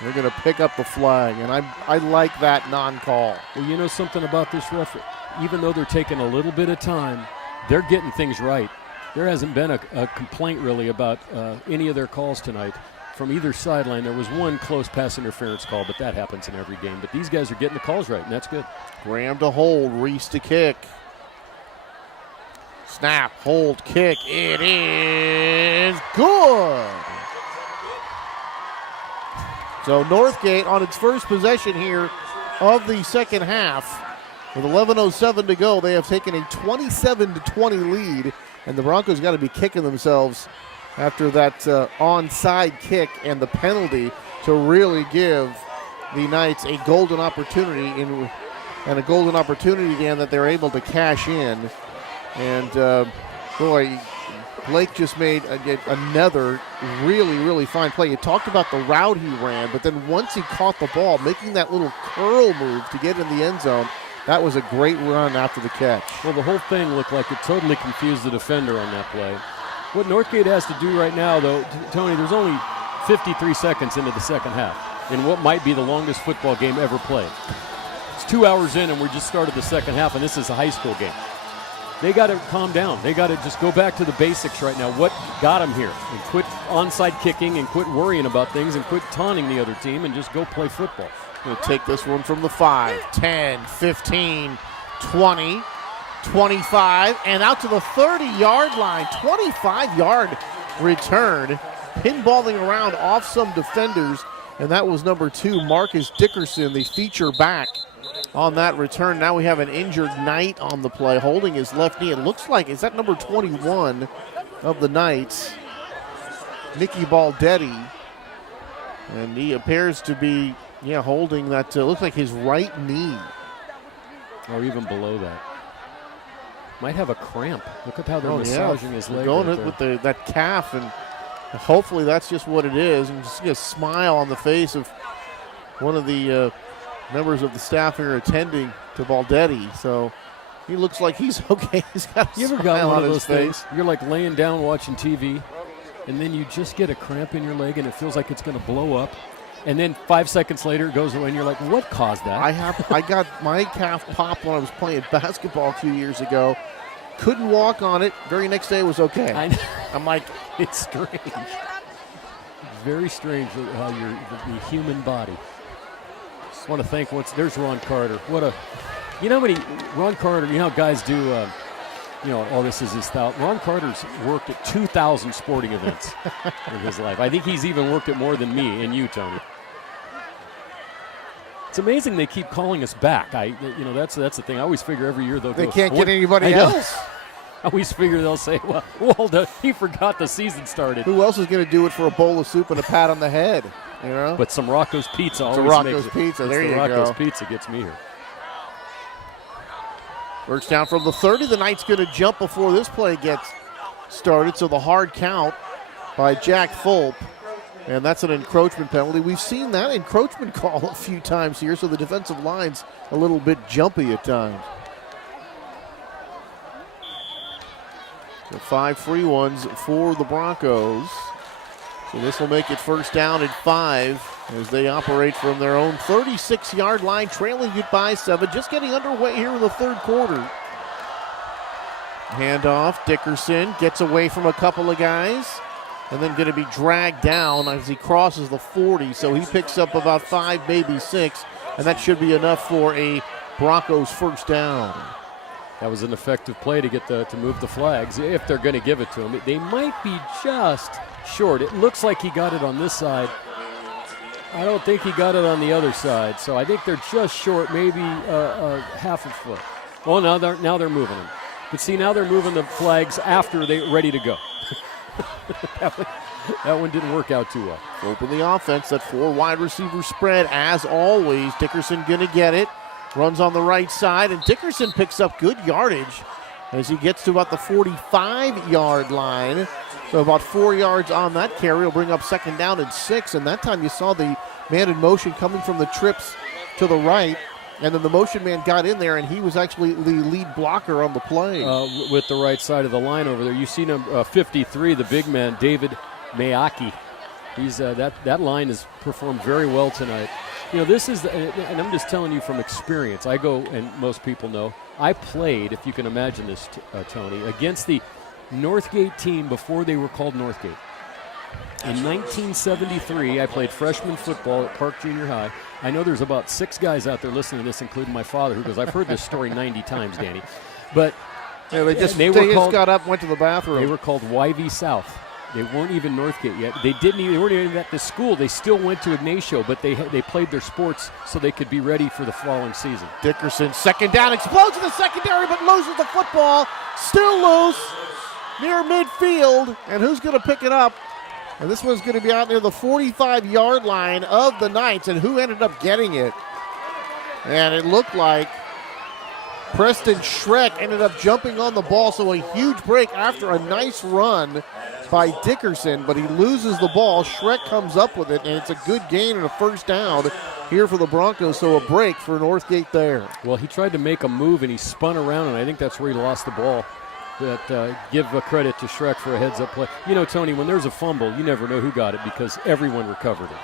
They're going to pick up the flag, and I like that non-call. Well, you know something about this referee? Even though they're taking a little bit of time, they're getting things right. There hasn't been a complaint really about any of their calls tonight from either sideline. There was one close pass interference call, but that happens in every game. But these guys are getting the calls right, and that's good. Graham to hold, Reese to kick. Snap, hold, kick. It is good. So Northgate on its first possession here of the second half. With 11:07 to go, they have taken a 27-20 lead, and the Broncos got to be kicking themselves after that onside kick and the penalty to really give the Knights a golden opportunity and a golden opportunity, Dan, that they're able to cash in. And boy, Blake just made another really, really fine play. You talked about the route he ran, but then once he caught the ball, making that little curl move to get in the end zone, That was a great run after the catch. Well, the whole thing looked like it totally confused the defender on that play. What Northgate has to do right now, though, Tony, there's only 53 seconds into the second half in what might be the longest football game ever played. It's 2 hours in, and we just started the second half, and this is a high school game. They got to calm down. They got to just go back to the basics right now. What got them here? And quit onside kicking and quit worrying about things and quit taunting the other team and just go play football. Going to take this one from the 5, 10, 15, 20, 25, and out to the 30-yard line. 25-yard return, pinballing around off some defenders, and that was number 2, Marcus Dickerson, the feature back on that return. Now we have an injured Knight on the play, holding his left knee. It looks like, is that number 21 of the Knights, Nicky Baldetti, and he appears to be holding that, looks like his right knee. Or even below that. Might have a cramp. Look at how they're massaging his leg. Going right with that calf, and hopefully that's just what it is. And just see a smile on the face of one of the members of the staff here attending to Baldetti. So he looks like he's okay. He's got a You ever smile got one on of his those face. things? You're like laying down watching TV, and then you just get a cramp in your leg, and it feels like it's going to blow up. And then 5 seconds later, it goes away, and you're like, what caused that? I got my calf popped when I was playing basketball a few years ago. Couldn't walk on it. Very next day it was okay. I'm like, it's strange. It's very strange how the human body. Just want to thank there's Ron Carter. Ron Carter, how guys do, this is his style. Ron Carter's worked at 2,000 sporting events in his life. I think he's even worked at more than me and you, Tony. It's amazing they keep calling us back. That's the thing. I always figure every year they'll they go, can't get anybody else. I always figure they'll say, well, he forgot the season started. Who else is going to do it for a bowl of soup and a pat on the head? But some Rocco's Pizza always Rocco's makes Pizza. it. There you Rocco's go. Pizza gets me here. Works down from the 30. The Knights going to jump before this play gets started. So the hard count by Jack Fulp. And that's an encroachment penalty. We've seen that encroachment call a few times here, so the defensive line's a little bit jumpy at times. So 5 free ones for the Broncos. So this will make it first down and 5 as they operate from their own 36-yard line, trailing it by 7. Just getting underway here in the third quarter. Handoff, Dickerson gets away from a couple of guys and then going to be dragged down as he crosses the 40. So he picks up about 5, maybe 6, and that should be enough for a Broncos first down. That was an effective play to get to move the flags if they're going to give it to him. They might be just short. It looks like he got it on this side. I don't think he got it on the other side. So I think they're just short, maybe half a foot. Well, now they're moving them. But see, now they're moving the flags after they're ready to go. That one didn't work out too well. Open the offense, that 4 wide receiver spread as always. Dickerson going to get it. Runs on the right side, and Dickerson picks up good yardage as he gets to about the 45-yard line. So about 4 yards on that carry will bring up second down and 6. And that time you saw the man in motion coming from the trips to the right. And then the motion man got in there, and he was actually the lead blocker on the play. With the right side of the line over there. You see number 53, the big man, David Mayaki. He's that line has performed very well tonight. This is, and I'm just telling you from experience. I go, and most people know, I played, if you can imagine this, Tony, against the Northgate team before they were called Northgate. In 1973, I played freshman football at Park Junior High. I know there's about 6 guys out there listening to this, including my father, who goes, I've heard this story 90 times, Danny. But they just got up, went to the bathroom. They were called YV South. They weren't even Northgate yet. They weren't even at the school. They still went to Ignacio, but they played their sports so they could be ready for the following season. Dickerson, second down, explodes in the secondary, but loses the football. Still loose near midfield, and who's going to pick it up? And this one's going to be out near the 45-yard line of the Knights, and who ended up getting it? And it looked like Preston Schreck ended up jumping on the ball, so a huge break after a nice run by Dickerson, but he loses the ball. Schreck comes up with it, and it's a good gain and a first down here for the Broncos, so a break for Northgate there. Well, he tried to make a move, and he spun around, and I think that's where he lost the ball. But give a credit to Schreck for a heads-up play. You know, Tony, when there's a fumble, you never know who got it because everyone recovered it.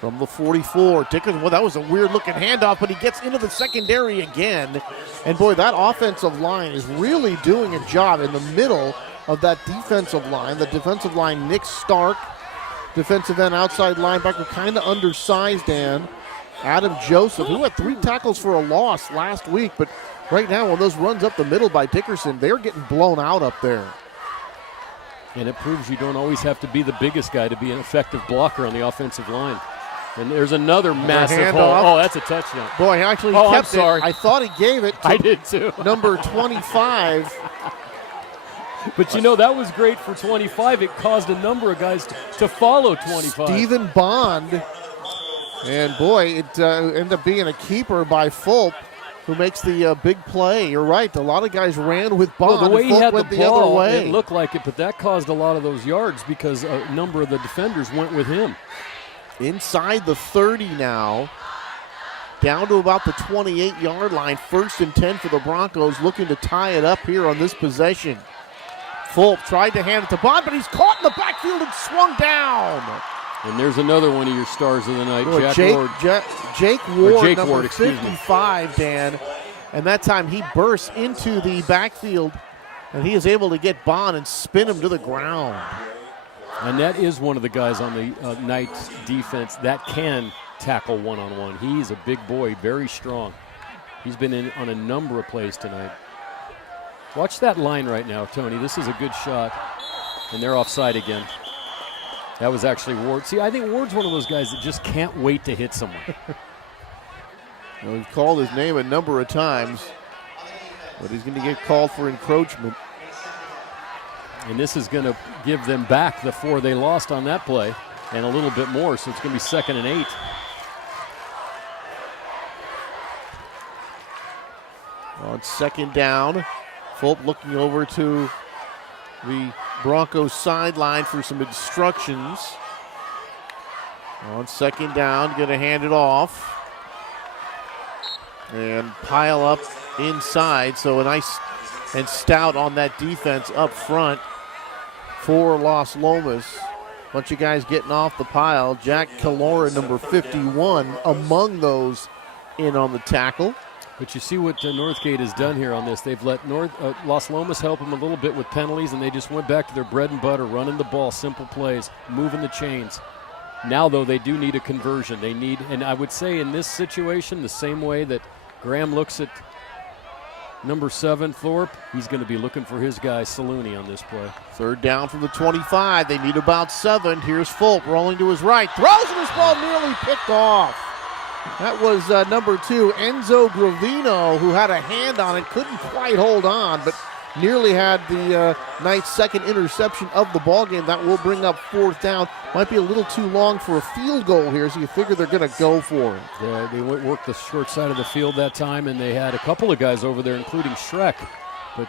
From the 44, Dickerson, well, that was a weird-looking handoff, but he gets into the secondary again. And, boy, that offensive line is really doing a job in the middle of that defensive line. The defensive line, Nick Stark, defensive end outside linebacker, kind of undersized, Dan. Adam Joseph, who had 3 tackles for a loss last week, but right now, when those runs up the middle by Dickerson, they're getting blown out up there. And it proves you don't always have to be the biggest guy to be an effective blocker on the offensive line. And there's another massive hole. Oh, that's a touchdown. Boy, actually, he kept it. I thought he gave it to I did too. number 25. But, you know, that was great for 25. It caused a number of guys to follow 25. Stephen Bond. And, boy, it ended up being a keeper by Fulp, who makes the big play. You're right. A lot of guys ran with Bond. Well, the way he had went the the ball, other way. it looked like it, but that caused a lot of those yards because a number of the defenders went with him. Inside the 30 now. Down to about the 28-yard line. 1st and 10 for the Broncos, looking to tie it up here on this possession. Fulp tried to hand it to Bond, but he's caught in the backfield and swung down. And there's another one of your stars of the night, Jake Ward, number Ward, 55, Dan. And that time he bursts into the backfield, and he is able to get Bond and spin him to the ground. And that is one of the guys on the Knights defense that can tackle one-on-one. He's a big boy, very strong. He's been in on a number of plays tonight. Watch that line right now, Tony. This is a good shot. And they're offside again. That was actually Ward. See, I think Ward's one of those guys that just can't wait to hit someone. Well, we've called his name a number of times, but he's going to get called for encroachment. And this is going to give them back the 4 they lost on that play and a little bit more, so it's going to be 2nd and 8. On 2nd down, Fulp looking over to the Broncos sideline for some instructions. On 2nd down, going to hand it off and pile up inside. So a nice and stout on that defense up front for Los Lomas. Bunch of guys getting off the pile. Jack Calora, number 51, among those in on the tackle. But you see what Northgate has done here on this. They've let Los Lomas help them a little bit with penalties, and they just went back to their bread and butter, running the ball, simple plays, moving the chains. Now, though, they do need a conversion. They need, and I would say in this situation, the same way that Graham looks at number 7, Thorpe, he's going to be looking for his guy, Saluni, on this play. 3rd down from the 25. They need about 7. Here's Fulp rolling to his right. Throws, and this ball nearly picked off. That was number 2, Enzo Gravino, who had a hand on it, couldn't quite hold on, but nearly had the Knights' 2nd interception of the ballgame. That will bring up 4th down. Might be a little too long for a field goal here, so you figure they're going to go for it. Yeah, they worked the short side of the field that time, and they had a couple of guys over there, including Schreck. But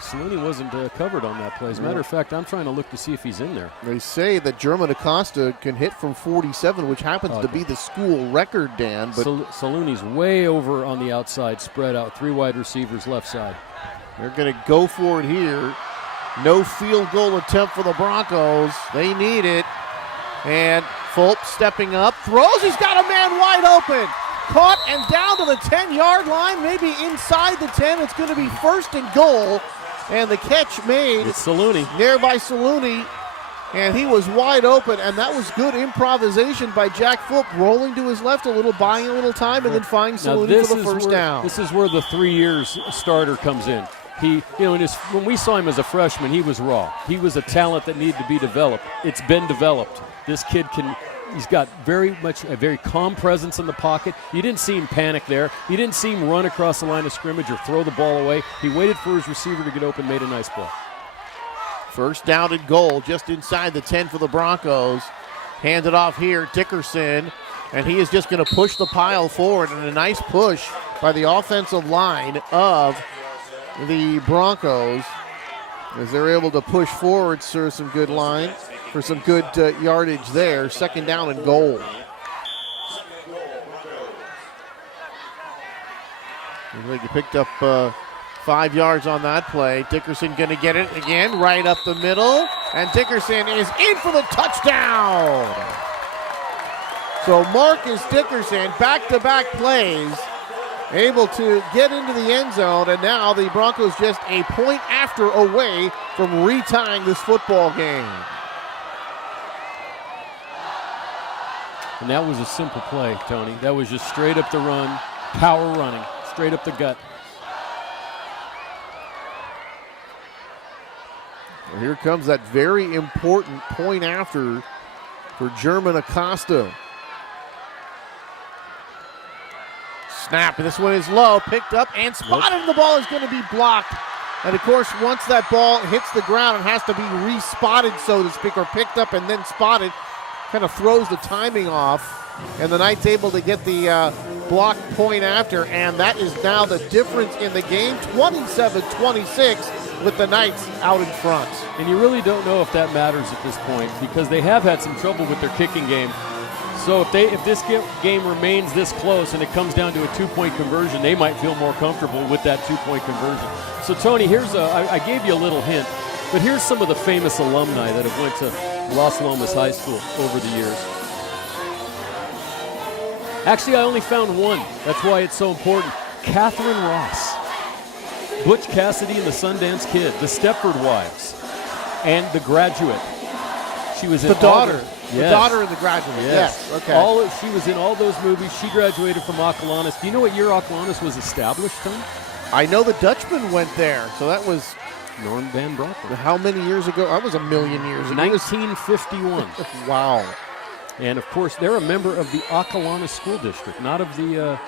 Saluni wasn't covered on that play. As a matter of fact, I'm trying to look to see if he's in there. They say that German Acosta can hit from 47, which happens to be the school record, Dan. But Saluni's way over on the outside, spread out, 3 wide receivers left side. They're going to go for it here. No field goal attempt for the Broncos. They need it. And Fulp stepping up, throws. He's got a man wide open. Caught and down to the 10-yard line, maybe inside the 10. It's going to be 1st and goal. And the catch made. It's Saluni. There by Saluni. And he was wide open, and that was good improvisation by Jack Fulp, rolling to his left a little, buying a little time, and then finding Saluni for the first down. This is where the 3 years starter comes in. He, when we saw him as a freshman, he was raw. He was a talent that needed to be developed. It's been developed. This kid he's got very much a very calm presence in the pocket. You didn't see him panic there. You didn't see him run across the line of scrimmage or throw the ball away. He waited for his receiver to get open, made a nice play. 1st down and goal just inside the 10 for the Broncos. Handed off here, Dickerson, and he is just going to push the pile forward, and a nice push by the offensive line of the Broncos. as they're able to push forward for some good line, for some good yardage there. 2nd down and goal. I think he picked up 5 yards on that play. Dickerson going to get it again, right up the middle. And Dickerson is in for the touchdown. So Marcus Dickerson, back-to-back plays, able to get into the end zone. And now the Broncos just a point after away from retying this football game. And that was a simple play, Tony. That was just straight up the run, power running, straight up the gut. Well, here comes that very important point after for German Acosta. Snap, this one is low, picked up and spotted. The ball is going to be blocked. And of course, once that ball hits the ground, it has to be re-spotted, so to speak, or picked up and then spotted. Kind of throws the timing off. And the Knights able to get the block point after, and that is now the difference in the game, 27-26 with the Knights out in front. And you really don't know if that matters at this point because they have had some trouble with their kicking game. So if this game remains this close and it comes down to a 2-point conversion, they might feel more comfortable with that 2-point conversion. So Tony, I gave you a little hint, but here's some of the famous alumni that have went to Los Lomas High School over the years. Actually, I only found one. That's why it's so important. Catherine Ross, Butch Cassidy and the Sundance Kid, the Stepford Wives, and The Graduate. She was in the daughter. Yes. The daughter of The Graduate. Yes. Okay. She was in all those movies. She graduated from Acalanes. Do you know what year Acalanes was established, Tom? I know the Dutchman went there, so that was Norm Van Broecklyn. How many years ago? That was a million years ago. 1951. Wow. And, of course, they're a member of the Acalanes School District, not of the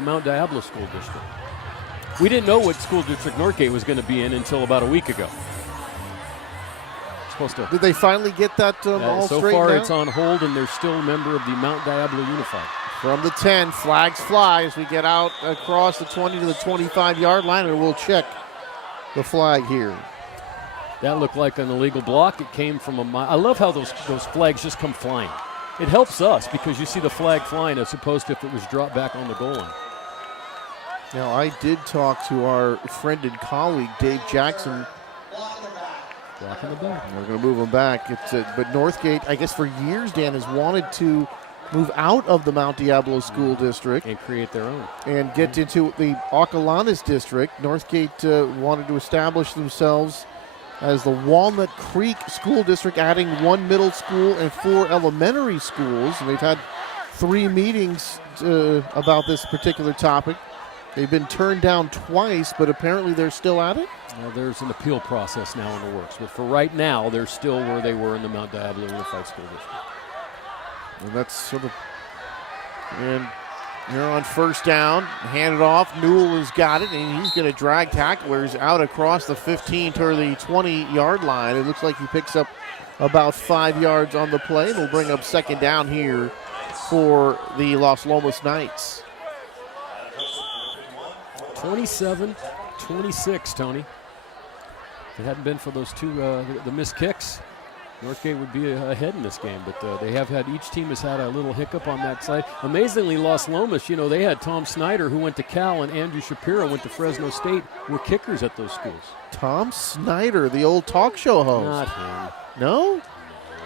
Mount Diablo School District. We didn't know what school district Northgate was going to be in until about a week ago. Did they finally get that all so straightened far, out? it's on hold, and they're still a member of the Mount Diablo Unified. From the 10, flags fly as we get out across the 20 to the 25-yard line, and we'll check the flag here. That looked like an illegal block. It came from a mile. I love how those flags just come flying. It helps us because you see the flag flying as opposed to if it was dropped back on the goal line. Now, I did talk to our friend and colleague, Dave Jackson. Blocking the back. We're going to move him back. But Northgate, I guess for years, Dan, has wanted to move out of the Mount Diablo School District. And create their own. And get into the Acalanes District. Northgate wanted to establish themselves as the Walnut Creek School District, adding 1 middle school and 4 elementary schools. And they've had 3 meetings about this particular topic. They've been turned down twice, but apparently they're still at it. Well, there's an appeal process now in the works, but for right now, they're still where they were in the Mount Diablo Unified School District. And that's sort of, and here on first down, hand it off. Newell has got it, and he's going to drag tacklers out across the 15 to the 20-yard line. It looks like he picks up about 5 yards on the play, and will bring up 2nd down here for the Los Lomas Knights. 27-26, Tony. If it hadn't been for those two the missed kicks, Northgate would be ahead in this game, but they have had, each team has had a little hiccup on that side. Amazingly, Los Lomas, they had Tom Snyder, who went to Cal, and Andrew Shapiro went to Fresno State, were kickers at those schools. Tom Snyder, the old talk show host. Not him. No?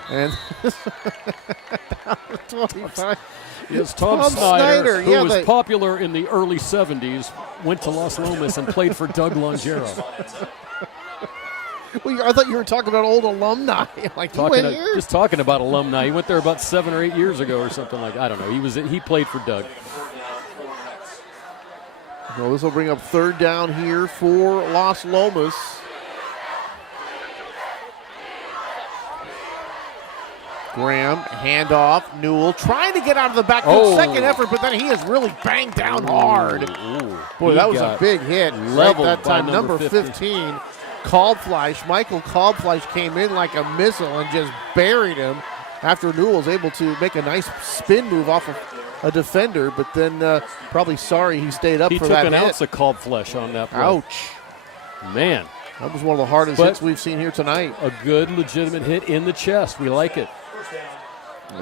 And 25. Yes, Tom Snyder, who yeah, was popular in the early 70s, went to Los Lomas and played for Doug Longero. Well, I thought you were talking about old alumni. Like, just talking about alumni. He went there about 7 or 8 years ago or something like that. I don't know. He played for Doug. Well, this will bring up 3rd down here for Los Lomas. Graham, handoff, Newell trying to get out of the backfield. Second effort, but then he is really banged down hard. Boy, that was a big hit. Leveled that time, by number 15. Michael Kalbfleisch came in like a missile and just buried him after Newell was able to make a nice spin move off of a defender, but then probably sorry he stayed up for that hit. He took an ounce of Kalbfleisch on that play. Ouch. Man. That was one of the hardest hits we've seen here tonight. A good, legitimate hit in the chest. We like it.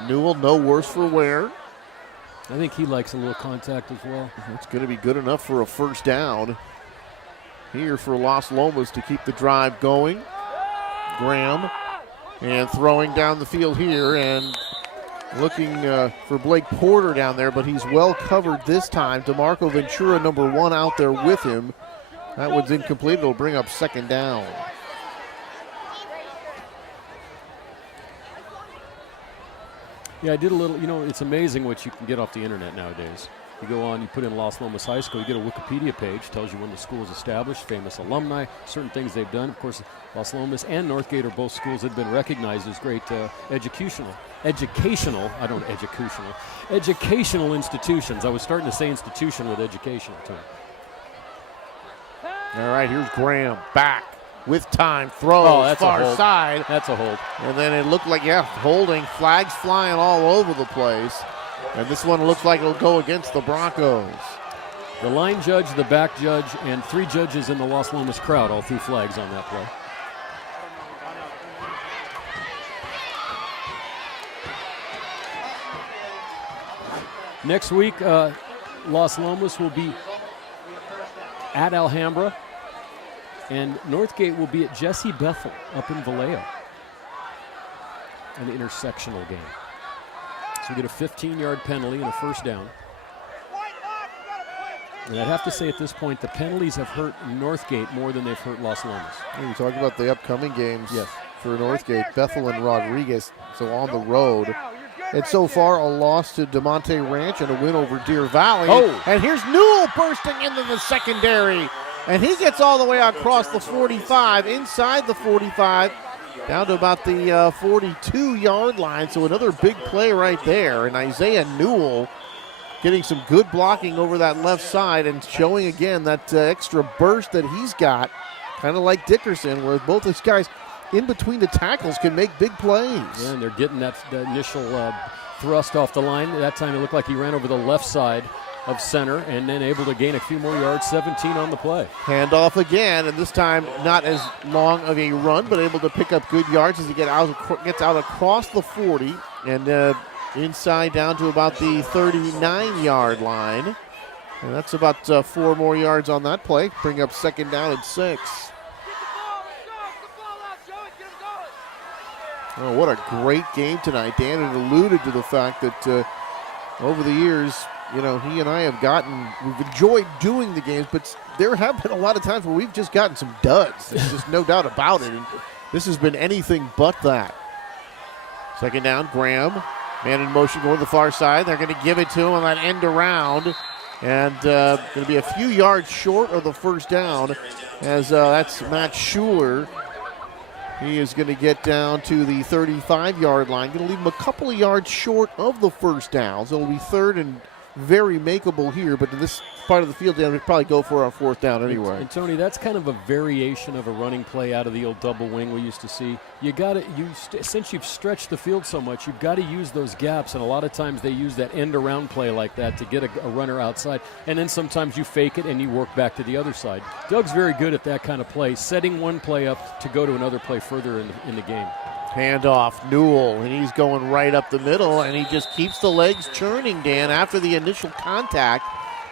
Newell, no worse for wear. I think he likes a little contact as well. It's going to be good enough for a first down here for Los Lomas to keep the drive going. Graham and throwing down the field here and looking for Blake Porter down there, but he's well covered this time. DeMarco Ventura, number 1, out there with him. That one's incomplete. It'll bring up second down. Yeah, I did a little, it's amazing what you can get off the internet nowadays. You go on, you put in Los Lomas High School, you get a Wikipedia page, tells you when the school was established, famous alumni, certain things they've done. Of course, Los Lomas and Northgate are both schools that have been recognized as great educational institutions. I was starting to say institution with educational too. All right, here's Graham back with time, throws, that's far a hold. side. That's a hold. And then it looked like, holding, flags flying all over the place. And this one looks like it'll go against the Broncos. The line judge, the back judge, and 3 judges in the Los Lomas crowd all threw flags on that play. Next week, Los Lomas will be at Alhambra, and Northgate will be at Jesse Bethel up in Vallejo. An intersectional game. So we get a 15-yard penalty and a first down. And I'd have to say at this point, the penalties have hurt Northgate more than they've hurt Los Lomas. We talked about the upcoming games Yes. for Northgate, Bethel and Rodriguez, so on the road. And so far, a loss to DeMonte Ranch and a win over Deer Valley. Oh. And here's Newell bursting into the secondary. And he gets all the way across the 45, inside the 45, down to about the 42-yard line. So another big play right there. And Isaiah Newell getting some good blocking over that left side and showing again that extra burst that he's got, kind of like Dickerson, where both these guys in between the tackles can make big plays. Yeah, and they're getting that initial thrust off the line. That time it looked like he ran over the left side of center and then able to gain a few more yards, 17 on the play. Handoff again, and this time not as long of a run, but able to pick up good yards as he gets out across the 40 and inside down to about the 39-yard line. And that's about 4 more yards on that play. Bring up second down and 6. Oh, what a great game tonight. Dan had alluded to the fact that over the years, he and I we've enjoyed doing the games, but there have been a lot of times where we've just gotten some duds. There's just no doubt about it. And this has been anything but that. Second down, Graham. Man in motion going to the far side. They're going to give it to him on that end around. And going to be a few yards short of the first down as that's Matt Schuler. He is going to get down to the 35-yard line. Going to leave him a couple of yards short of the first down. So it'll be third and very makeable here, but in this part of the field, they'll probably go for our fourth down anyway. And Tony, that's kind of a variation of a running play out of the old double wing we used to see. You got to since you've stretched the field so much, you've got to use those gaps, and a lot of times they use that end around play like that to get a runner outside, and then sometimes you fake it and you work back to the other side. Doug's very good at that kind of play, setting one play up to go to another play further in the game. Handoff, Newell, and he's going right up the middle, and he just keeps the legs churning, Dan, after the initial contact,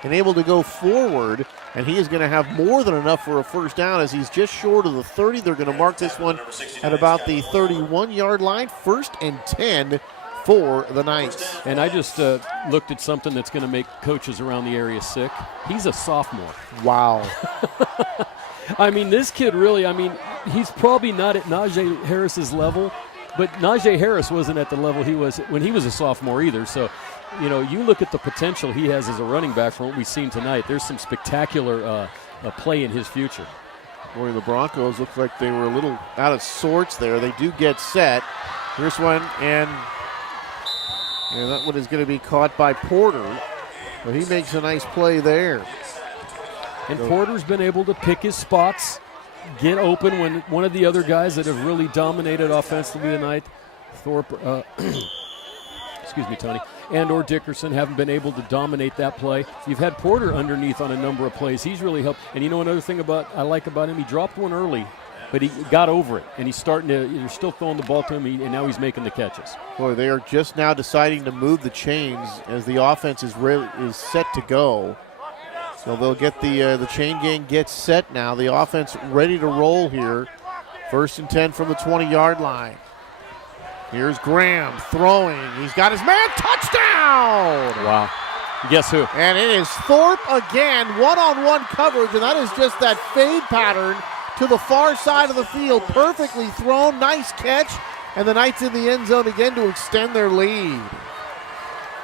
and able to go forward, and he is going to have more than enough for a first down as he's just short of the 30. They're going to mark this one at about the 31-yard line, 1st and 10 for the Knights. And I just looked at something that's going to make coaches around the area sick. He's a sophomore. Wow. I mean, this kid really, he's probably not at Najee Harris's level, but Najee Harris wasn't at the level he was when he was a sophomore either. So, you look at the potential he has as a running back from what we've seen tonight. There's some spectacular play in his future. Boy, the Broncos look like they were a little out of sorts there. They do get set. Here's one, and that one is going to be caught by Porter. But he makes a nice play there. And Porter's been able to pick his spots, get open when one of the other guys that have really dominated offensively tonight, Thorpe, excuse me, Tony, and or Dickerson haven't been able to dominate that play. You've had Porter underneath on a number of plays. He's really helped. And you know another thing I like about him, he dropped one early, but he got over it, and he's starting to, you're still throwing the ball to him, and now he's making the catches. Boy, they are just now deciding to move the chains as the offense is set to go. So they'll get the chain gang gets set now. The offense ready to roll here. 1st and 10 from the 20-yard line. Here's Graham throwing. He's got his man. Touchdown! Wow. Guess who? And it is Thorpe again. One-on-one coverage, and that is just that fade pattern to the far side of the field. Perfectly thrown. Nice catch. And the Knights in the end zone again to extend their lead.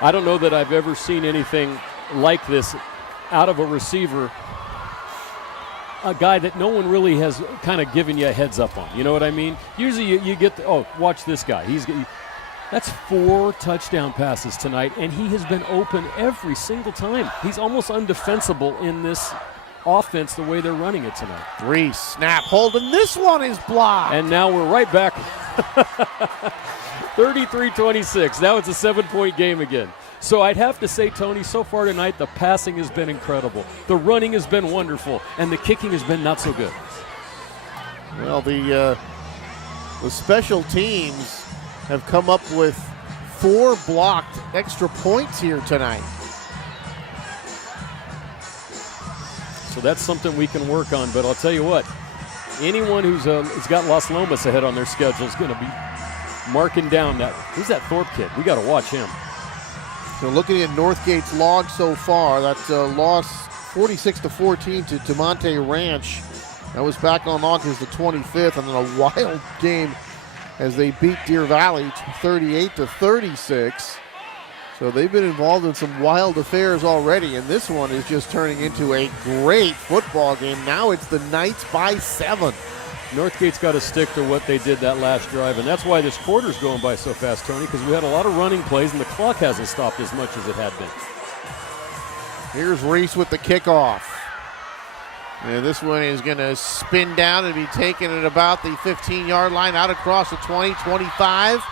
I don't know that I've ever seen anything like this out of a receiver, a guy that no one really has kind of given you a heads up on. You know what I mean? Usually you get, watch this guy. That's 4 touchdown passes tonight, and he has been open every single time. He's almost undefensible in this offense the way they're running it tonight. 3 snap hold, and this one is blocked. And now we're right back. 33-26. Now it's a 7-point game again. So I'd have to say, Tony, so far tonight, the passing has been incredible. The running has been wonderful, and the kicking has been not so good. Well, the special teams have come up with 4 blocked extra points here tonight. So that's something we can work on. But I'll tell you what, anyone who's got Las Lomas ahead on their schedule is going to be marking down that. Who's that Thorpe kid? We got to watch him. So looking at Northgate's log so far, that loss 46-14 to Tamonte Ranch. That was back on August the 25th, and then a wild game as they beat Deer Valley 38-36. So they've been involved in some wild affairs already, and this one is just turning into a great football game. Now it's the Knights by 7. Northgate's got to stick to what they did that last drive, and that's why this quarter's going by so fast, Tony, because we had a lot of running plays, and the clock hasn't stopped as much as it had been. Here's Reese with the kickoff. And this one is going to spin down and be taken at about the 15-yard line, out across the 20, 25.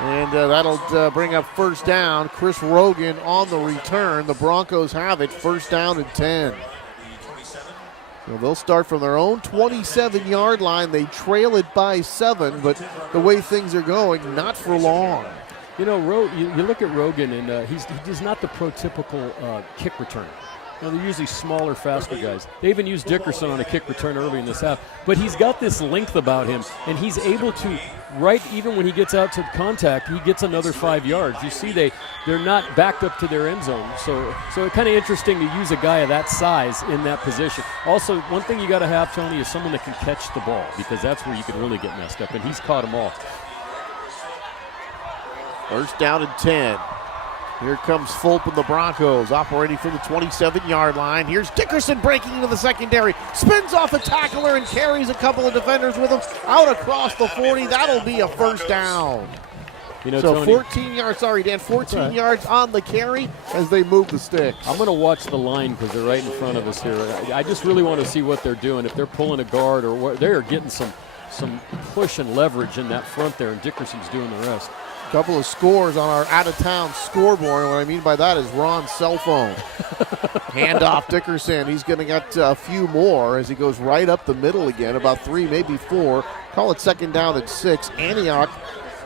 And that'll bring up first down. Chris Rogan on the return. The Broncos have it, first down and 10. So they'll start from their own 27-yard line. They trail it by 7, but the way things are going, not for long. You know, you look at Rogan, and he's not the prototypical kick returner. You know, they're usually smaller, faster guys. They even used Dickerson on a kick return early in this half. But he's got this length about him, and he's able to, even when he gets out to contact, he gets another 5 yards. You see they're not backed up to their end zone. So it's kind of interesting to use a guy of that size in that position. Also, one thing you got to have, Tony, is someone that can catch the ball, because that's where you can really get messed up, and he's caught them all. First down and 10. Here comes Fulp and the Broncos, operating from the 27-yard line. Here's Dickerson breaking into the secondary, spins off a tackler and carries a couple of defenders with him out across the 40. That'll be a first down. You know, so Tony, 14 yards, 14 yards on the carry as they move the sticks. I'm going to watch the line because they're right in front of us here. I just really want to see what they're doing. If they're pulling a guard or what, they're getting some push and leverage in that front there, and Dickerson's doing the rest. Couple of scores on our out-of-town scoreboard. What I mean by that is Ron's cell phone. Handoff Dickerson. He's going to get a few more as he goes right up the middle again, about 3, maybe 4. Call it second down at 6. Antioch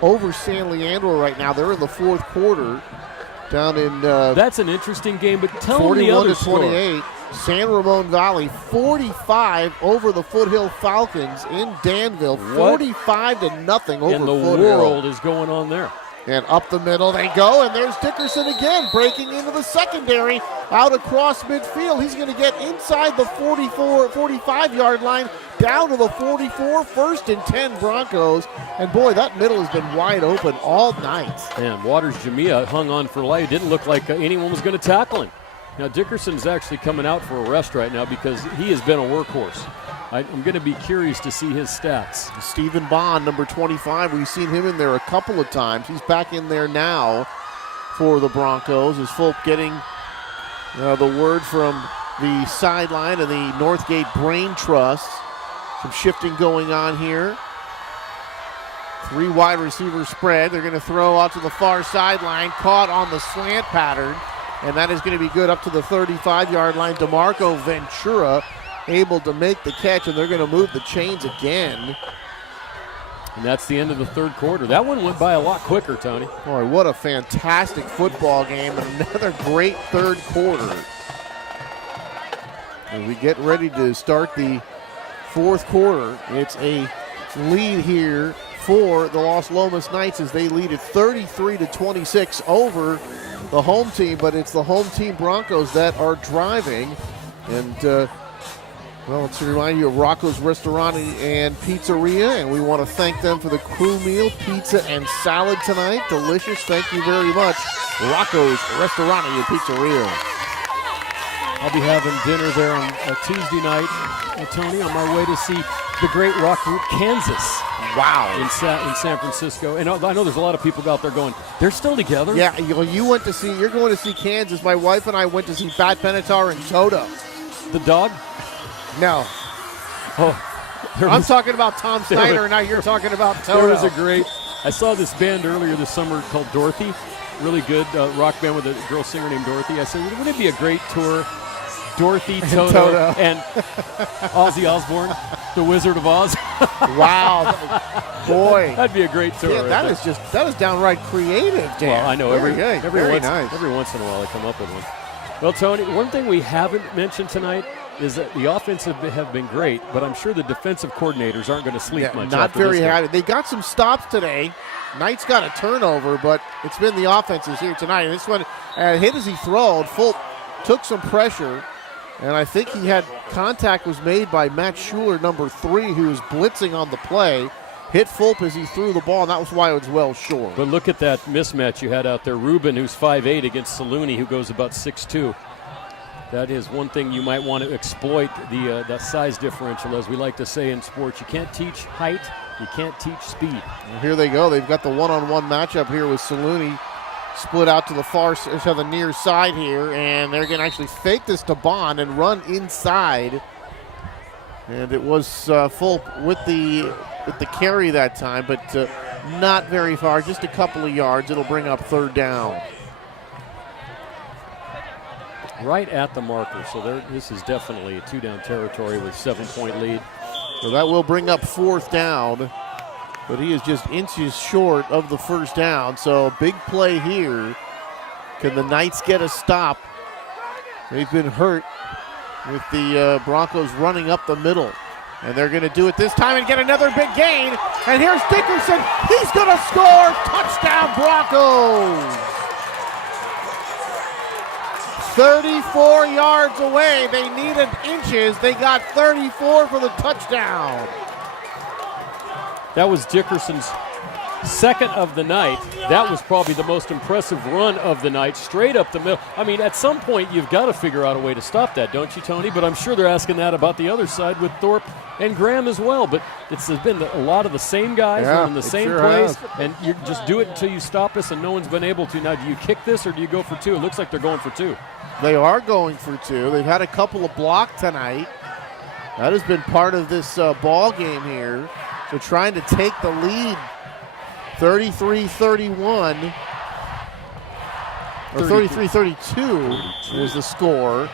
over San Leandro right now. They're in the fourth quarter down in that's an interesting game, but tell me the other 41-28. San Ramon Valley 45 over the Foothill Falcons in Danville. 45-0 over Foothill. In the world is going on there? And up the middle they go, and there's Dickerson again breaking into the secondary out across midfield. He's going to get inside the 45-yard line down to the 44, first and 10 Broncos. And boy, that middle has been wide open all night. Man, Waters Jamia hung on for life. It didn't look like anyone was going to tackle him. Now, Dickerson's actually coming out for a rest right now because he has been a workhorse. I'm going to be curious to see his stats. Stephen Bond, number 25, we've seen him in there a couple of times. He's back in there now for the Broncos. As Fulp getting the word from the sideline and the Northgate Brain Trust. Some shifting going on here. Three wide receiver spread. They're going to throw out to the far sideline, caught on the slant pattern, and that is going to be good up to the 35-yard line. DeMarco Ventura able to make the catch, and they're going to move the chains again. And that's the end of the third quarter. That one went by a lot quicker, Tony. Boy, what a fantastic football game, and another great third quarter. As we get ready to start the fourth quarter, it's a lead here for the Los Lomas Knights as they lead at 33-26 over the home team, but it's the home team Broncos that are driving. And well, let's remind you of Rocco's Restaurant and Pizzeria, and we want to thank them for the crew meal, pizza and salad tonight. Delicious. Thank you very much, Rocco's Restaurant and Pizzeria. I'll be having dinner there on Tuesday night, Tony, on my way to see the great rock group Kansas. Wow. In San Francisco. And I know there's a lot of people out there going, they're still together? Yeah, you're going to see Kansas. My wife and I went to see Pat Benatar and Toto. The dog? No. Oh, I'm talking about Tom Snyder, now you're talking about Toto. There was I saw this band earlier this summer called Dorothy. Really good rock band with a girl singer named Dorothy. I said, wouldn't it be a great tour? Dorothy, Toto, and Ozzy Osbourne, the Wizard of Oz. Wow. Boy. That'd be a great tour. Yeah, that is downright creative, Dan. Well, I know. Very nice. Every once in a while I come up with one. Well, Tony, one thing we haven't mentioned tonight is that the offensive have been great, but I'm sure the defensive coordinators aren't going to sleep much. Not very happy. They got some stops today. Knights got a turnover, but it's been the offenses here tonight. And this one, hit as he throwed, Fulp took some pressure, and I think he had contact was made by Matt Schuler, number 3, who was blitzing on the play. Hit Fulp as he threw the ball, and that was why it was well short. But look at that mismatch you had out there. Ruben, who's 5'8", against Saluni, who goes about 6'2". That is one thing you might want to exploit, that size differential, as we like to say in sports. You can't teach height, you can't teach speed. Well, here they go. They've got the one-on-one matchup here with Saluni. Split out to the near side here, and they're going to actually fake this to Bond and run inside. And it was Fulp with the carry that time, but not very far, just a couple of yards. It'll bring up third down. Right at the marker, so this is definitely a 2-down territory with 7-point lead. So that will bring up fourth down, but he is just inches short of the first down. So big play here. Can the Knights get a stop? They've been hurt with the Broncos running up the middle. And they're going to do it this time and get another big gain. And here's Dickerson. He's going to score. Touchdown, Broncos. 34 yards away. They needed inches. They got 34 for the touchdown. That was Dickerson's second of the night. That was probably the most impressive run of the night, straight up the middle. I mean, at some point, you've got to figure out a way to stop that, don't you, Tony? But I'm sure they're asking that about the other side with Thorpe and Graham as well. But it's been a lot of the same guys running the same plays, and you just do it until you stop us, and no one's been able to. Now, do you kick this or do you go for 2? It looks like they're going for 2. They are going for 2. They've had a couple of blocks tonight. That has been part of this ball game here. So trying to take the lead, 33-31, or 33-32 was the score.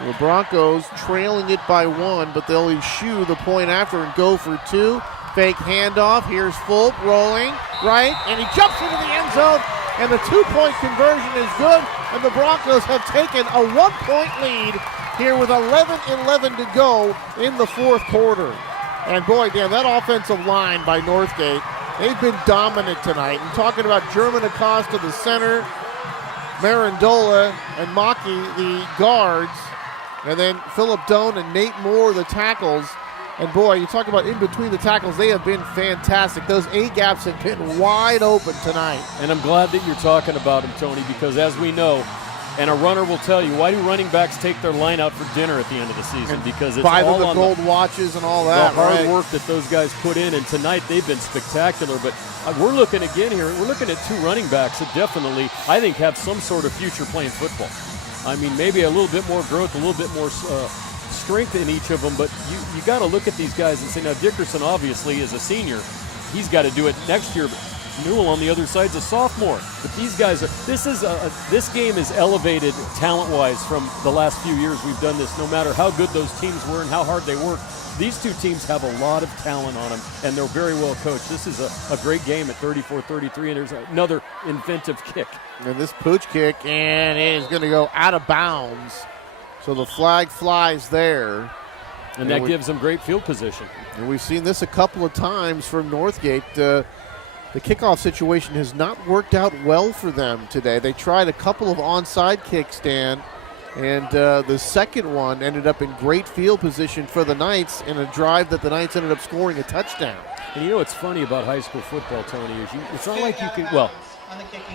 The Broncos trailing it by 1, but they'll eschew the point after and go for 2. Fake handoff. Here's Fulp rolling right, and he jumps into the end zone, and the 2-point conversion is good, and the Broncos have taken a 1-point lead here with 11:11 to go in the fourth quarter. And boy, damn, that offensive line by Northgate, they've been dominant tonight. I'm talking about German Acosta, the center, Marandola and Maki, the guards, and then Philip Doan and Nate Moore, the tackles. And boy, you talk about in between the tackles, they have been fantastic. Those A-gaps have been wide open tonight. And I'm glad that you're talking about them, Tony, because as we know, and a runner will tell you, why do running backs take their line out for dinner at the end of the season? Because it's all the on gold watches and all that. The hard work that those guys put in, and tonight they've been spectacular. But we're looking again here, we're looking at 2 running backs that definitely, I think, have some sort of future playing football. I mean, maybe a little bit more growth, a little bit more strength in each of them, but you got to look at these guys and say, now Dickerson obviously is a senior. He's got to do it next year. Newell on the other side's a sophomore. But these guys are, this game is elevated talent-wise from the last few years we've done this, no matter how good those teams were and how hard they work. These two teams have a lot of talent on them, and they're very well coached. This is a great game at 34-33, and there's another inventive kick. And this pooch kick, and it is going to go out of bounds. So the flag flies there. And that gives them great field position. And we've seen this a couple of times from Northgate. The kickoff situation has not worked out well for them today. They tried a couple of onside kicks, Dan, and the second one ended up in great field position for the Knights in a drive that the Knights ended up scoring a touchdown. And you know what's funny about high school football, Tony, is it's not like you can, well,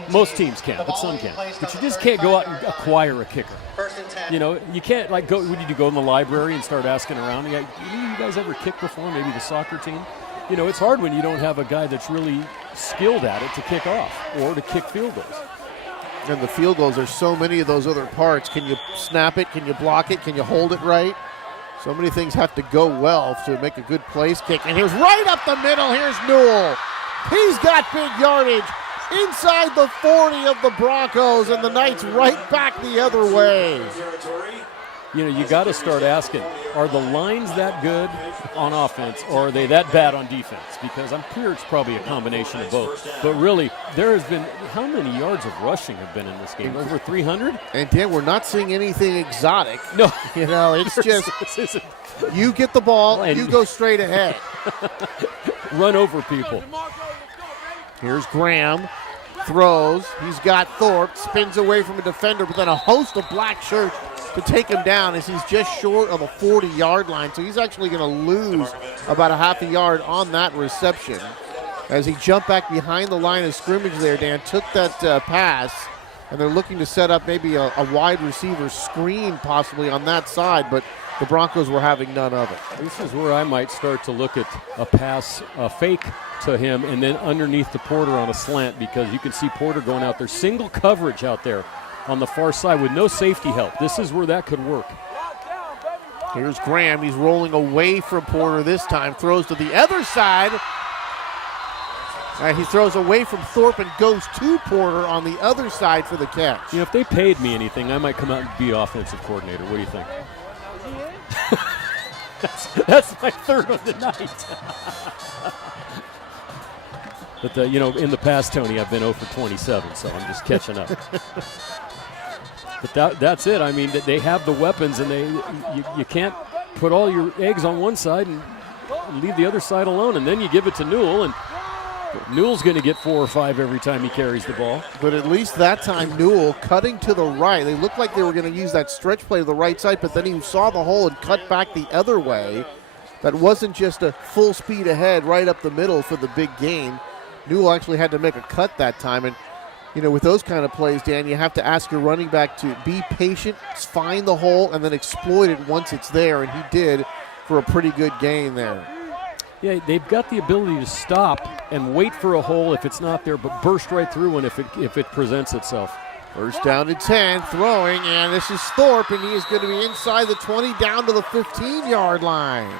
most teams can, but some can't. But you just can't go out and acquire a kicker. You know, you can't like go. Would you go in the library and start asking around? You guys ever kicked before? Maybe the soccer team. You know, it's hard when you don't have a guy that's really skilled at it to kick off or to kick field goals. And the field goals, there's so many of those other parts. Can you snap it? Can you block it? Can you hold it right? So many things have to go well to make a good place kick. And here's right up the middle. Here's Newell. He's got big yardage inside the 40 of the Broncos, and the Knights right back the other way. You know, you got to start asking, are the lines that good on offense, or are they that bad on defense? Because I'm sure it's probably a combination of both. But really, there has been, how many yards of rushing have been in this game? Over 300? And Dan, we're not seeing anything exotic. No. You know, it's just, you get the ball, and you go straight ahead. Run over people. Here's Graham, throws, he's got Thorpe, spins away from a defender, but then a host of black shirts to take him down as he's just short of the 40-yard line. So he's actually going to lose about a half a yard on that reception. As he jumped back behind the line of scrimmage there, Dan, took that pass, and they're looking to set up maybe a wide receiver screen possibly on that side, but the Broncos were having none of it. This is where I might start to look at a pass, a fake to him, and then underneath the Porter on a slant, because you can see Porter going out there. Single coverage out there on the far side with no safety help. This is where that could work. Here's Graham. He's rolling away from Porter this time. Throws to the other side. He throws away from Thorpe and goes to Porter on the other side for the catch. You know, if they paid me anything, I might come out and be offensive coordinator. What do you think? That's my third of the night. But, you know, in the past, Tony, I've been 0 for 27, so I'm just catching up. But that's it. I mean, they have the weapons, and you can't put all your eggs on one side and leave the other side alone. And then you give it to Newell, and Newell's going to get 4 or 5 every time he carries the ball. But at least that time, Newell cutting to the right. They looked like they were going to use that stretch play to the right side, but then he saw the hole and cut back the other way. That wasn't just a full speed ahead right up the middle for the big gain. Newell actually had to make a cut that time. And, you know, with those kind of plays, Dan, you have to ask your running back to be patient, find the hole, and then exploit it once it's there. And he did for a pretty good gain there. Yeah, they've got the ability to stop and wait for a hole if it's not there, but burst right through one if it presents itself. First down to 10, throwing, and this is Thorpe, and he is going to be inside the 20 down to the 15-yard line.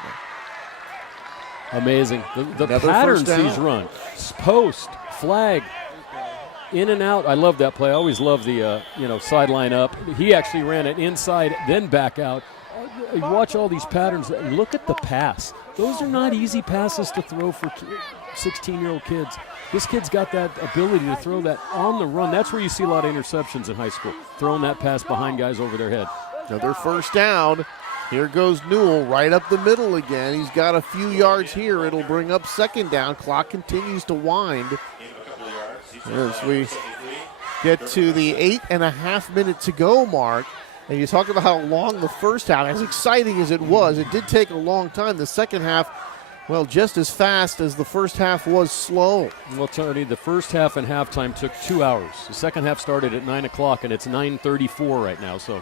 Amazing. The patterns he's run. Post, flag, in and out. I love that play. I always love the sideline up. He actually ran it inside, then back out. You watch all these patterns. Look at the pass. Those are not easy passes to throw for 16-year-old kids. This kid's got that ability to throw that on the run. That's where you see a lot of interceptions in high school, throwing that pass behind guys over their head. Another first down. Here goes Newell right up the middle again. He's got a few yards here. It'll bring up second down. Clock continues to wind as we get to the 8.5 minute to go mark. And you talked about how long the first half, as exciting as it was, it did take a long time. The second half, well, just as fast as the first half was slow. Well, Tony, the first half and halftime took 2 hours. The second half started at 9 o'clock, and it's 9:34 right now. So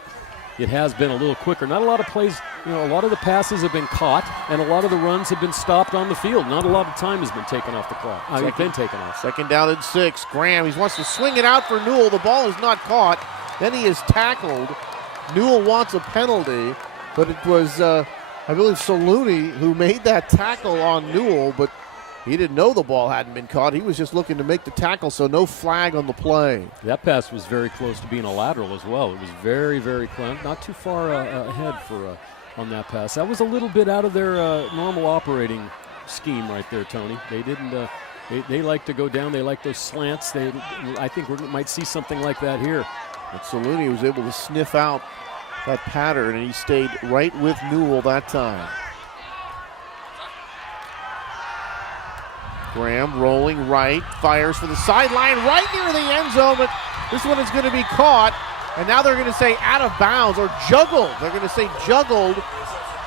it has been a little quicker. Not a lot of plays, a lot of the passes have been caught, and a lot of the runs have been stopped on the field. Not a lot of time has been taken off the clock. Been taken off. Second down and 6. Graham, he wants to swing it out for Newell. The ball is not caught. Then he is tackled. Newell wants a penalty, but it was, I believe, Saluni who made that tackle on Newell, but he didn't know the ball hadn't been caught. He was just looking to make the tackle, so no flag on the play. That pass was very close to being a lateral as well. It was very, very close. Not too far ahead for on that pass. That was a little bit out of their normal operating scheme right there, Tony. They didn't. They like to go down. They like those slants. I think we might see something like that here. But Saluni was able to sniff out that pattern, and he stayed right with Newell that time. Graham rolling right, fires for the sideline, right near the end zone, but this one is going to be caught, and now they're going to say out of bounds or juggled. They're going to say juggled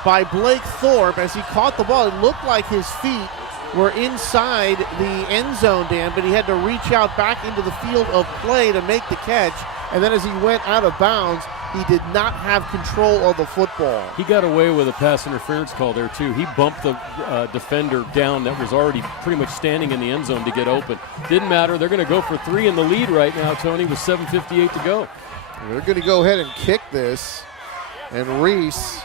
by Blake Thorpe as he caught the ball. It looked like his feet were inside the end zone, Dan, but he had to reach out back into the field of play to make the catch, and then as he went out of bounds, he did not have control of the football. He got away with a pass interference call there, too. He bumped the defender down that was already pretty much standing in the end zone to get open. Didn't matter. They're going to go for 3 in the lead right now, Tony, with 7:58 to go. They're going to go ahead and kick this, and Reese.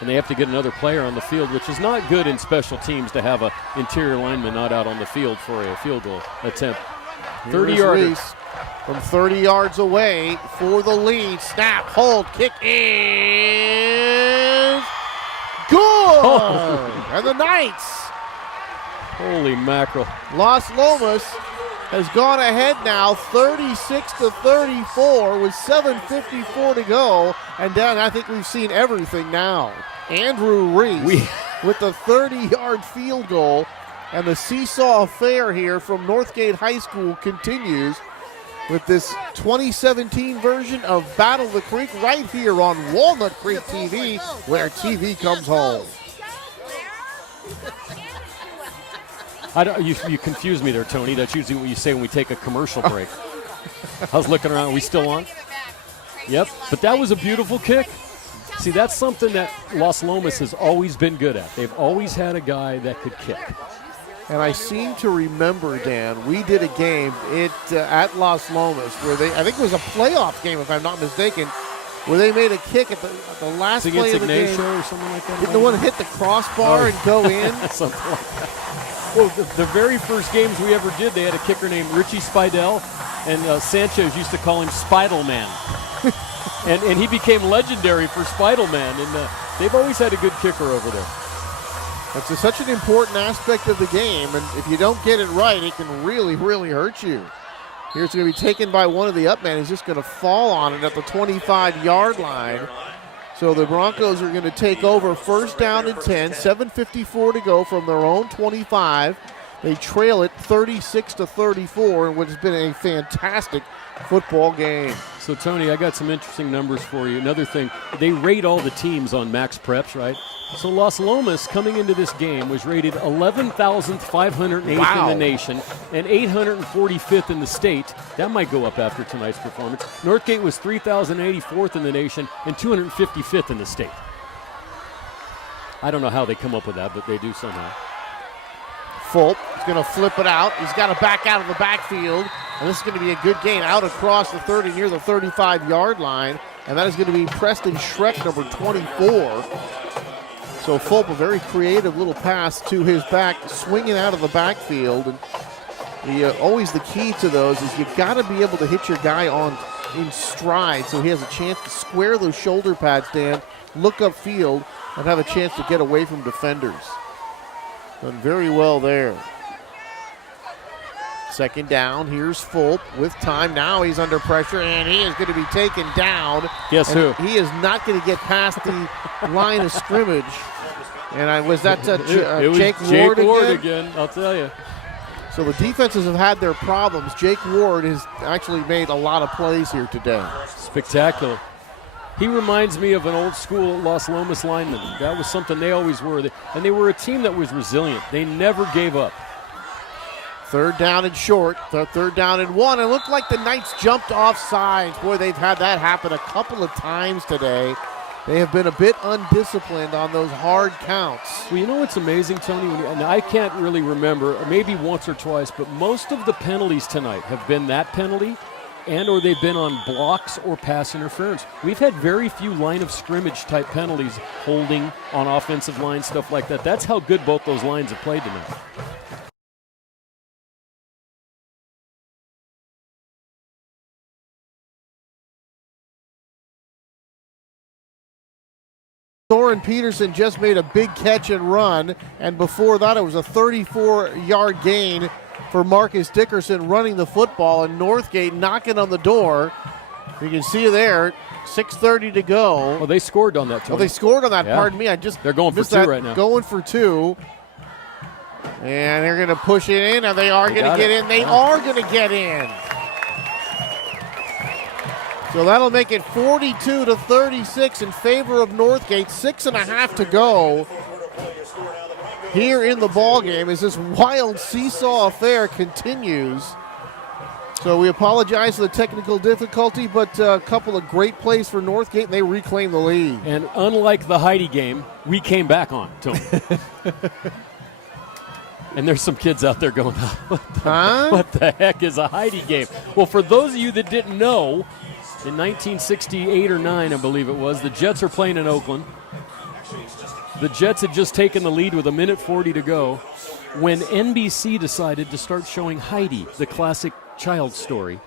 And they have to get another player on the field, which is not good in special teams to have an interior lineman not out on the field for a field goal attempt. 30-yarder. From 30 yards away for the lead. Snap, hold, kick is good! Oh. And the Knights. Holy mackerel. Los Lomas has gone ahead now 36-34 with 7:54 to go. And Dan, I think we've seen everything now. Andrew Reese with the 30-yard field goal. And the seesaw affair here from Northgate High School continues with this 2017 version of Battle of the Creek right here on Walnut Creek TV, where TV comes home. You confuse me there, Tony. That's usually what you say when we take a commercial break. I was looking around. Are we still on? Yep. But that was a beautiful kick. See, that's something that Los Lomas has always been good at. They've always had a guy that could kick. And I seem to remember, Dan, we did a game at Los Lomas where I think it was a playoff game, if I'm not mistaken, where they made a kick at the last play of the game. Or something like that. Didn't the one hit the crossbar and go in? Something like that. Well, the very first games we ever did, they had a kicker named Richie Spidell, and Sanchez used to call him Spidle Man. and he became legendary for Spidle Man, and they've always had a good kicker over there. That's such an important aspect of the game, and if you don't get it right, it can really, really hurt you. Here's going to be taken by one of the upmen. He's just going to fall on it at the 25-yard line. So the Broncos are going to take over first down and 10, 7:54 to go from their own 25. They trail it 36-34 in what has been a fantastic football game. So, Tony, I got some interesting numbers for you. Another thing, they rate all the teams on Max Preps, right? So Los Lomas, coming into this game, was rated 11,508th in the nation and 845th in the state. That might go up after tonight's performance. Northgate was 3,084th in the nation and 255th in the state. I don't know how they come up with that, but they do somehow. Fulp is going to flip it out. He's got to back out of the backfield. And this is going to be a good gain out across the 30 near the 35-yard line. And that is going to be Preston Schreck, number 24. So Fulp, a very creative little pass to his back, swinging out of the backfield. And always the key to those is you've got to be able to hit your guy in stride so he has a chance to square those shoulder pads, Dan, look upfield, and have a chance to get away from defenders. Done very well there. Second down, here's Fulp with time. Now he's under pressure, and he is going to be taken down. Guess who? He is not going to get past the line of scrimmage. And was that Jake Ward again? I'll tell you. So the defenses have had their problems. Jake Ward has actually made a lot of plays here today. Spectacular. He reminds me of an old school Los Lomas lineman. That was something they always were. And they were a team that was resilient. They never gave up. Third down and short, third down and 1. It looked like the Knights jumped off sides. Boy, they've had that happen a couple of times today. They have been a bit undisciplined on those hard counts. Well, you know what's amazing, Tony? And I can't really remember, maybe once or twice, but most of the penalties tonight have been that penalty and or they've been on blocks or pass interference. We've had very few line of scrimmage type penalties, holding on offensive line, stuff like that. That's how good both those lines have played tonight. Soren Peterson just made a big catch and run, and before that it was a 34-yard gain for Marcus Dickerson running the football, and Northgate knocking on the door. You can see there, 6:30 to go. Well, they scored on that, Tony. Oh, they scored on that, Yeah. pardon me. They're going for missed two that. right now. Going for two. And they're going to push it in, and they are going to got get it. in. They Yeah. are going to get in. So that'll make it 42-36 in favor of Northgate. 6.5 to go here in the ball game as this wild seesaw affair continues. So we apologize for the technical difficulty, but a couple of great plays for Northgate, and they reclaim the lead. And unlike the Heidi game, we came back on, Tony. And there's some kids out there going, what the heck is a Heidi game? Well, for those of you that didn't know, in 1968 or 9, I believe it was, the Jets are playing in Oakland. The Jets had just taken the lead with 1:40 to go when NBC decided to start showing Heidi, the classic child story,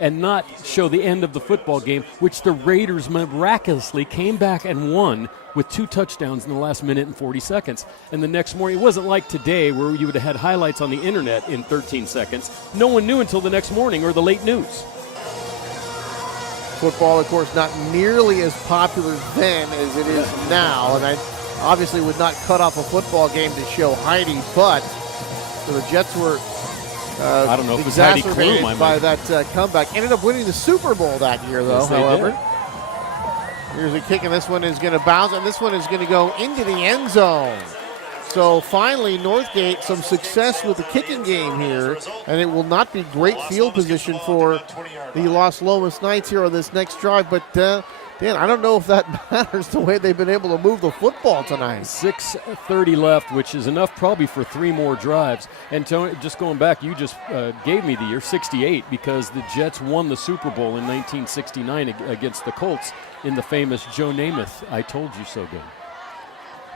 and not show the end of the football game, which the Raiders miraculously came back and won with 2 touchdowns in the last 1:40 seconds. And the next morning, it wasn't like today where you would have had highlights on the internet in 13 seconds. No one knew until the next morning or the late news. Football, of course, not nearly as popular then as it is now, and I obviously would not cut off a football game to show Heidi, but so the Jets were I don't know if it's Heidi exacerbated Klum, by that comeback. Ended up winning the Super Bowl that year, though, Yes, they however. did. Here's a kick, and this one is going to bounce, and this one is going to go into the end zone. So finally, Northgate, some success with the kicking game here, and it will not be great field position for the Los Lomas Knights here on this next drive, but Dan, I don't know if that matters the way they've been able to move the football tonight. 6:30 left, which is enough probably for 3 more drives. And Tony, just going back, you just gave me the year 68 because the Jets won the Super Bowl in 1969 against the Colts in the famous Joe Namath, I told you so game.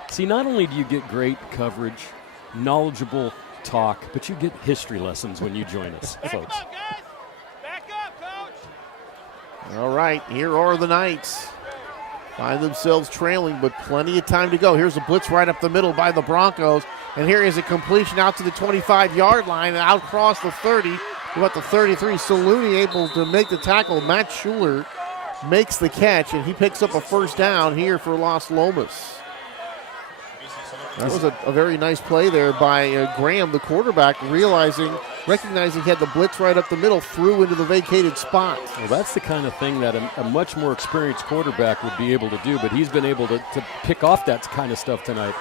See, not only do you get great coverage, knowledgeable talk, but you get history lessons when you join us, folks. All right, here are the Knights. Find themselves trailing, but plenty of time to go. Here's a blitz right up the middle by the Broncos. And here is a completion out to the 25-yard line and out across the 30. About the 33. Saluni able to make the tackle. Matt Schuler makes the catch, and he picks up a first down here for Los Lomas. That was a very nice play there by Graham, the quarterback, recognizing he had the blitz right up the middle, threw into the vacated spot. Well, that's the kind of thing that a much more experienced quarterback would be able to do, but he's been able to pick off that kind of stuff tonight.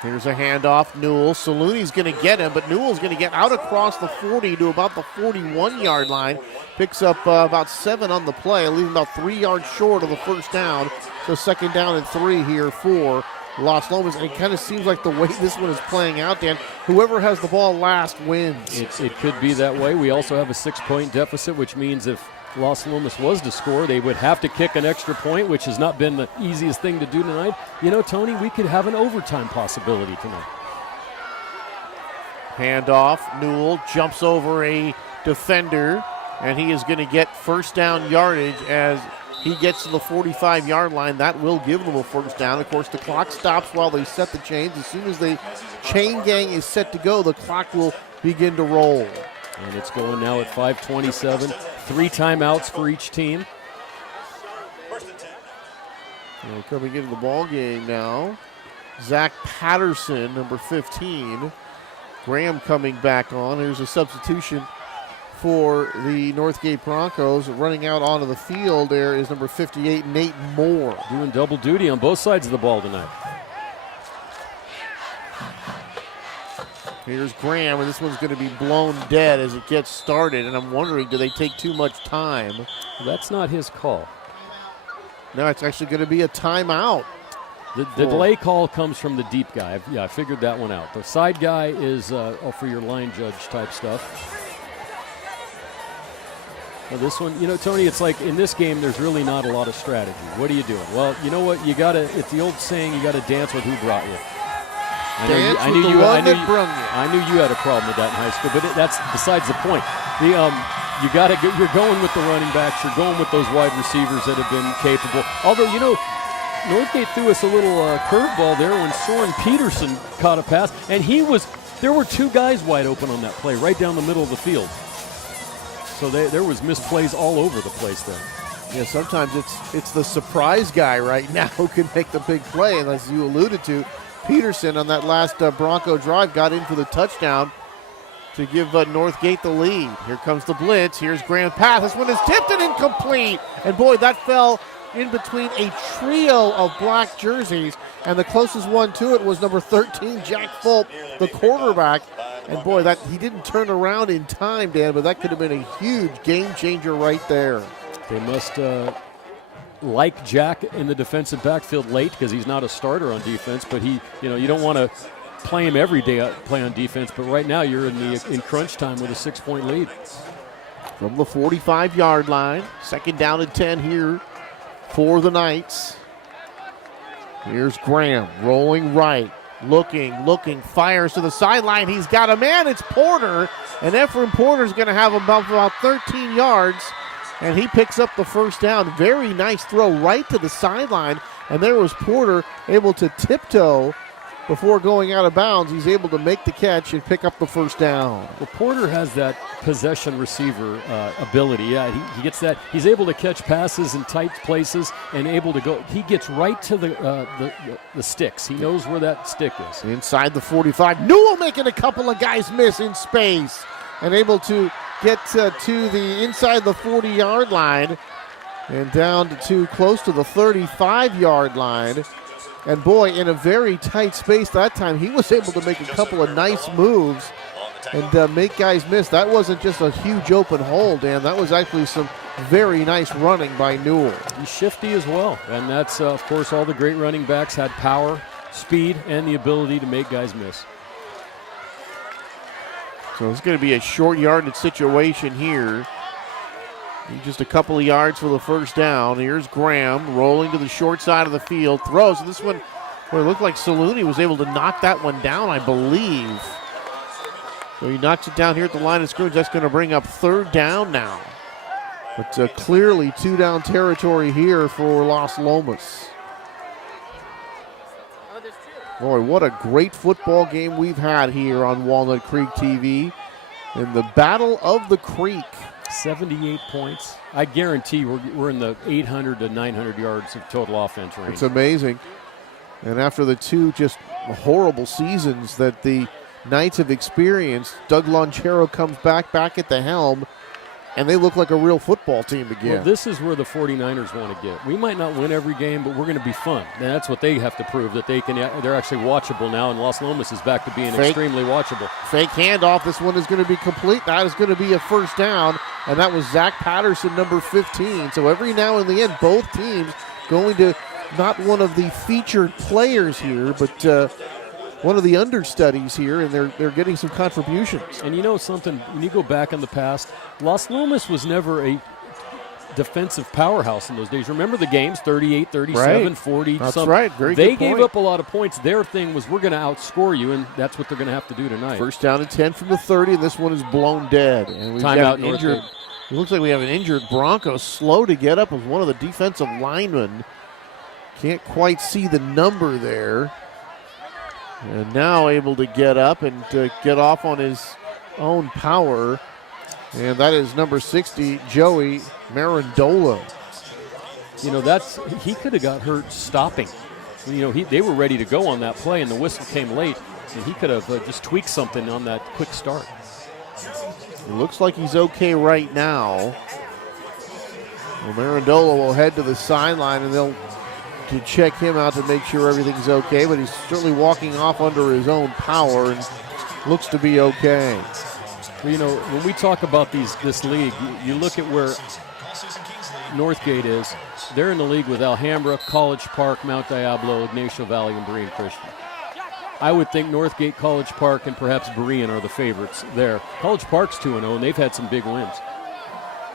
Here's a handoff, Newell. Saluni's going to get him, but Newell's going to get out across the 40 to about the 41-yard line. Picks up about 7 on the play, leaving about 3 yards short of the first down. So second down and 3 here for Los Lomas, and it kind of seems like the way this one is playing out, Dan, whoever has the ball last wins. It could be that way. We also have a 6-point deficit, which means if Los Lomas was to score, they would have to kick an extra point, which has not been the easiest thing to do tonight. You know, Tony, we could have an overtime possibility tonight. Handoff, Newell jumps over a defender, and he is going to get first down yardage as he gets to the 45-yard line. That will give them a first down. Of course, the clock stops while they set the chains. As soon as the chain gang is set to go, the clock will begin to roll. And it's going now at 5:27. 3 timeouts for each team. We're coming into the ball game now. Zach Patterson, number 15. Graham coming back on. Here's a substitution for the Northgate Broncos. Running out onto the field there is number 58, Nate Moore. Doing double duty on both sides of the ball tonight. Here's Graham, and this one's going to be blown dead as it gets started. And I'm wondering, do they take too much time? That's not his call. No, it's actually going to be a timeout. The delay call comes from the deep guy. I figured that one out. The side guy is for your line judge type stuff. Well, this one, Tony, it's like in this game, there's really not a lot of strategy. What are you doing? Well, you know what? It's the old saying, you got to dance with who brought you. I knew you had a problem with that in high school, but that's besides the point. You're going with the running backs. You're going with those wide receivers that have been capable. Although, Northgate threw us a little curveball there when Soren Peterson caught a pass, and there were two guys wide open on that play right down the middle of the field. So there was misplays all over the place there. Yeah, sometimes it's the surprise guy right now who can make the big play, and as you alluded to, Peterson on that last Bronco drive got in for the touchdown to give Northgate the lead. Here comes the blitz. Here's Graham's pass. This one is tipped and incomplete. And boy, that fell in between a trio of black jerseys, and the closest one to it was number 13, Jack Fulp, the quarterback. And boy, that he didn't turn around in time, Dan, but that could have been a huge game changer right there. They must like Jack in the defensive backfield late because he's not a starter on defense, but you don't want to play him every day play on defense, but right now you're in crunch time with a 6-point lead. From the 45-yard line, 2nd down and 10 here for the Knights. Here's Graham rolling right, looking, fires to the sideline. He's got a man. It's Porter, and Ephraim Porter's going to have him about 13 yards, and he picks up the first down. Very nice throw right to the sideline, and there was Porter able to tiptoe before going out of bounds. He's able to make the catch and pick up the first down. Well, Porter has that possession receiver ability. Yeah, he gets that. He's able to catch passes in tight places and able to go. He gets right to the sticks. He knows where that stick is. Inside the 45. Newell making a couple of guys miss in space and able to get to the inside the 40-yard line and down to close to the 35-yard line. And boy, in a very tight space that time, he was able to make a couple of nice moves and make guys miss. That wasn't just a huge open hole, Dan. That was actually some very nice running by Newell. He's shifty as well. And that's, of course, all the great running backs had power, speed, and the ability to make guys miss. So it's going to be a short yardage situation here. Just a couple of yards for the first down. Here's Graham rolling to the short side of the field. Throws. This one, where it looked like Saluni was able to knock that one down, I believe. So he knocks it down here at the line of scrimmage. That's going to bring up 3rd down now. But clearly 2-down territory here for Los Lomas. Boy, what a great football game we've had here on Walnut Creek TV in the Battle of the Creek. 78 points. I guarantee we're in the 800 to 900 yards of total offense range. It's amazing. And after the two just horrible seasons that the Knights have experienced, Doug Lonchero comes back at the helm, and they look like a real football team again. Well, this is where the 49ers want to get. We might not win every game, but we're going to be fun. And that's what they have to prove, that they're actually watchable now, and Los Lomas is back to being extremely watchable. Fake handoff. This one is going to be complete. That is going to be a first down, and that was Zach Patterson, number 15. So every now and then, both teams going to not one of the featured players here, but one of the understudies here, and they're getting some contributions. And you know something, when you go back in the past, Los Lomas was never a defensive powerhouse in those days. Remember the games, 38, 37, right. 40. That's right, very good They point. gave up a lot of points. Their thing was, we're going to outscore you, and that's what they're going to have to do tonight. First down and 10 from the 30, and this one is blown dead. And we've got an injured. It looks like we have an injured Bronco, slow to get up with one of the defensive linemen. Can't quite see the number there. And now able to get up and get off on his own power. And that is number 60, Joey Marandola. You know, he could have got hurt stopping. You know, they were ready to go on that play, and the whistle came late, and he could have just tweaked something on that quick start. It looks like he's okay right now. Well, Marandola will head to the sideline, and they'll to check him out to make sure everything's okay, but he's certainly walking off under his own power and looks to be okay. Well, you know, when we talk about this league, you look at where Northgate is. They're in the league with Alhambra, College Park, Mount Diablo, Ignacio Valley, and Berean Christian. I would think Northgate, College Park, and perhaps Berean are the favorites there. College Park's 2-0, and they've had some big wins.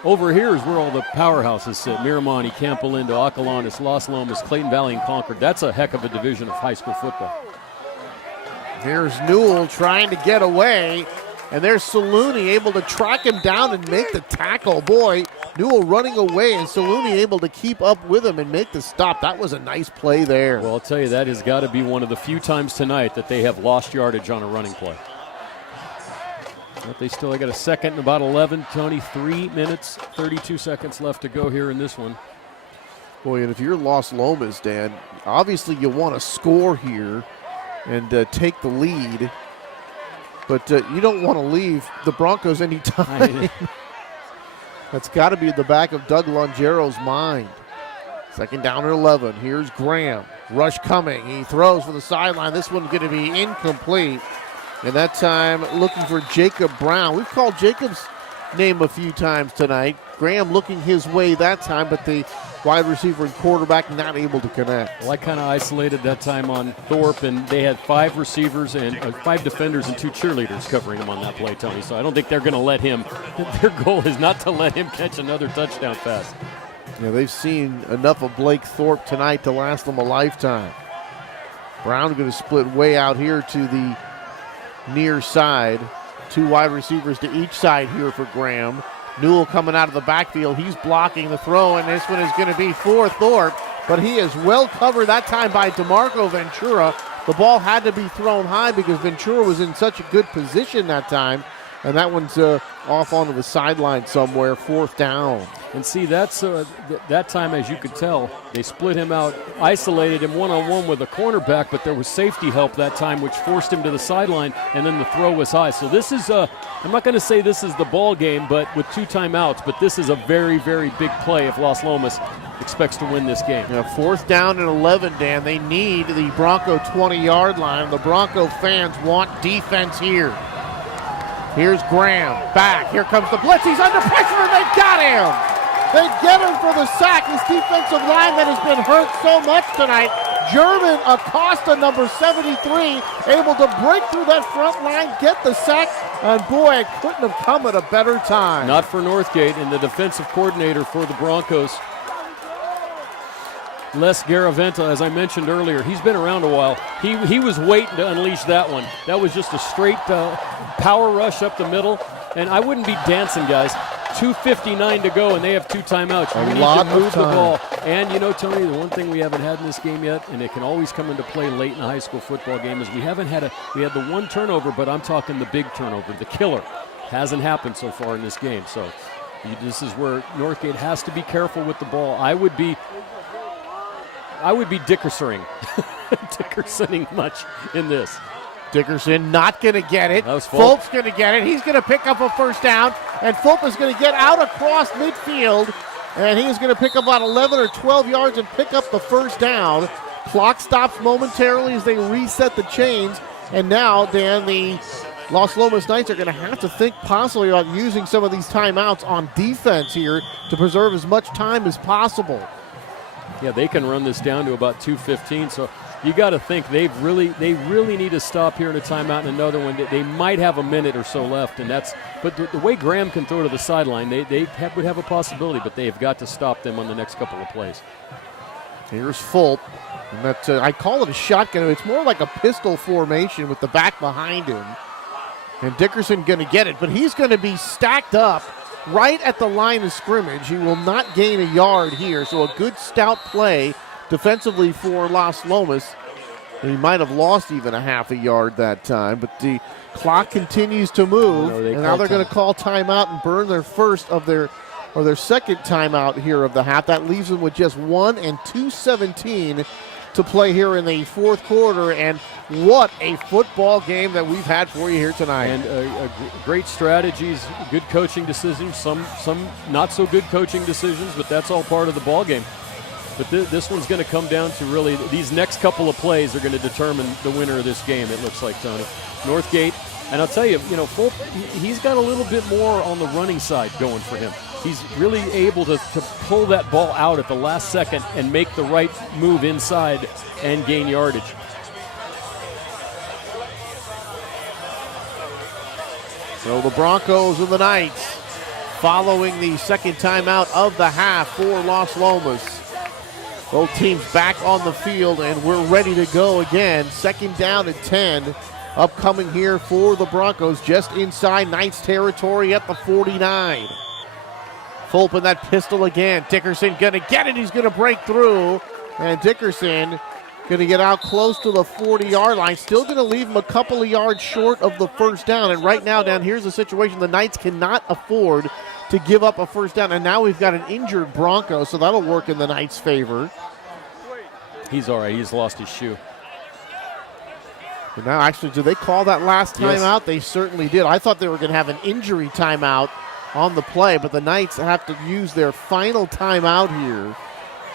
Over here is where all the powerhouses sit. Miramani, Campo Lindo, Acalanes, Los Lomas, Clayton Valley, and Concord. That's a heck of a division of high school football. Here's Newell trying to get away, and there's Saluni able to track him down and make the tackle. Boy, Newell running away, and Saluni able to keep up with him and make the stop. That was a nice play there. Well, I'll tell you, that has got to be one of the few times tonight that they have lost yardage on a running play. But they still got a second and about 11. Tony, 3 minutes, 32 seconds left to go here in this one. Boy, and if you're Los Lomas, Dan, obviously you want to score here and take the lead, but you don't want to leave the Broncos any time. That's got to be in the back of Doug Longero's mind. Second down and 11. Here's Graham. Rush coming. He throws for the sideline. This one's going to be incomplete. And that time looking for Jacob Brown. We've called Jacob's name a few times tonight. Graham looking his way that time, but the wide receiver and quarterback not able to connect. Well, I kind of isolated that time on Thorpe, and they had 5 receivers and 5 defenders and 2 cheerleaders covering him on that play, Tony. So I don't think they're going to let him. Their goal is not to let him catch another touchdown pass. Yeah, they've seen enough of Blake Thorpe tonight to last them a lifetime. Brown going to split way out here to the near side. 2 wide receivers to each side here for Graham. Newell coming out of the backfield. He's blocking the throw, and this one is going to be for Thorpe, but he is well covered that time by DeMarco Ventura. The ball had to be thrown high because Ventura was in such a good position that time, and that one's off onto the sideline somewhere, 4th down. And see, that's that time, as you could tell, they split him out, isolated him one-on-one with a cornerback, but there was safety help that time, which forced him to the sideline, and then the throw was high. So this is, I'm not going to say this is the ball game, but with 2 timeouts, but this is a very, very big play if Los Lomas expects to win this game. Yeah, 4th down and 11, Dan. They need the Bronco 20-yard line. The Bronco fans want defense here. Here's Graham, back. Here comes the blitz. He's under pressure, and they got him. They get him for the sack. His defensive line that has been hurt so much tonight. German Acosta, number 73, able to break through that front line, get the sack, and boy, it couldn't have come at a better time. Not for Northgate, and the defensive coordinator for the Broncos, Les Garaventa, as I mentioned earlier, he's been around a while. He was waiting to unleash that one. That was just a straight power rush up the middle, and I wouldn't be dancing, guys. 2:59 to go, and they have 2 timeouts. We need to move the ball. And, you know, Tony, the one thing we haven't had in this game yet, and it can always come into play late in a high school football game, is we had the 1 turnover, but I'm talking the big turnover, the killer. Hasn't happened so far in this game. So this is where Northgate has to be careful with the ball. I would be Dickersoning much in this. Dickerson not going to get it. Fulp's going to get it. He's going to pick up a 1st down, and Fulp is going to get out across midfield, and he is going to pick up about 11 or 12 yards and pick up the 1st down. Clock stops momentarily as they reset the chains, and now, Dan, the Los Lomas Knights are going to have to think possibly about using some of these timeouts on defense here to preserve as much time as possible. Yeah, they can run this down to about 2:15, so you got to think they really need to stop here in a timeout and another one. They might have a minute or so left, and but the way Graham can throw to the sideline, they would have a possibility, but they have got to stop them on the next couple of plays. Here's Fulp, and that's I call it a shotgun. It's more like a pistol formation with the back behind him, and Dickerson going to get it, but he's going to be stacked up right at the line of scrimmage. He will not gain a yard here, so a good stout play defensively for Los Lomas. He might have lost even a half a yard that time, but the clock continues to move, and now they're going to call timeout and burn their second timeout here of the half. That leaves them with just 1 and 2:17 to play here in the 4th quarter, and what a football game that we've had for you here tonight. And great strategies, good coaching decisions, some not so good coaching decisions, but that's all part of the ball game. But this one's going to come down to really these next couple of plays are going to determine the winner of this game, it looks like, Tony. Northgate, and I'll tell you, Fulp, he's got a little bit more on the running side going for him. He's really able to pull that ball out at the last second and make the right move inside and gain yardage. So the Broncos and the Knights following the second timeout of the half for Los Lomas. Both teams back on the field, and we're ready to go again. Second down and 10 upcoming here for the Broncos, just inside Knights territory at the 49. Fulp in that pistol again. Dickerson going to get it. He's going to break through. And Dickerson going to get out close to the 40-yard line. Still going to leave him a couple of yards short of the first down. And right now, down here's the situation. The Knights cannot afford to give up a first down. And now we've got an injured Bronco, so that'll work in the Knights' favor. He's all right. He's lost his shoe. But now, actually, did they call that last timeout? They certainly did. I thought they were going to have an injury timeout on the play, but the Knights have to use their final timeout here.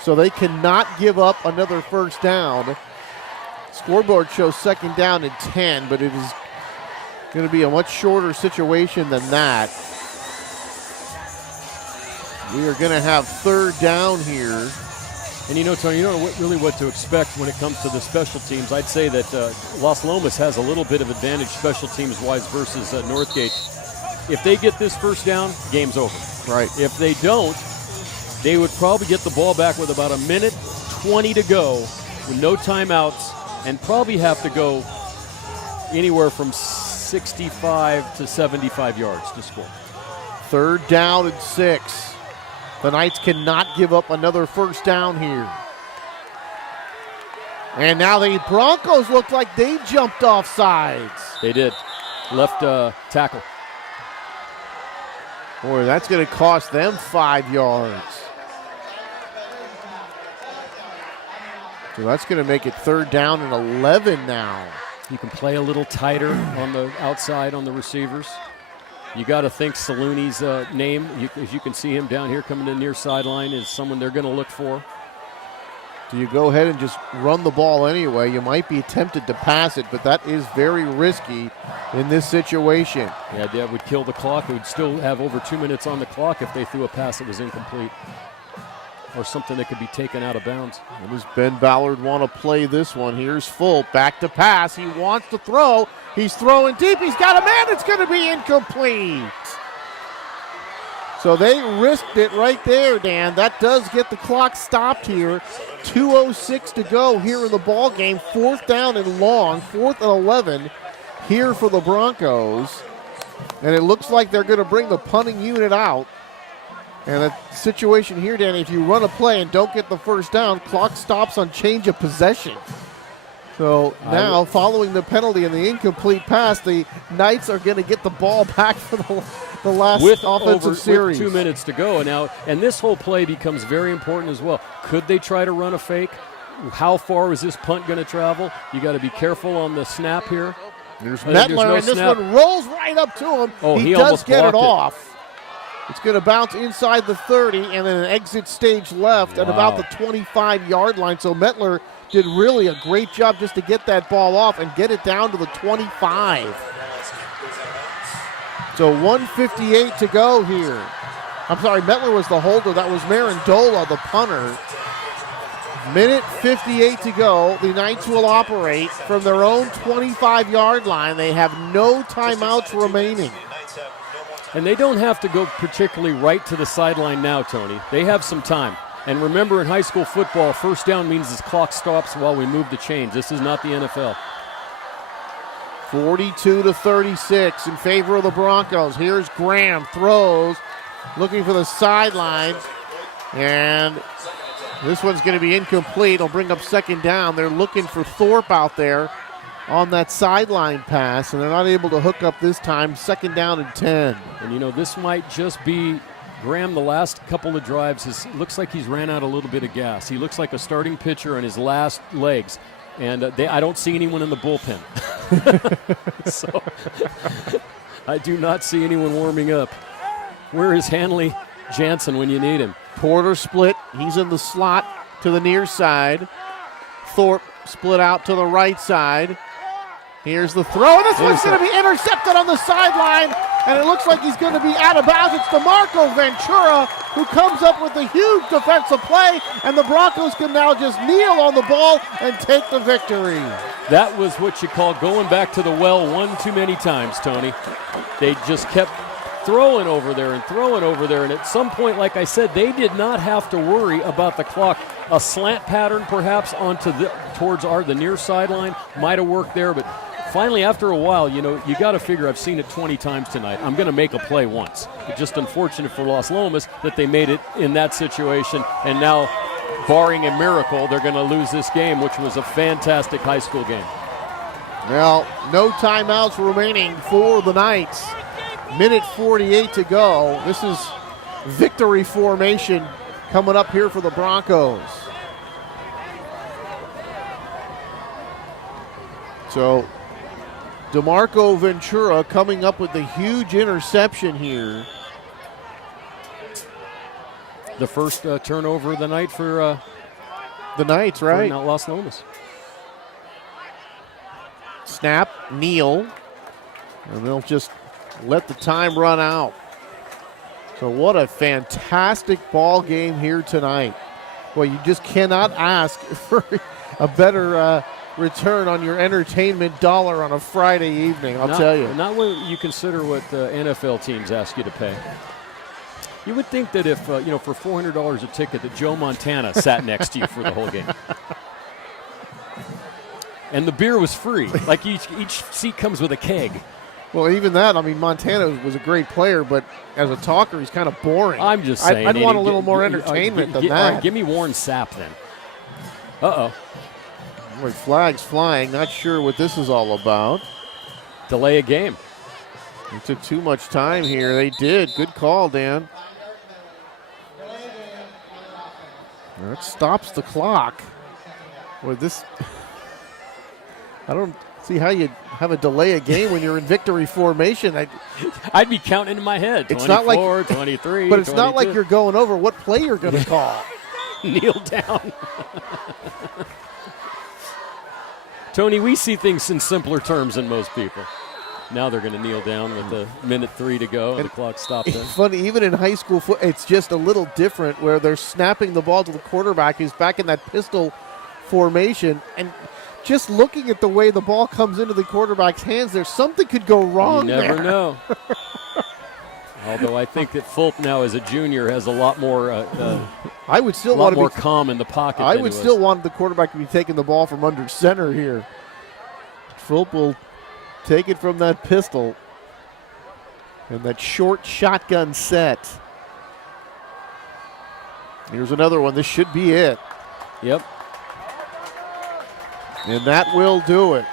So they cannot give up another first down. Scoreboard shows second down and 10, but it is going to be a much shorter situation than that. We are going to have third down here. And you know, Tony, you don't know what to expect when it comes to the special teams. I'd say that Los Lomas has a little bit of advantage special teams-wise versus Northgate. If they get this first down, game's over. Right. If they don't, they would probably get the ball back with about 1:20 to go with no timeouts and probably have to go anywhere from 65 to 75 yards to score. Third down and 6. The Knights cannot give up another first down here. And now the Broncos look like they jumped off sides. They did. Left tackle. Boy, that's going to cost them 5 yards. So that's going to make it third down and 11 now. You can play a little tighter on the outside on the receivers. You got to think Saluni's name, as you can see him down here coming to the near sideline, is someone they're going to look for. Do you go ahead and just run the ball anyway? You might be tempted to pass it, but that is very risky in this situation. Yeah, that would kill the clock. They would still have over 2 minutes on the clock if they threw a pass that was incomplete or something that could be taken out of bounds. What does Ben Ballard want to play this one? Here's Fulp, back to pass. He wants to throw. He's throwing deep. He's got a man. It's going to be incomplete. So they risked it right there, Dan. That does get the clock stopped here. 2:06 to go here in the ball game. Fourth down and long, 4th and 11 here for the Broncos. And it looks like they're going to bring the punting unit out. And the situation here, Dan, if you run a play and don't get the first down, clock stops on change of possession. So now, following the penalty and the incomplete pass, the Knights are going to get the ball back for the last offensive series. With 2 minutes to go now, and this whole play becomes very important as well. Could they try to run a fake? How far is this punt going to travel? You got to be careful on the snap here. There's Mettler, and this one rolls right up to him. Oh, he does get it off. It. It's going to bounce inside the 30 and then an exit stage left at about the 25-yard line. So Mettler did really a great job just to get that ball off and get it down to the 25. So 1:58 to go here. I'm sorry, Mettler was the holder. That was Marandola, the punter. 1:58 to go. The Knights will operate from their own 25-yard line. They have no timeouts remaining. And they don't have to go particularly right to the sideline now, Tony. They have some time. And remember, in high school football, first down means the clock stops while we move the chains. This is not the NFL. 42-36 in favor of the Broncos. Here's Graham, throws, looking for the sideline. And this one's going to be incomplete. It'll bring up second down. They're looking for Thorpe out there on that sideline pass, and they're not able to hook up this time. Second down and 10. And, you know, this might just be Graham. The last couple of drives, looks like he's ran out a little bit of gas. He looks like a starting pitcher on his last legs, and I don't see anyone in the bullpen. So I do not see anyone warming up. Where is Hanley Jansen when you need him? Porter split. He's in the slot to the near side. Thorpe split out to the right side. Here's the throw, and this one's going to be intercepted on the sideline, and it looks like he's going to be out of bounds. It's DeMarco Ventura who comes up with a huge defensive play, and the Broncos can now just kneel on the ball and take the victory. That was what you call going back to the well one too many times, Tony. They just kept throwing over there and throwing over there. And at some point, like I said, they did not have to worry about the clock. A slant pattern perhaps towards the near sideline might have worked there, but finally, after a while, you got to figure, I've seen it 20 times tonight, I'm going to make a play once. It's just unfortunate for Los Lomas that they made it in that situation, and now, barring a miracle, they're going to lose this game, which was a fantastic high school game. Well, no timeouts remaining for the Knights. Minute 48 to go. This is victory formation coming up here for the Broncos. So, DeMarco Ventura coming up with the huge interception here. The first turnover of the night for the Knights, right? Not Los Lomas. Snap, kneel, and they'll just let the time run out. So what a fantastic ball game here tonight. Well, you just cannot ask for a better return on your entertainment dollar on a Friday evening, I'll tell you. Not when you consider what NFL teams ask you to pay. You would think that if, for $400 a ticket, that Joe Montana sat next to you for the whole game. And the beer was free. Like each seat comes with a keg. Well, even that, Montana was a great player, but as a talker, he's kind of boring. I'm just saying. I'd want a little more entertainment than that. All right, give me Warren Sapp then. Uh-oh. Boy, flags flying. Not sure what this is all about. Delay a game. They took too much time here. They did. Good call, Dan. That stops the clock. Boy, this... I don't see how you have a delay a game when you're in victory formation. I'd be counting in my head. It's 24, not like 23, but it's 22. not like you're going over what play you're going to call. Kneel down. Tony, we see things in simpler terms than most people. Now they're going to kneel down with a minute 3 to go. And the clock stopped. It's funny, even in high school, it's just a little different where they're snapping the ball to the quarterback who's back in that pistol formation. And just looking at the way the ball comes into the quarterback's hands, there's something could go wrong there. You never know. Although I think that Fulp now as a junior has a lot more I would still want to more calm in the pocket. I would still want the quarterback to be taking the ball from under center here. Fulp will take it from that pistol and that short shotgun set. Here's another one. This should be it. Yep. And that will do it.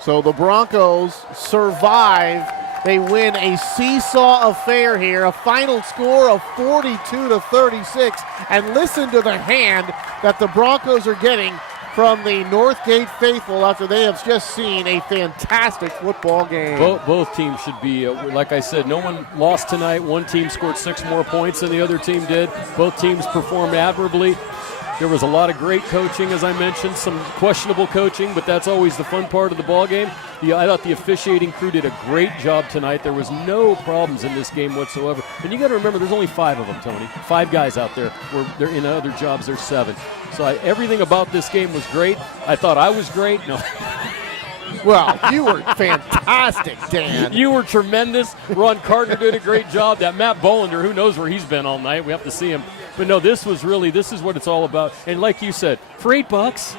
So the Broncos survive. They win a seesaw affair here, a final score of 42-36. And listen to the hand that the Broncos are getting from the Northgate faithful after they have just seen a fantastic football game. Both teams should be, like I said, no one lost tonight. One team scored 6 more points than the other team did. Both teams performed admirably. There was a lot of great coaching, as I mentioned, some questionable coaching, but that's always the fun part of the ball game. I thought the officiating crew did a great job tonight. There was no problems in this game whatsoever. And you got to remember, there's only 5 of them, Tony. 5 guys out there. They're in other jobs, there's 7. So everything about this game was great. I thought I was great. No. Well, you were fantastic, Dan. You were tremendous. Ron Carter did a great job. That Matt Bolander, who knows where he's been all night. We have to see him. But no, this is what it's all about. And like you said, for $8,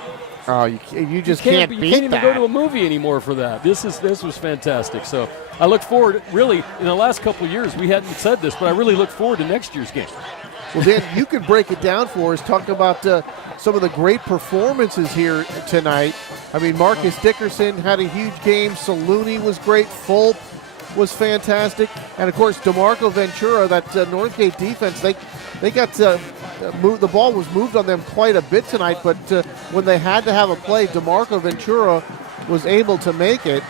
oh, you just can't beat that. You can't even go to a movie anymore for that. This was fantastic. So I look forward, really, in the last couple of years, we hadn't said this, but I really look forward to next year's game. Well, Dan, you can break it down for us, talking about some of the great performances here tonight. Marcus Dickerson had a huge game. Saluni was great. Fulp was fantastic. And, of course, DeMarco Ventura, that Northgate defense, they got the ball was moved on them quite a bit tonight, but when they had to have a play, DeMarco Ventura was able to make it.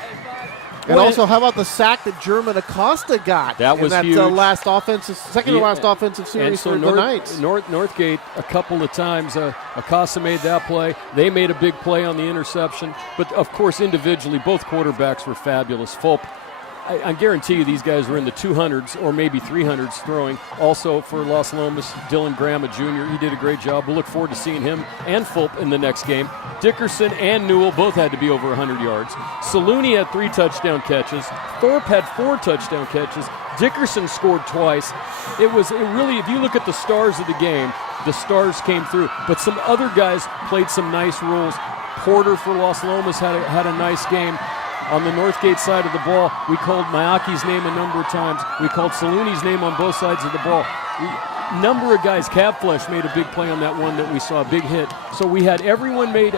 And also, how about the sack that German Acosta got? That was huge. Second to last offensive series for the Knights. Northgate, a couple of times, Acosta made that play. They made a big play on the interception. But, of course, individually, both quarterbacks were fabulous. Fulp, I guarantee you these guys were in the 200s or maybe 300s throwing. Also for Los Lomas, Dylan Graham, a junior, he did a great job. We'll look forward to seeing him and Fulp in the next game. Dickerson and Newell both had to be over 100 yards. Saluni had 3 touchdown catches. Thorpe had 4 touchdown catches. Dickerson scored twice. It really, if you look at the stars of the game, the stars came through. But some other guys played some nice roles. Porter for Los Lomas had a nice game. On the Northgate side of the ball, we called Mayaki's name a number of times. We called Saluni's name on both sides of the ball. Number of guys, Cabflesh made a big play on that one that we saw, a big hit. So we had everyone made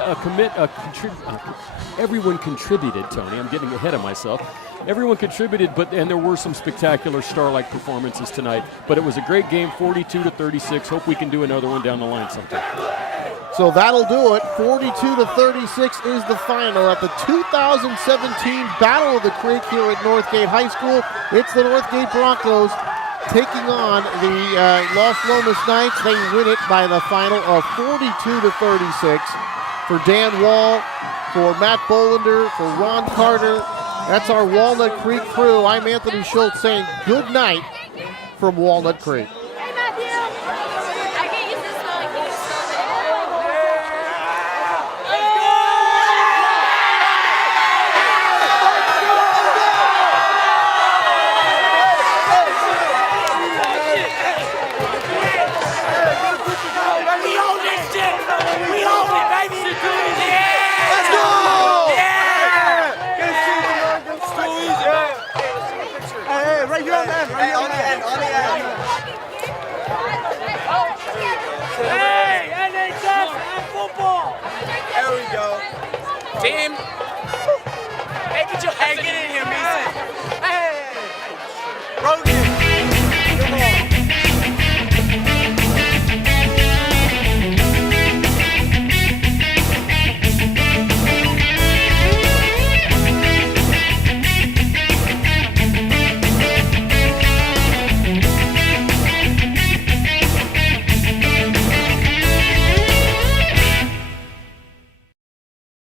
everyone contributed, Tony. I'm getting ahead of myself. Everyone contributed, and there were some spectacular star-like performances tonight. But it was a great game, 42-36. Hope we can do another one down the line sometime. So that'll do it. 42-36 is the final at the 2017 Battle of the Creek here at Northgate High School. It's the Northgate Broncos taking on the Los Lomas Knights. They win it by the final of 42-36. For Dan Wall, for Matt Bolender, for Ron Carter, that's our Walnut Creek crew. I'm Anthony Schultz saying good night from Walnut Creek. Team, hey, get in here.